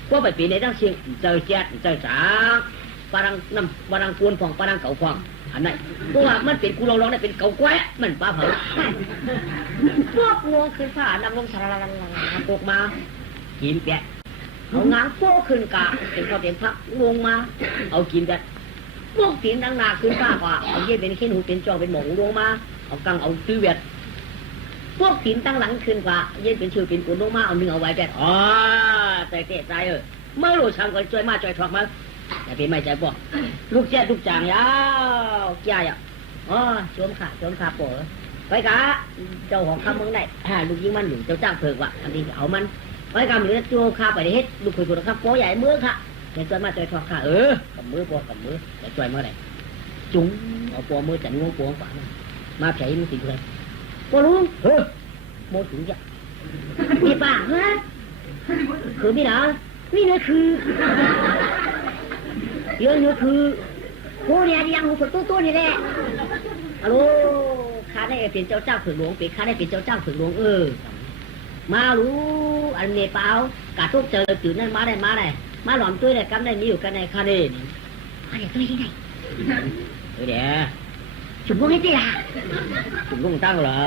ก็ไปเป็นในตั้งเชียงเจอแจ๊ดเจอสาปารังน้ำปารังกวนฟองปารังเก่าฟองอันไหนเพราะว่ามันเป็นกูลองได้เป็นเก่าแก่มันป้าเผาพวกงวงขึ้นผ้านำลงสารตกมากินแกะเอาง้างโป้ขึ้นกะเป็นเขาเป็นพักงวงมาเอากินกันพวกตีนดังนาขึ้นผ้ากว่าเอาเย็นเป็นขี้หนูเป็นจองเป็นหมงลงมาเอากังเอาตื้อเวทพวกตีนตั้งหลังขึ้นกว่าเย็นเป็นชื่อเป็นกุลงมาเอาเนื้อเอาไว้แกะแต่เกะใจเมื่อรู้ช่างก็ช่วยมาช่วยถอกมาแต่เป็นไม่ใจบอกลูกแจ๊ดลูกจางยาวแก่อ่ะโจมขาปอไปกะเจ้าของข้าเมืองได้ลูกยิงมันอยู่เจ้าจ้างเผือกว่ะอันนี้เอามันไปกะเหลือโจข้าไปได้เฮ็ดลูกคุยกับข้าปอใหญ่มือค่ะเดี๋ยวช่วยมาช่วยถอกข้ากับมือปอกับมือแต่ช่วยเมื่อไหร่จุ้งเอาปอมือจันงงปอฝันมาใช้มันสิเลยปอลุงโมถึงจะมีปากฮะคือไม่หรอนี่นะคือเยอะๆคือโหเนี่ยยังหูฝนตัวนี่แหละฮัลโหลข้าได้เป็นเจ้าจ้างผืนหลวงเป็นข้าได้เป็นเจ้าจ้างผืนหลวงมารู้อันเนปาลกาทุกเจอตื่นนั่นมาได้มาหลอมตัวได้กำได้มีอยู่กันในข้าได้ข้าได้ตัวที่ไหนเดี๋ยวจุ่มลงให้ดีล่ะจุ่มลงตั้งเหรอ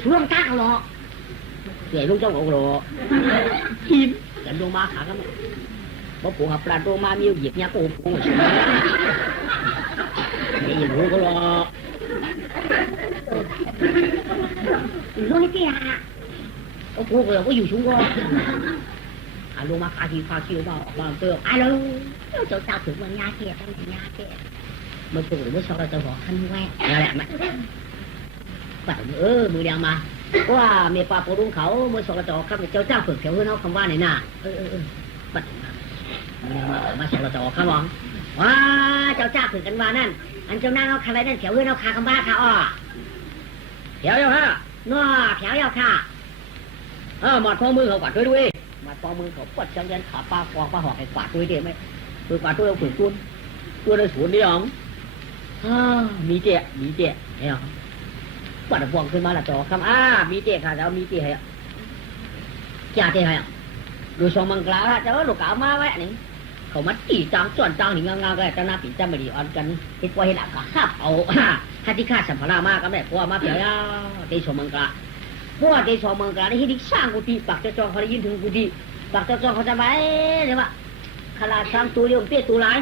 จุ่มลงตั้งเหรอเดี๋ยวลุงเจ้าของเหรอหิมแต่ลงมาขากันเพราะปู่หับปลาโตมามีหยิบยาโกงนี่รู้ก็รอรู้ให้เตี้ยโอ้โหก็อยู่ชุ่มก็ลงมาคาทีคาคิวบ้าเติมเจ้าถึงมันยาเตี้ยตั้งแต่ยาเตี้ยมันปู่เมื่อชอบเราจะบอกขั้นแรกนั่นแหละมันแบบมือเดียวมาว่าเมียปลาปูรุ่งเขาเมื่อชอบเราจะบอกขั้นเจ้าเจ้าฝึกแถวเพื่อนเขาคำว่าไหนน่ะปัดมาสอบเราจะออกข้าวองว้าเจ้าจ้าถึงกันว่านั่นอันเจ้านั่งเอาคาไรนั่นแถวเพื่อนเอาคาคำบ้าค่ะแถวเยาค่ะง้อแถวเยาค่ะหมอดพอมือเขากวาดด้วยหมอดพอมือเขาปวดจังยันขาปลาฟองปลาหอกให้กวาดด้วยเดี๋ยวไหมคือกวาดด้วยเอาฝืนตัวได้สวนเดียวมีเจ๊เนี่ย ปัดพวงขึ้นมาละจอคำมีเตะขาแล้วมีเตะให้จ่าเตะให้ดูชมมังกรละจะว่าลูกกามาไว้นี่เขามาตีจางส่วนจางหนิงงาก็จะน่าปีจำไม่ดีอ่อนกันที่ปล่อยให้หลักข้าเอาถ้าที่ข้าสัมภาระมากก็แม่พวกมาเพียงเตะชมมังกรพวกเตะชมมังกรได้ที่ดิสร้างกุฏิปักเจ้าจองเขาได้ยินถึงกุฏิปักเจ้าจองเขาจะไปเนี่ยว่าขลาดช้างตัวเดียวเปี้ยตัวร้าย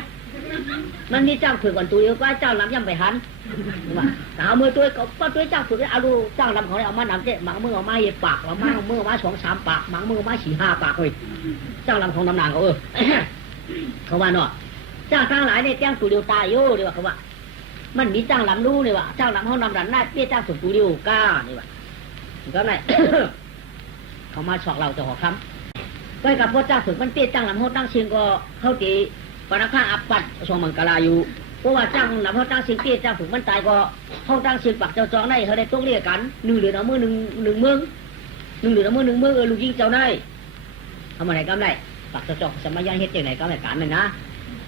มันมีเจ้าฝึกก่อนตัวเดียวก็เจ้าลำย่ำไปหันว่าแต่เอามือตัวก็ตัวเจ้าฝึกเอาดูเจ้าลำของเราเอามาหนำเจ๊หมังมือเอามาเหยียบปากเอามามือมา2-3 ปากหมังมือมา4-5 ปากเลยเจ้าลำของน้ำหนักเขาว่าเนาะเจ้าทั้งหลายเนี่ยแจ้งตัวเดียวตายโย่เลยว่าเขาว่ามันมีเจ้าลำรู้เลยว่าเจ้าลำเขานำดันหน้าเปี้ยเจ้าฝึกตัวเดียวก้านี่ว่าก็ไหนเขามาฉอกเราจะหอคำไปกับพวกเจ้าฝึกมันเปี้ยเจ้าลำเขาตั้งเชียงก็เขาตีปนักข้าอัปปัดชมมังกรอยู่เพราะว่าจ้างหนับเขาตั้งเสียงเปี้ยจ้างฝึกมันตายก็เขาตั้งเสียงปักเจ้าจองได้เขาได้ต้องเรียกกัน1 เหรียญเอามือ1 เมือง1 เหรียญเอามือ1 เมืองลูกยิงเจ้าได้ทำอะไรก็ได้ปักเจ้าจองสมัยยังเฮ็ดยังไงก็ได้การเลยนะ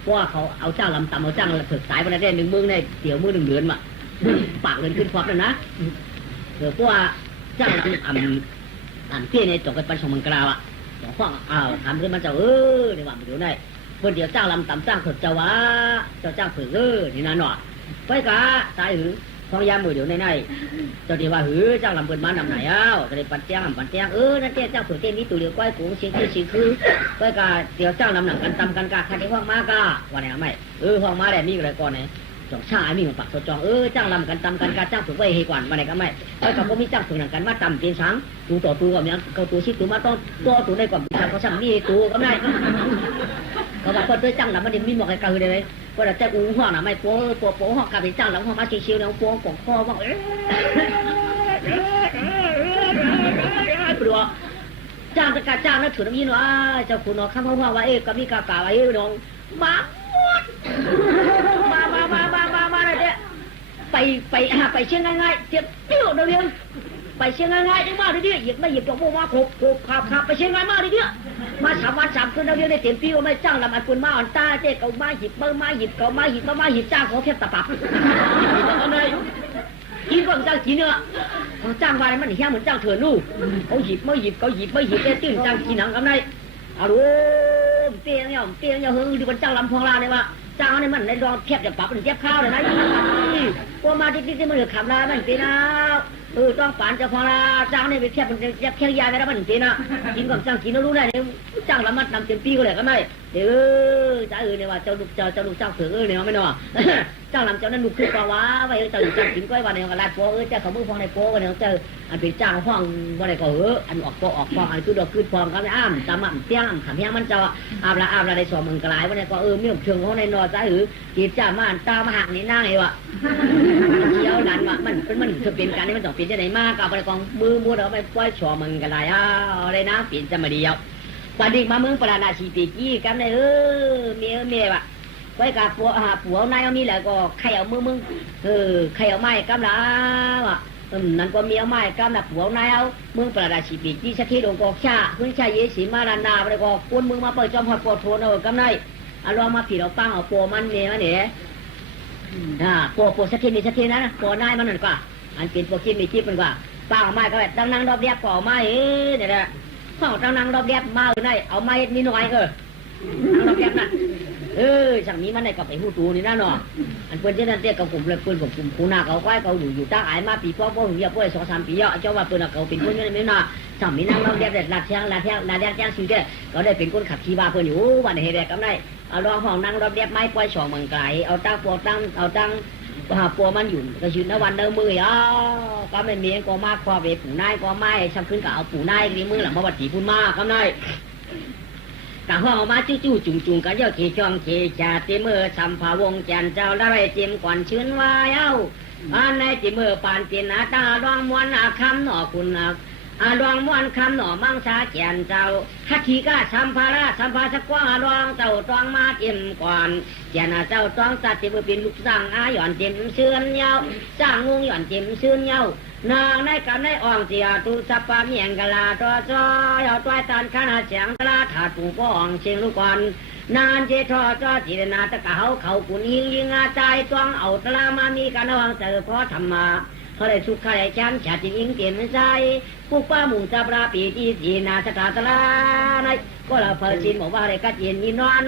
เพราะว่าเขาเอาจ้างลำต่ำเอาจ้างฝึกสายไปได้1 เมืองได้เดี๋ยวมือ1 เหรียญมาปากเงินขึ้นฟอกแล้วนะเพราะว่าจ้างอันเปี้ยในจงกันปันชมมังกรอ่ะสองข้อทำขึ้นมันจะเนี่ยว่ามันอยู่ได้คนเดียวจ้างลำต่ำจ้างฝึกเจ้าวะเจ้าจ้างฝึกนี่นั่นหนอไปกะตายหือทองยามมือเดี๋ยวในเจ้าที่ว่าหือจ้างลำเปิดมานำไหนจะได้ปันแจ้งนั่นเจ้าฝึกเต้นนี้ตัวเดียวก้อยกูเสียงคือไปกะเดี๋ยวจ้างลำหนังกันตำกันกะใครที่ห้องมากะวันไหนไม่ห้องมาแหละมีอะไรก่อนเนี่ยจองช่างไอ้มีของปักจองจ้างลำกันตำกันกะจ้างฝึกไว้ให้ก่อนวันไหนก็ไม่ไปกับพวกมีจ้างฝึกหนังกันมาตำเป็นช้างตูต่อตูกับเนี้ยเขาตูชิดตูมาต้องตัวในกว่าเขาช่างนี่ตูก็ไม่เขาบอกว่าตัวจ้างหลังมันมีหมอกไอ้กระหือเลยว่าแต่อุ้งห้องน่ะไม่โป๊ห้องกับไปจ้างหลังห้องมาชิวๆแล้วโป๊ของคอว่าปลัวจ้างจะการจ้างนั่นถือน้ำยินว่าเจ้าคุณน้องข้ามห้องว่าก็มีกากาไว้น้องมาอะไรเนี่ยไปเชียงง่ายๆเจ็บเตี้ยวเดียวไปเชียงง่ายๆได้มากเลยเนี่ยหยิบไม่หยิบดอกบัวมาขบขับไปเชียงง่ายมากเลยเนี่ยมา3 วัน 3 คืนเดียวได้เต็มปีว่าไม่จ้างลำอันปืนมาอ่อนตาเจ๊เขามาหยิบมาหยิบเขามาหยิบจ้างเขาแค่ตะปับอะไรกินก่อนจ้างกินเนี่ยเขาจ้างวายมันเหี้ยเหมือนจ้างเถื่อนลูกเขาหยิบไม่หยิบได้ตื่นจ้างกินหนังกำไรเอาดูเตี้ยเนี่ยเฮ้ยดูมันจ้างลำพองลาเนี่ยว่าจ้างเนี่ยมันในรองแคบจะปรับมันแคบข้าวเลยนะพวกมาที่มันเหลือขำลามันตีนะต้องฝันจะพอละจ้างเนี่ยไปแคบมันจะแค่ยาได้แล้วมันตีนะกินก่อนจ้างกินแล้วรู้ได้เนี่ยจ้างละมัดนำเต็มปีก็เลยก็ไม่เดี๋ยวจ้าเนี่ยว่าเจ้าลูกเจ้าเสือเนี่ยไม่เนาะจ้างลำเจ้านั่นลูกคือปลาวะไว้เจ้าจ้างกินก้อยวันเนี่ยก็ลาดโป้เจ้าเขามือฟองในโป้กันเนี่ยเจ้าอันเป็นจ้างห้องวันไหนก็อันออกโป้ออกฟองอันคือดอกคือฟองก็ไม่อ้ามตามเตี้ยงขำเฮี้ยมันจะอาบละในสองมึงกลายวันไหนก็มีเชิงเขาในนอจ้ากีบจ้ามันตามาหักนี่นั่งไงวะเที่ยวดันว่ามันจะเป็นการที่มันต้องเปลี่ยนจะไหนมากกับอะไรกองมือเราไปปล่อยชัวมึงกันไรอะไรนะเปลี่ยนจะมาดีเอาปดิมาเมืองปราณาชีปีกี้กันเลยเมียวะไว้กับผัวนายเอามีแหละก็ใครเอามึงใครเอาไม้กำลังนั่นก็เมียไม้กำลังผัวนายเอาเมืองปราณาชีปีกี้สักทีลงกอกชาพื้นชาเยสีมาลานาอะไรก็ก้นมึงมาเปิดจอมหอดปวดโทนกำไรเอาลองมาผีเราปั้งเอาโปมันเมียเนี่ยโปสักทีนะโปนายมันนั่นกว่าอันเป็นโปกินมีจิ๊บมันกว่าปั้งเอาไม้ก็แบบตั้งนั่งรอบเรียบก่อไม้เนี่ยแหละข้าวตั้งนั่งรอบเรียบมาเลยเอาไม้นิดหน่อยนั่งรอบเรียบนั่นสั่งนี้มันในกับไอ้หูตูนี่นะเนาะอันเพื่อนเจ้านั่นเตี้ยกับกลุ่มเลยเพื่อนกับกลุ่มคูนาเขาควายเขาอยู่ตั้งไอ้มาปีพ่อหึงเยอะพ่อ2-3 ปีเยอะเจ้าว่าเพื่อนเขาเป็นคนยังไม่น่าสั่งมีนั่งรอบเรียบเด็ดลาดแจ้งซื้อเด้เขาได้เป็นคนขับขี่บาเพื่อนอยู่วันเฮเดกำไรเอาลองห้องนั่งรอบเรียบไม้ปล่อย2 เมืองไกลเอาตั้งปัวมันอยู่ก็ยืนวันเดิมมือก็ไม่มีก็มากพอเวปู่นายก็ไม่ช้ำขึ้นก็เอาปู่นายในมือหลังมาวัดถีพุ่นมากำไรกะห้องมาจู่จุงกันเยอะขี่ช่องขี่ชาติมือสัมภาวงจันเจ้าละไรเจียมก่อนชื้นวายอันในจิมือปานจินตาดวงมวลคำหน่อคุณดวงมวลคำหน่อมังสาเจียนเจ้าฮักขีก้าสัมภาสกว่าดวงเจ้าตองมาเจียมก่อนเจียนเจ้าตองตัดจิมือเป็นลูกสร้างหย่อนเจียมเสื่อนเยาสร้างงงหย่อนเจียมเสื่อนเยานางในกันในอ่องเสียตูสับปะเมียงกะลาตัวจอยเอาตัวตันขนาดเสียงตลาถาตูป้องเชียงลูกก่อนนานเจทอจอจีนาตะเขากุนยิงอาใจต้องเอาตลามามีกันระวังเจอเพราะธรรมะ เขาได้สุขเขาได้ชั้นชาติอิงเตียนไม่ใช่ผู้ป้าหมู่จับราปีที่สีนาสตาตลาในก็เราเพิ่นสินบอกว่าได้กัดเย็นมีนอน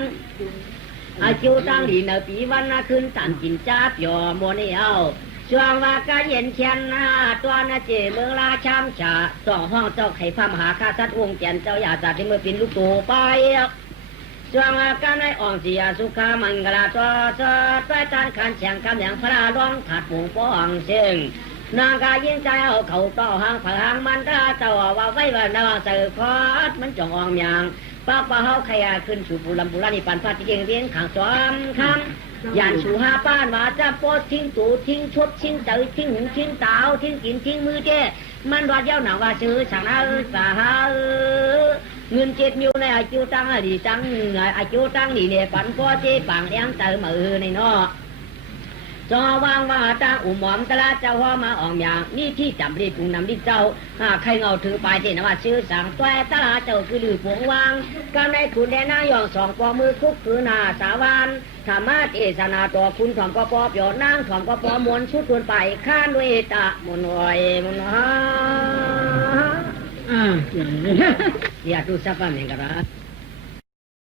อาชิวตั้งดีเนปีวันนาคืนตันกินจ้าเปียวโมนี่เอาช่วงว่าก็เย็นเชียนนาตัวนาเจเมืองราชามชาสองห้องเจ้าไข่พระมหาข้าสัตว์วงเจียนเจ้าอยาจัดที่เมื่อปินลูกตูไปช่วงว่าก็ในอ่องเสียสุขามังกลาตัวเสดใต้จานขันเชียงกำอย่างพระร้องถัดหมู่ป้องเชิงนางกายิงใจเอาเขาต่อหางผางมันถ้าเจ้าว่าไว้ว่านาเสือคอดมันจ่องอ่องอย่างป้าป้าเฮาขยาขึ้นสู่ปุลำปุรานิปันพัดที่เก่งเรียนขังซ้อมคำย่านสู่หาป้านว่าจะโพดทิ้งตูทิ้งชดทิ้งเตยทิ้งหุงทิ้งเตาทิ้งกินทิ้งมือเจ้มันรอดเย้าหนาว่าซื้อสั่งนาสาหาเงินเจ็ดมิวในอายุตั้งดีตั้งอายุตั้งดีเนี่ยปันพ่อเจ้ปังเลี้ยงเตยมือในนอจอวางว่าตั้งอุ่มหอมตลาดเจ้าหัวมาอ่องอย่างนี่ที่จำรีปุงนำดิเจ้าใครเงาถือไปเจนว่าซื้อสั่งตัวตลาดเจ้าคือลือผงวางการในขุนแดนนายองสองปอมือคุกคือนาสาวานธรรมะเอสนาตัวคุณถ่อมก็ปอเปียวนางถ่อมก็ปอมวนชุดทวนไปข้านด้วยตะมนอยมนฮาอย่าดูสักวันเองกันนะ